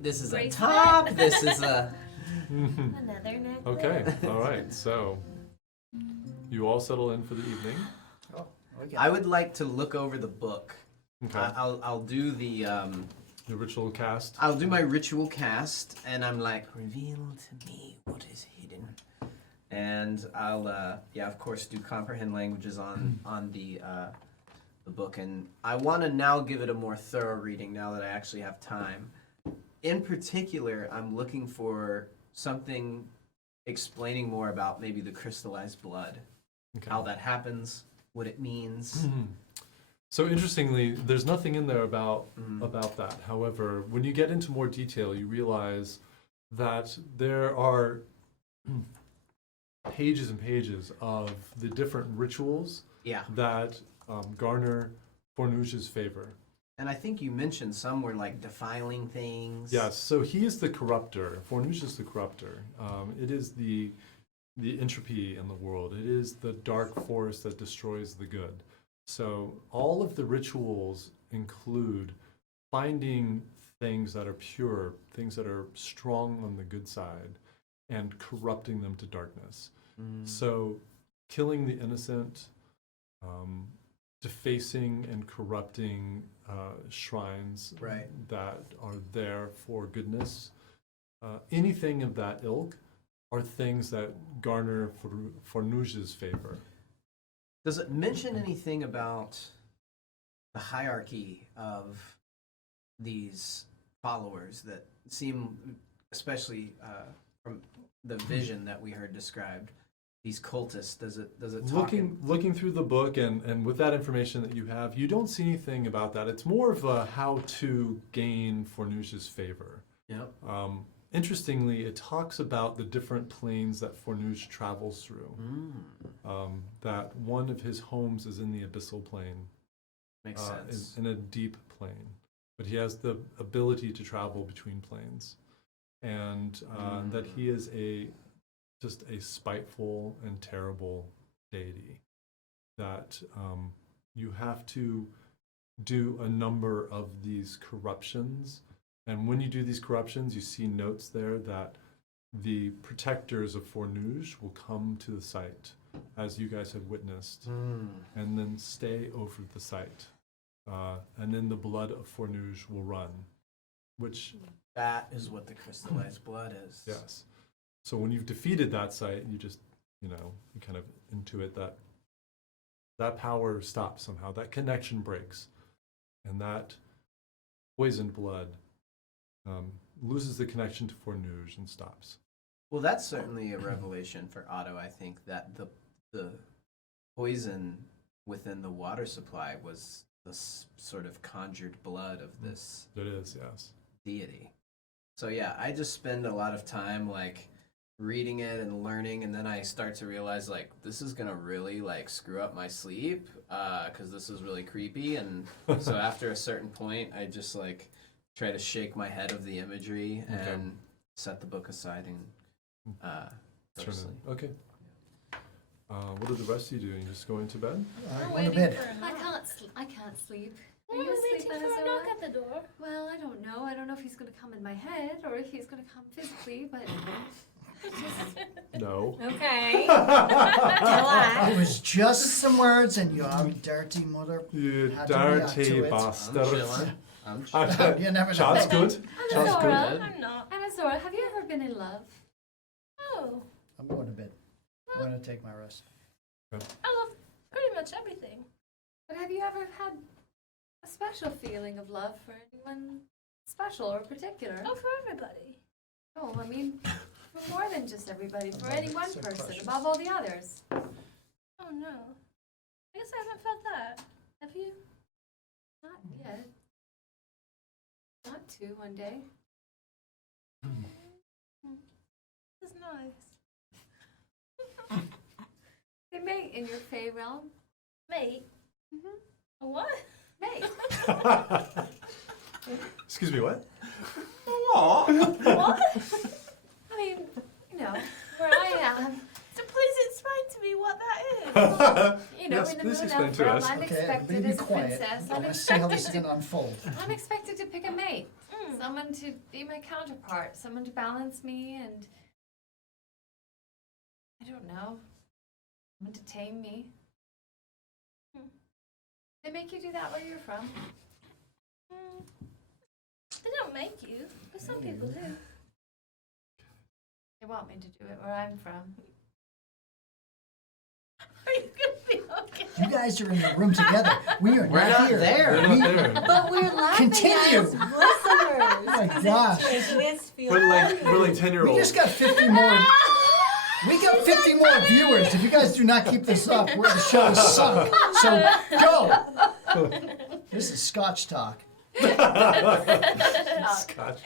this is a Bracelet. top. This is a. Another necklace. Okay. All right. So you all settle in for the evening. Oh, okay. I would like to look over the book. Okay. I'll do the The ritual cast. I'll do my ritual cast, and I'm like, reveal to me what is hidden. And I'll, yeah, of course, do comprehend languages on the book, and I want to now give it a more thorough reading now that I actually have time. In particular, I'm looking for something explaining more about maybe the crystallized blood, Okay. how that happens, what it means. Mhm. So interestingly, there's nothing in there about Mhm. about that. However, when you get into more detail, you realize that there are pages and pages of the different rituals Yeah, that garner Fornuj's favor. and I think you mentioned some were like defiling things. Yes, so he is the corrupter. Fornuj is the corrupter. It is the entropy in the world. It is the dark force that destroys the good. So all of the rituals include finding things that are pure, things that are strong on the good side, and corrupting them to darkness. Mm. So killing the innocent, defacing and corrupting shrines Right. that are there for goodness, anything of that ilk are things that garner Fornuj's favor. Does it mention anything about the hierarchy of these followers that seem, especially from the vision that we heard described, these cultists? Does it talk? Looking through the book and with that information that you have, you don't see anything about that. It's more of a how to gain Fornuj's favor. Yep. Interestingly, it talks about the different planes that Fornuj travels through. Mm. That one of his homes is in the abyssal plane, Makes is sense. in a deep plane, but he has the ability to travel between planes, and that he is just a spiteful and terrible deity. That you have to do a number of these corruptions. And when you do these corruptions, you see notes there that the protectors of Fornuj will come to the site, as you guys have witnessed, Mm. and then stay over the site. And then the blood of Fornuj will run, which, That is what the crystallized blood is. yes. So when you've defeated that site, you just, you kind of intuit that that power stops somehow, that connection breaks, and that poisoned blood loses the connection to Fornuj and stops. Well, that's certainly a revelation for Otto. I think that the poison within the water supply was the sort of conjured blood of this It is, yes. deity. So yeah, I just spend a lot of time like reading it and learning, and then I start to realize like this is gonna really like screw up my sleep because this is really creepy. And so after a certain point, I just like try to shake my head of the imagery Okay. and set the book aside and go to Turn sleep. it. Okay. What are the rest of you doing? Just going to bed? We're Go to waiting bed. for a I knock. can't sleep. Are We're you asleep, waiting for a Anazora? knock at the door. Well, I don't know. I don't know if he's going to come in my head or if he's going to come physically, but No. Okay. It was just some words, and you're dirty mother. You Had to react to dirty it. I'm bastard. chilling. I'm chilling. You never know. Chad's good. Chad's good. Anazora, I'm not. Anazora, have you ever been in love? Oh, I'm going to bed. I'm going to take my rest. I love pretty much everything. But have you ever had a special feeling of love for anyone special or particular. Oh, for everybody. Oh, I mean, for more than just everybody, for any one So person precious. above all the others. Oh no. I guess I haven't felt that. Have you? Not yet. Not to one day. That's nice. They mate in your Fey realm. Mate. A what? Mate. Excuse me, what? What? I mean, you know, where I am, So please explain to me what that is. you know, Yes, in the please moon explain elf to realm, us. I'm Okay, expected everybody be as a quiet. princess. I I'm want to see how this is expected going to unfold. I'm expected to pick a mate. Mm. Someone to be my counterpart. Someone to balance me and, I don't know, someone to tame me. They make you do that where you're from. Mm. They don't make you, but some people do. They want me to do it where I'm from. Are you gonna be okay? You guys are in the room together. We are We're not not here. there. They're not there. But we're laughing Continue. as listeners. Oh my gosh. Making us feel We're like We 10-year-olds. just got 50 more. We got 50 more viewers. If you guys do not keep this up, we're the show is sunk. So go. This is Scotch talk. Scotch.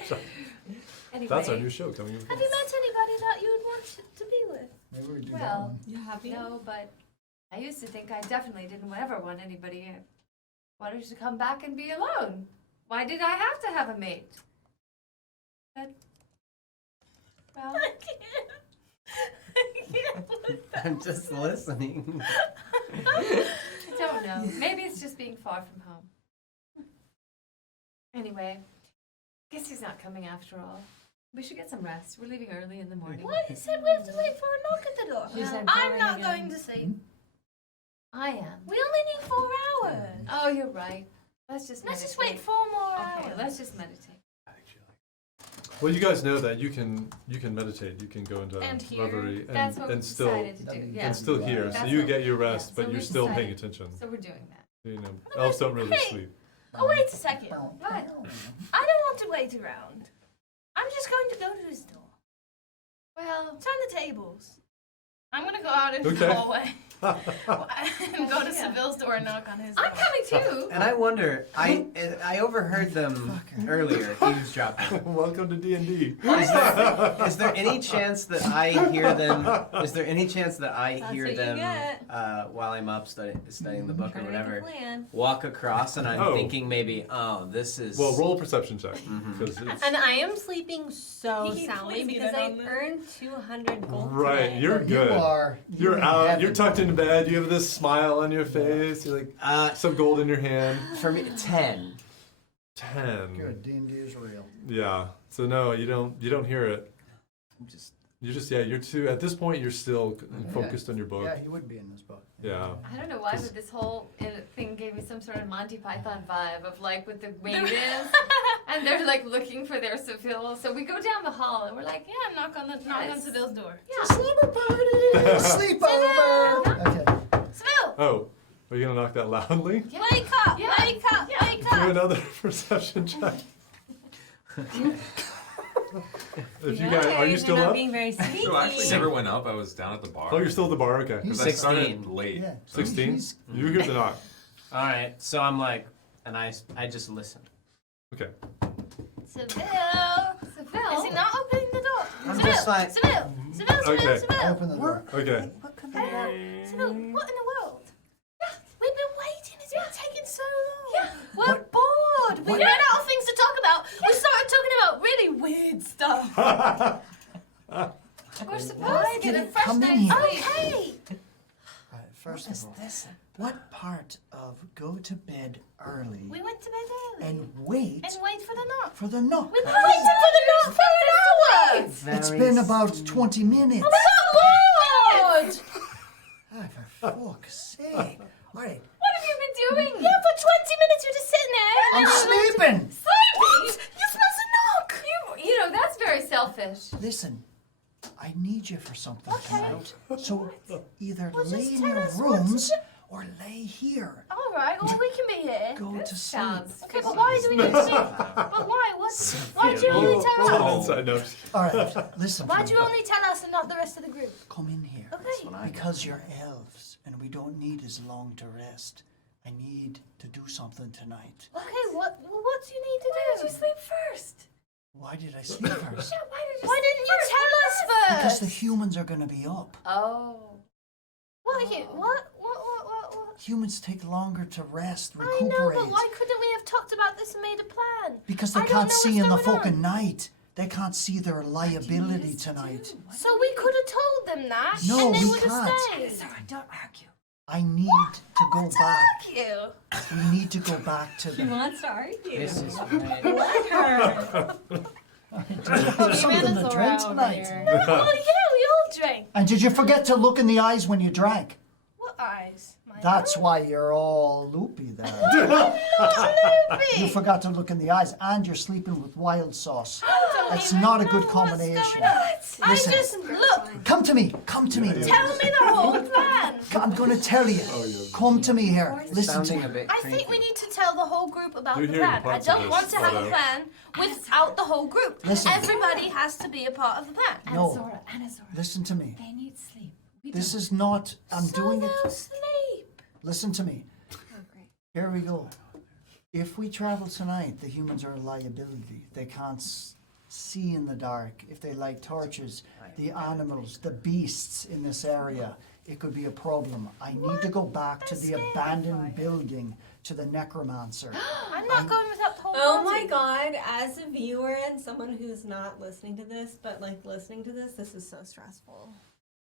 Anyway, That's our new show coming in. Have you met anybody that you would want to be with? Maybe we do that well, one. You happy? no, but I used to think I definitely didn't ever want anybody. I wanted to come back and be alone. Why did I have to have a mate? But, well, I can't believe that. I'm just listening. I don't know. Maybe it's just being far from home. Anyway, guess he's not coming after all. We should get some rest. We're leaving early in the morning. What? He said we have to wait for a knock at the door. She said I'm going not again. going to sleep. I am. We only need 4 hours. Oh, you're right. Let's just Let's just meditate. wait 4 more Okay, hours. let's just meditate. Well, you guys know that you can meditate. You can go into And hear. reverie That's what we and still decided to do. Yeah. and still hear. So That's you what- get your yeah, rest, so but we you're still paying decided- attention. So we're doing that. You know, elves don't really Hey. sleep. Oh, wait a second. What? I don't want to wait around. I'm just going to go to his door. Well, Turn the tables. I'm going to go out into Okay. the hallway and go to Seville's door and knock on his door. I'm coming too. And I wonder, I overheard them earlier eavesdropping. Welcome to D&D. Is there any chance that I hear them? Is there any chance that I That's hear what you them get. while I'm up studying the book or Trying to make a whatever? plan. Walk across and I'm Oh. thinking maybe, oh, this is. Well, roll a perception check Mhm. because it's And I am sleeping so Please soundly get because in I on this. earned 200 gold right. today. You're You good. are. You're in out. heaven. You're tucked into bed. You have this smile on your face. You're like some gold in your hand. For me, 10. 10. Good. D&D is real. Yeah. So no, you don't hear it. I'm just. You're too. At this point, you're still focused on your book. Yeah, he would be in this book. Yeah. I don't know why, but this whole thing gave me some sort of Monty Python vibe of like with the maidens, and they're like looking for their Seville. So we go down the hall and we're like, Yeah, knock on Yes. Seville's door. yeah, Slumber party! Sleepover! Okay. Seville! Oh, are you gonna knock that loudly? yeah. Wake up! Yeah. Wake up! Wake Do up! another perception check. If you guys, are you still They're not up? being very sneaky. So I actually never went up. I was down at the bar. Oh, you're still at the bar. Okay. He's 'Cause I started 16. late. Yeah. 16. He's- You hear the knock. All right. So I'm like, and I just listen. Okay. Seville! Seville. Is he not opening the door? I'm Seville! just like- Seville! Seville! Seville! Okay. Seville! Open the door. Okay. What could be that? Seville, what in the world? We've been waiting. It's been taking so long. Yeah. We're bored. We what- ran out of things to talk about. We started talking about really weird stuff. We're supposed Why to get did a it fresh come in night's here? sleep. Okay. Alright, first of all, what part of go to bed early We went to bed early. and wait And wait for the knock. for the knock? We've been waiting for the knock for an hour. It's been about 20 minutes. I'm bored. Ah, for fuck's sake. Alright, What have you been doing? Yeah, for 20 minutes you're just sitting there. I'm sleeping! Sleeping? You're supposed to knock. You know that's very selfish. Listen, I need you for something Okay. tonight. So either Well, lay just in tell your us what to rooms do. or lay here. All right, well, we can be here. Go to sleep. Sounds Okay, but why do we need to be? But why? Why do you only tell Roll an us? insight note. All right, listen. Why to do me. you only tell us and not the rest of the group? Come in here. Okay. Because you're elves, and we don't need as long to rest. I need to do something tonight. Okay, what do you need to do? Why did you sleep first? Why did I sleep first? Why didn't you tell us first? Because the humans are going to be up. Oh. What? Humans take longer to rest, I recuperate. know, but why couldn't we have talked about this and made a plan? Because they I don't can't know see in what's the going on. fucking night. They can't see their liability tonight. So we could have told them that, No, and they we would have can't. stayed. Don't argue. I need to go back. Fuck you. We need to go back to She the... wants to argue. This is great. Let her. something to drink tonight. Well, yeah, we all drank. And did you forget to look in the eyes when you drank? What eyes? My That's eyes? why you're all loopy there. Not You loopy. forgot to look in the eyes, and you're sleeping with wild sauce. Don't That's even not a know good what's combination. going on. I Listen. just look. Come to me. Come to me. Tell me the whole plan. I'm going to tell you. Come to me here. Listen to Sounding me. a bit I creepy. think we need to tell the whole group about You're the hearing plan. I parts of don't this, want to have a although- plan without the whole group. Listen. Everybody has to be a part of the plan. No. Anazora, Listen to me. they need sleep. We This don't. is not... I'm So doing it... they'll sleep. Listen to me. Here we go. If we travel tonight, the humans are a liability. They can't see in the dark. If they light torches, the animals, the beasts in this area, it could be a problem. I need to go back to the abandoned building, to the necromancer. I'm not going without the whole Oh my party. god, as a viewer and someone who's not listening to this, but like listening to this is so stressful.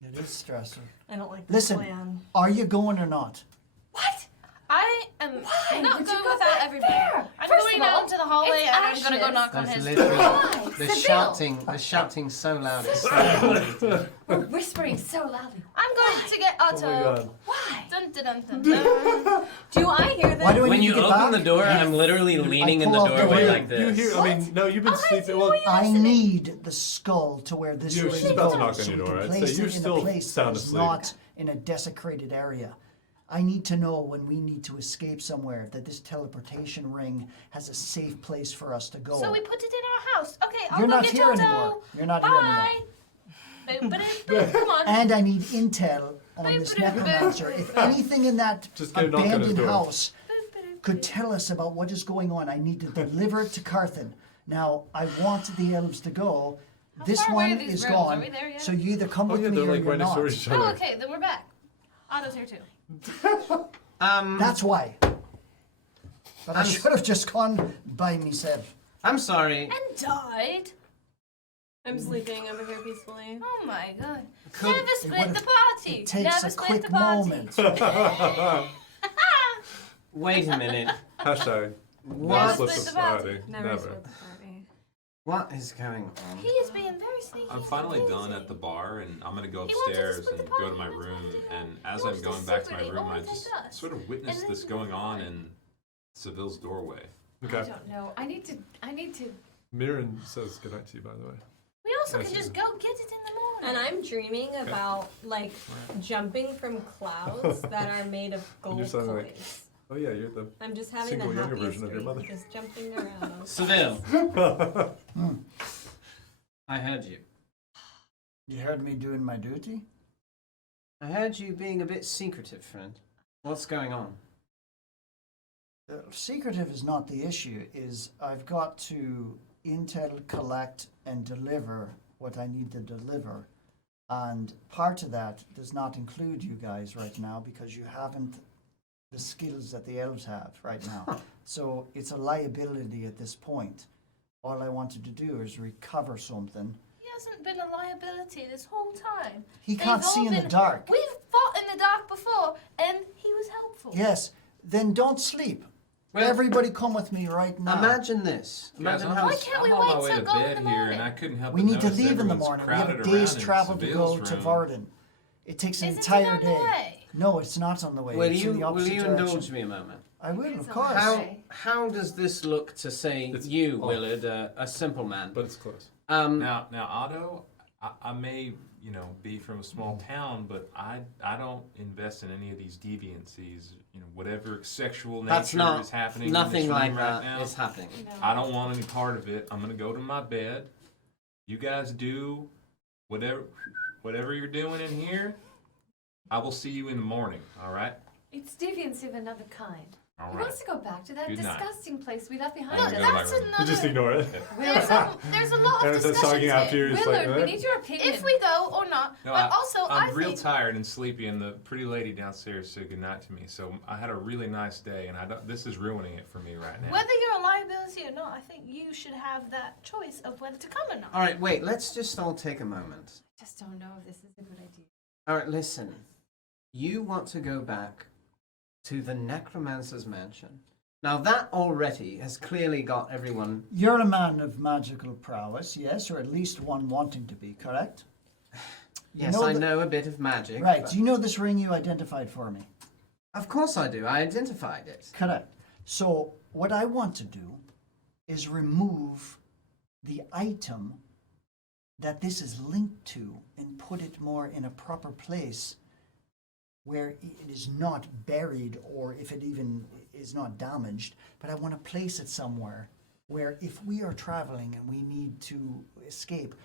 It is stressful. I don't like this Listen, plan. are you going or not? What? I am Why not would you going go without back everybody. there? I'm First going of all, out into the hallway it's and I'm going to go ashes. knock on That's his literally Why? the Seville. shouting so loud. It's so We're whispering so loudly. I'm going to get Otto. Oh my god. Why? Dun, dun, dun, dun, dun. Do I hear this? Why do we When need you to get open back? the door, I'm literally leaning in pull the out the doorway window. like this. You hear? I mean, no, you've been sleeping. Well, I need the skull to where this You- ring she's about to goes, knock on so your we door, can right? So place you're it in still a place sound that's asleep. not in a desecrated area. I need to know when we need to escape somewhere that this teleportation ring has a safe place for us to go. So we put it in our house. Okay, I'll You're go not get here Otto. anymore. You're not here anymore. Bye. Boop-ba-doop-boop. Come on. And I need intel on this necromancer. If anything in that Just go knock on his abandoned door. house could tell us about what is going on, I need to deliver it to Carthan. Now, I want the elves to go. This far away one are these is rooms? gone. Are we there yet? So you either come Oh with yeah, me they're or like you're right next not. door to each other. Oh, okay, then we're back. Otto's here too. That's why. But I I'm- should have just gone by myself. I'm sorry. And died. I'm sleeping over here peacefully. Oh my god. Could- Never split would've- the party. It takes Never a split quick the party. moment. Wait a minute. Hashtag. What? Split Slip the society. Never split the party. What is going on? He is being very sneaky. I'm finally and done lazy. at the bar, and I'm gonna go He wanted to upstairs split and the go to party, my he wanted room. to do it. And as He I'm wants to going back to my secretly room, I only just take us. sort of witnessed And this then going do it. on in Seville's doorway. I Okay. don't know. I need to. Mirren says goodnight to you, by the way. We also Nice can to just know. go get it in the morning. And I'm dreaming about like jumping from clouds that are made of you're gold sounding like- coins. Oh yeah, you're the. I'm just having single the younger happiest version of your dream, mother. just jumping around. Seville, I heard you. You heard me doing my duty? I heard you being a bit secretive, friend. What's going on? Secretive is not the issue, is I've got to intel, collect, and deliver what I need to deliver. And part of that does not include you guys right now because you haven't the skills that the elves have right now. So it's a liability at this point. All I wanted to do is recover something. He hasn't been a liability this whole time. He They've can't all see in the been- dark. We've fought in the dark before, and he was helpful. Yes, then don't sleep. Well- Everybody come with me right now. Imagine this. Guys, Imagine I'm, how. Why can't we I'm on my wait way till to go in bed the here, morning? and I couldn't help We but need to notice leave in the everyone's morning. We have a crowded day's around in travel to go Seville's to room. Varden. It takes an Isn't it entire on the day. way? No, it's not on the way. Will it's in the you opposite indulge direction. me a moment? I will, of It's on course. the How way. how does this look to say It's you, off. Willard, a simple man? But it's close. Now, Otto, I may, be from a small town, but I don't invest in any of these deviancies. Whatever sexual That's nature not is happening nothing in this like room that right now. is happening. I don't want any part of it. I'm gonna go to my bed. You guys do whatever you're doing in here. I will see you in the morning. All right. It's deviancy of another kind. All He right. wants to go back to that Good night. disgusting place we left behind I'm us. gonna go to my That's room. You just another. ignore it. There's a lot And of it's talking discussions after here. you. It's like, Willard, we need your opinion. If we go or not, No, but also I'm I real think tired and sleepy, and the pretty lady downstairs said goodnight to me. So I had a really nice day, and this is ruining it for me right now. whether you're a liability or not, I think you should have that choice of whether to come or not. All right, wait. Let's just all take a moment. I just don't know if this is a good idea. All right, listen. You want to go back to the necromancer's mansion. Now that already has clearly got everyone. You're a man of magical prowess, yes, or at least one wanting to be, correct? Yes, I know a bit of magic. Right, but- do you know this ring you identified for me? Of course I do. I identified it. Correct. So what I want to do is remove the item that this is linked to and put it more in a proper place where it is not buried, or if it even is not damaged, but I want to place it somewhere where if we are traveling and we need to escape,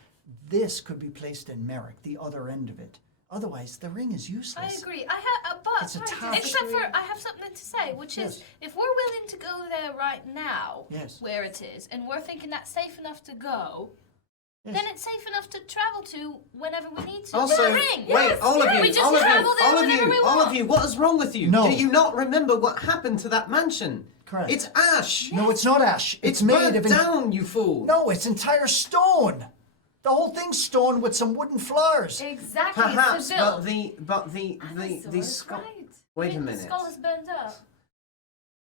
this could be placed in Merrick, the other end of it. Otherwise, the ring is I useless. agree. but It's a tapestry. except for I have something to say, which is Yes. if we're willing to go there right now, Yes. where it is, and we're thinking that's safe enough to go, Yes. then it's safe enough to travel to whenever we need to. Also, With a ring. wait, all of you, We just all of travel you, there all of whenever you, we all want. of you. What is wrong with you? No. Do you not remember what happened to that mansion? Correct. It's ash. No, it's not ash. It's made burnt of down, you fool. No, it's entire stone. The whole thing's stone with some wooden flowers. Exactly, Perhaps, it's Seville. but the Dinosaurs, skull. right. Wait a The minute. skull is burned up.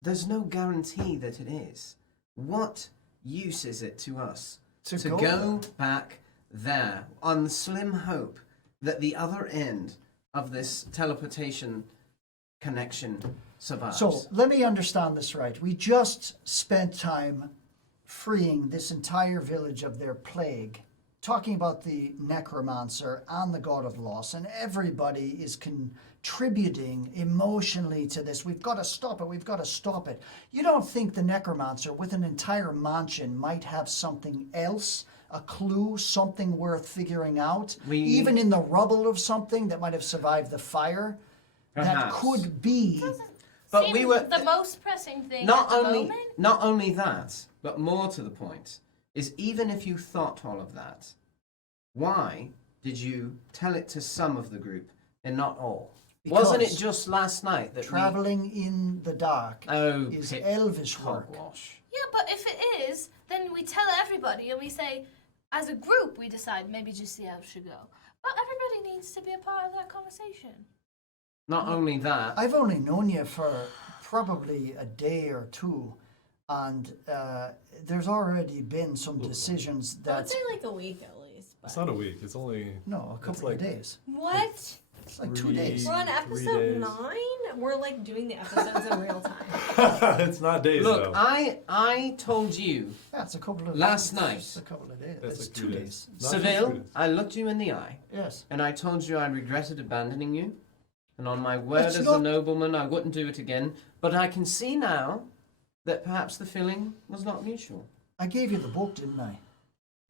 There's no guarantee that it is. What use is it to us To to go go back there on the slim hope that the other end of this teleportation connection survives? So let me understand this right. We just spent time freeing this entire village of their plague, talking about the necromancer and the god of loss, and everybody is contributing emotionally to this. We've got to stop it. We've got to stop it. You don't think the necromancer with an entire mansion might have something else? A clue, something worth figuring out, even in the rubble of something that might have survived the fire, that Perhaps. could be. But Seems we were the most pressing thing not at the only moment. not only that, but more to the point is even if you thought all of that, why did you tell it to some of the group and not all? Wasn't it Because just last night that traveling in the dark Oh, is pit- elvish work? hogwash. Yeah, but if it is, then we tell everybody and we say, as a group, we decide maybe just the elves should go. But everybody needs to be a part of that conversation. Not only that, I've only known you for probably a day or two, and there's already been some decisions I would that say like a week at least. But It's not a week. It's only. no, a It's couple like- of days. what? It's like 2 3 days. We're on 3 episode days. 9. We're like doing the episodes in real time. It's not days look, though. I told you, Yeah, it's a couple of Last night. It's a couple of days. That's It's like 2 3 days. days. Not just Seville, 3 days. I looked you in the eye Yes. and I told you I regretted abandoning you. And on my word It's as not- a nobleman, I wouldn't do it again. But I can see now that perhaps the feeling was not mutual. I gave you the book, didn't I?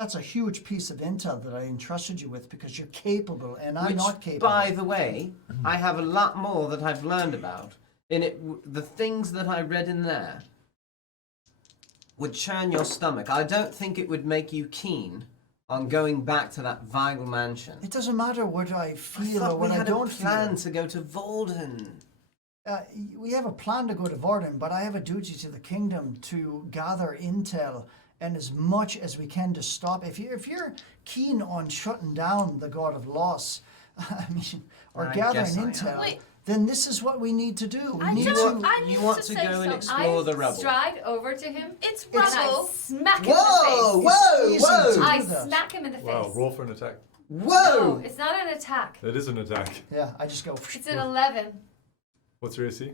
That's a huge piece of intel that I entrusted you with because you're capable and I'm Which, not capable. by the way, I have a lot more that I've learned about. In it, the things that I read in there would churn your stomach. I don't think it would make you keen on going back to that vile mansion. It doesn't matter what I I feel or thought we what I had don't a plan feel. to go to Volden. We have a plan to go to Vorden, but I have a duty to the kingdom to gather intel and as much as we can to stop. If you're keen on shutting down the God of Loss, I mean, or I gathering guess I am. intel, Wait. then this is what we need to do. We I need just- to. I You need want to to say go and something. explore the I rubble. stride over to him. It's And I rubble. smack him Whoa, in the face. whoa, easy whoa! to- I do that. smack him in the face. Wow, roll for an attack. No, Whoa! it's not an attack. It is an attack. Yeah, I just go. It's an 11. What's your AC?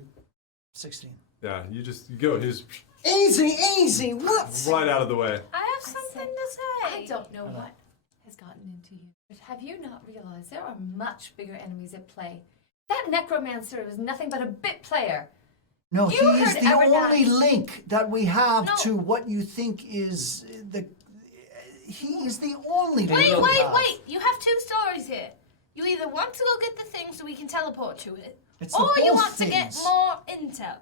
16. Yeah, you go. You just Easy, easy, what? right out of the way. I have something to say. I don't know what has gotten into you. But have you not realized there are much bigger enemies at play? That necromancer is nothing but a bit player. No, he You is heard the Evernath. only link that we have No. to what you think is the. He is the only link. Wait, we wait, have. wait! You have two stories here. You either want to go get the thing so we can teleport to it, It's the or you both want to get things. more intel.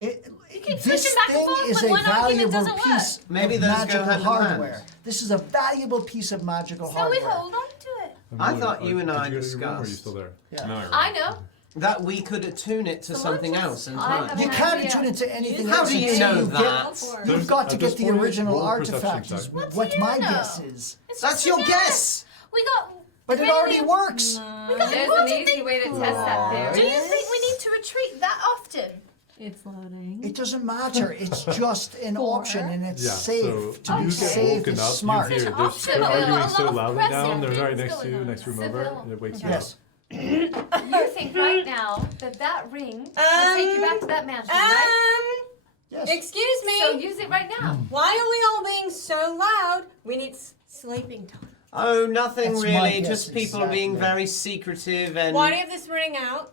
This keep switching back and thing forth, is but a one argument valuable doesn't piece Maybe of those go magical hand in hand. hardware. This is a valuable piece of magical So hardware. we hold on to it. I thought you and did I you go to your room, or are you discussed- still there? Yeah. No, I know. That we could attune it to Someone something just- else in I time. have You an can't idea. attune it to anything How else do you until know you that? You've got to At get this the point, original roll a perception artifact. Is check. What do what you my know? guess is. It's That's just your a guess! We got. But it already works. We got There's an important easy way to test that Do theory. you think we need to retreat that often? It's loading. It doesn't matter. It's just an option, and it's Yeah, safe. so To be you get safe woken is up, smart. you hear Such an they're option, but arguing we've got a so lot of loudly pressing now, they're right things next to you, going next room on. over, Civil. and it wakes you Yes. You think right now that that ring will take you back to that mansion, right? Yes. Excuse me. So use it right now. Why are we all being so loud? We need sleeping time. Oh, nothing That's my really. guess, Just people being exactly. very secretive and. Why do you have this running out?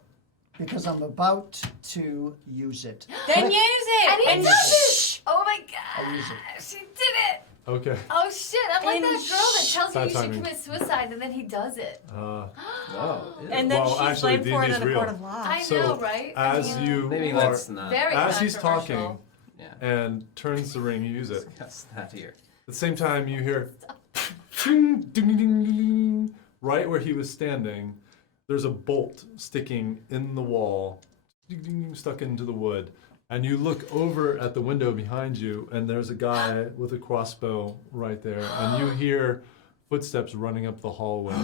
Because I'm about to use it. Then use it. And he And does it! Oh my I'll use god! She did it! Okay. Oh shit, I'm like And that girl that tells you Bad you should timing. commit suicide and then he does it. Oh, And then Well, she's actually, blamed for it D&D's in a real. court of law. I So, know, right? As you maybe are, let's not Very as he's controversial. talking yeah. and turns the ring, you use it. discuss that here. At the same time, you hear ding, ding, ding, ding, right where he was standing. There's a bolt sticking in the wall, ding, ding, ding, stuck into the wood. And you look over at the window behind you, and there's a guy with a crossbow right there. And you hear footsteps running up the hallway.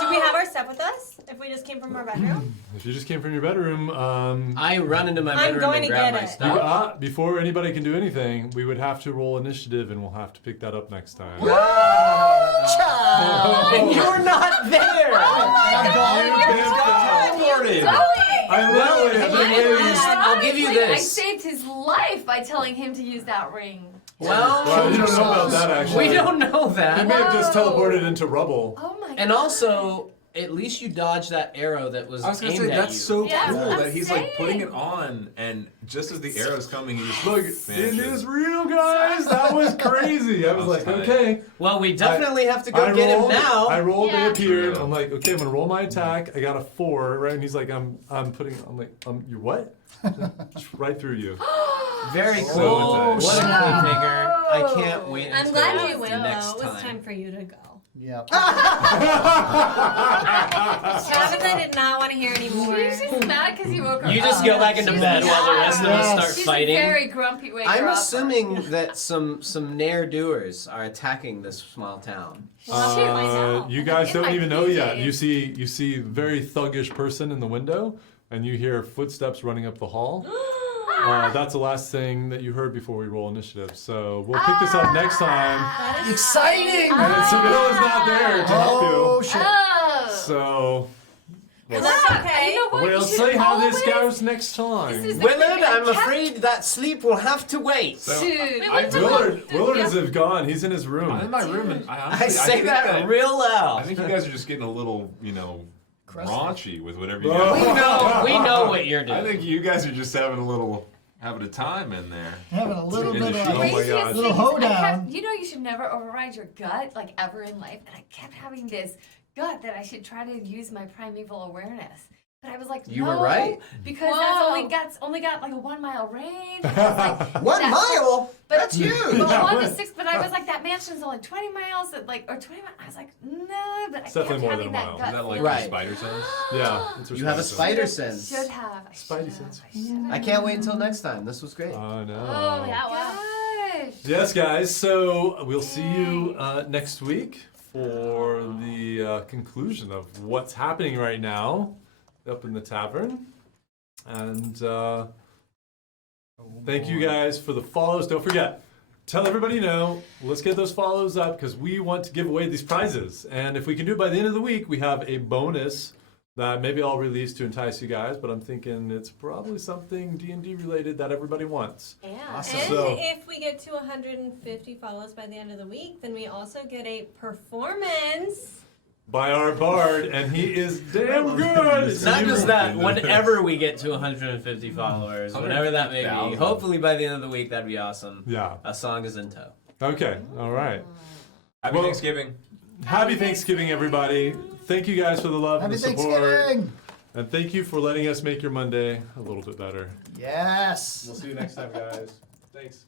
Do we have our stuff with us? If we just came from our bedroom? If you just came from your bedroom, I run into my I'm bedroom going and to grab get my it. stuff. before anybody can do anything, we would have to roll initiative, and we'll have to pick that up next time. And you're not there! I literally have been waiting. I'll give you Honestly, I this. saved his life by telling him to use that ring. Well, you don't know about that, actually. We don't know He that. may have just teleported into rubble. Oh my god. And also, at least you dodged that arrow that was I was gonna aimed say at that's you. so Yeah, cool I'm that he's like putting it saying. on, and just as the arrow's coming, he just Look, it vanishes. is real, guys. That was crazy. I was like, Tight. okay. Well, we definitely have to go I get rolled, him now. I rolled, Yeah. they appeared. True. I'm like, okay, I'm gonna roll my attack. I got a 4, right? And he's like, I'm like, you what? Just right through you. Very So cool. it's What a Wow. cliffhanger. I can't wait I'm until glad you went though. next It was time. time for you to go. Yeah. Tabitha did not want to hear anymore. She's just mad because you woke her You up. just go back into She's bed while the rest of us Yes. start She's fighting. very grumpy wake I'm her up. assuming that some ne'er-doers are attacking this small town. You guys In don't my even know yet. PJs. You see a very thuggish person in the window, and you hear footsteps running up the hall. That's the last thing that you heard before we roll initiative. So we'll pick this up next time. Exciting! And Seville is not there to help Oh, you. shit. Oh. So That's okay. You know what? we'll You should see how this always- goes next time. This is the Willard, thing, I I'm kept- afraid that sleep will have to wait. Dude, Willard is gone. He's in his room. I'm in my room, and I I say think that real I loud. think you guys are just getting a little, raunchy with whatever you Oh. guys. We know what you're doing. I think you guys are just having a time in there. Having a little In the bit of sheets. Oh my craziest God. Little thing is I hoedown. kept, you know you should never override your gut, like ever in life, and I kept having this gut that I should try to use my primeval awareness. But I was like, You no, were right. because Whoa. that's only got like a 1 mile range. And I was like, 1 that- mile? But, That's huge. Well, 1 to 6, but I was like, that mansion's only 20 miles, or 20 miles. I was like, no, but I It's kept definitely more having than a that mile. gut Is that like feeling. Right. your spider sense? Yeah. it's You have a spider sense. Should have. I Spidey should sense. have. I can't wait until next time. This was great. I know. Oh, yeah, wow. Gosh. Yes, guys. So we'll see you next week for the conclusion of what's happening right now up in the tavern. And thank you guys for the follows. Don't forget, tell everybody you know. Let's get those follows up because we want to give away these prizes. And if we can do it by the end of the week, we have a bonus that maybe I'll release to entice you guys. But I'm thinking it's probably something D&D related that everybody wants. Yeah. Awesome. And So- if we get to 150 follows by the end of the week, then we also get a performance by our bard, and he is damn good. Not just that, whenever we get to 150 followers, whenever that may be, 150,000. hopefully by the end of the week, that'd be awesome. Yeah. A song is in tow. Okay. All right. Happy Well, Thanksgiving. Happy Thanksgiving, everybody. Thank you guys for the love Happy and the support. Thanksgiving! And thank you for letting us make your Monday a little bit better. Yes! We'll see you next time, guys. Thanks.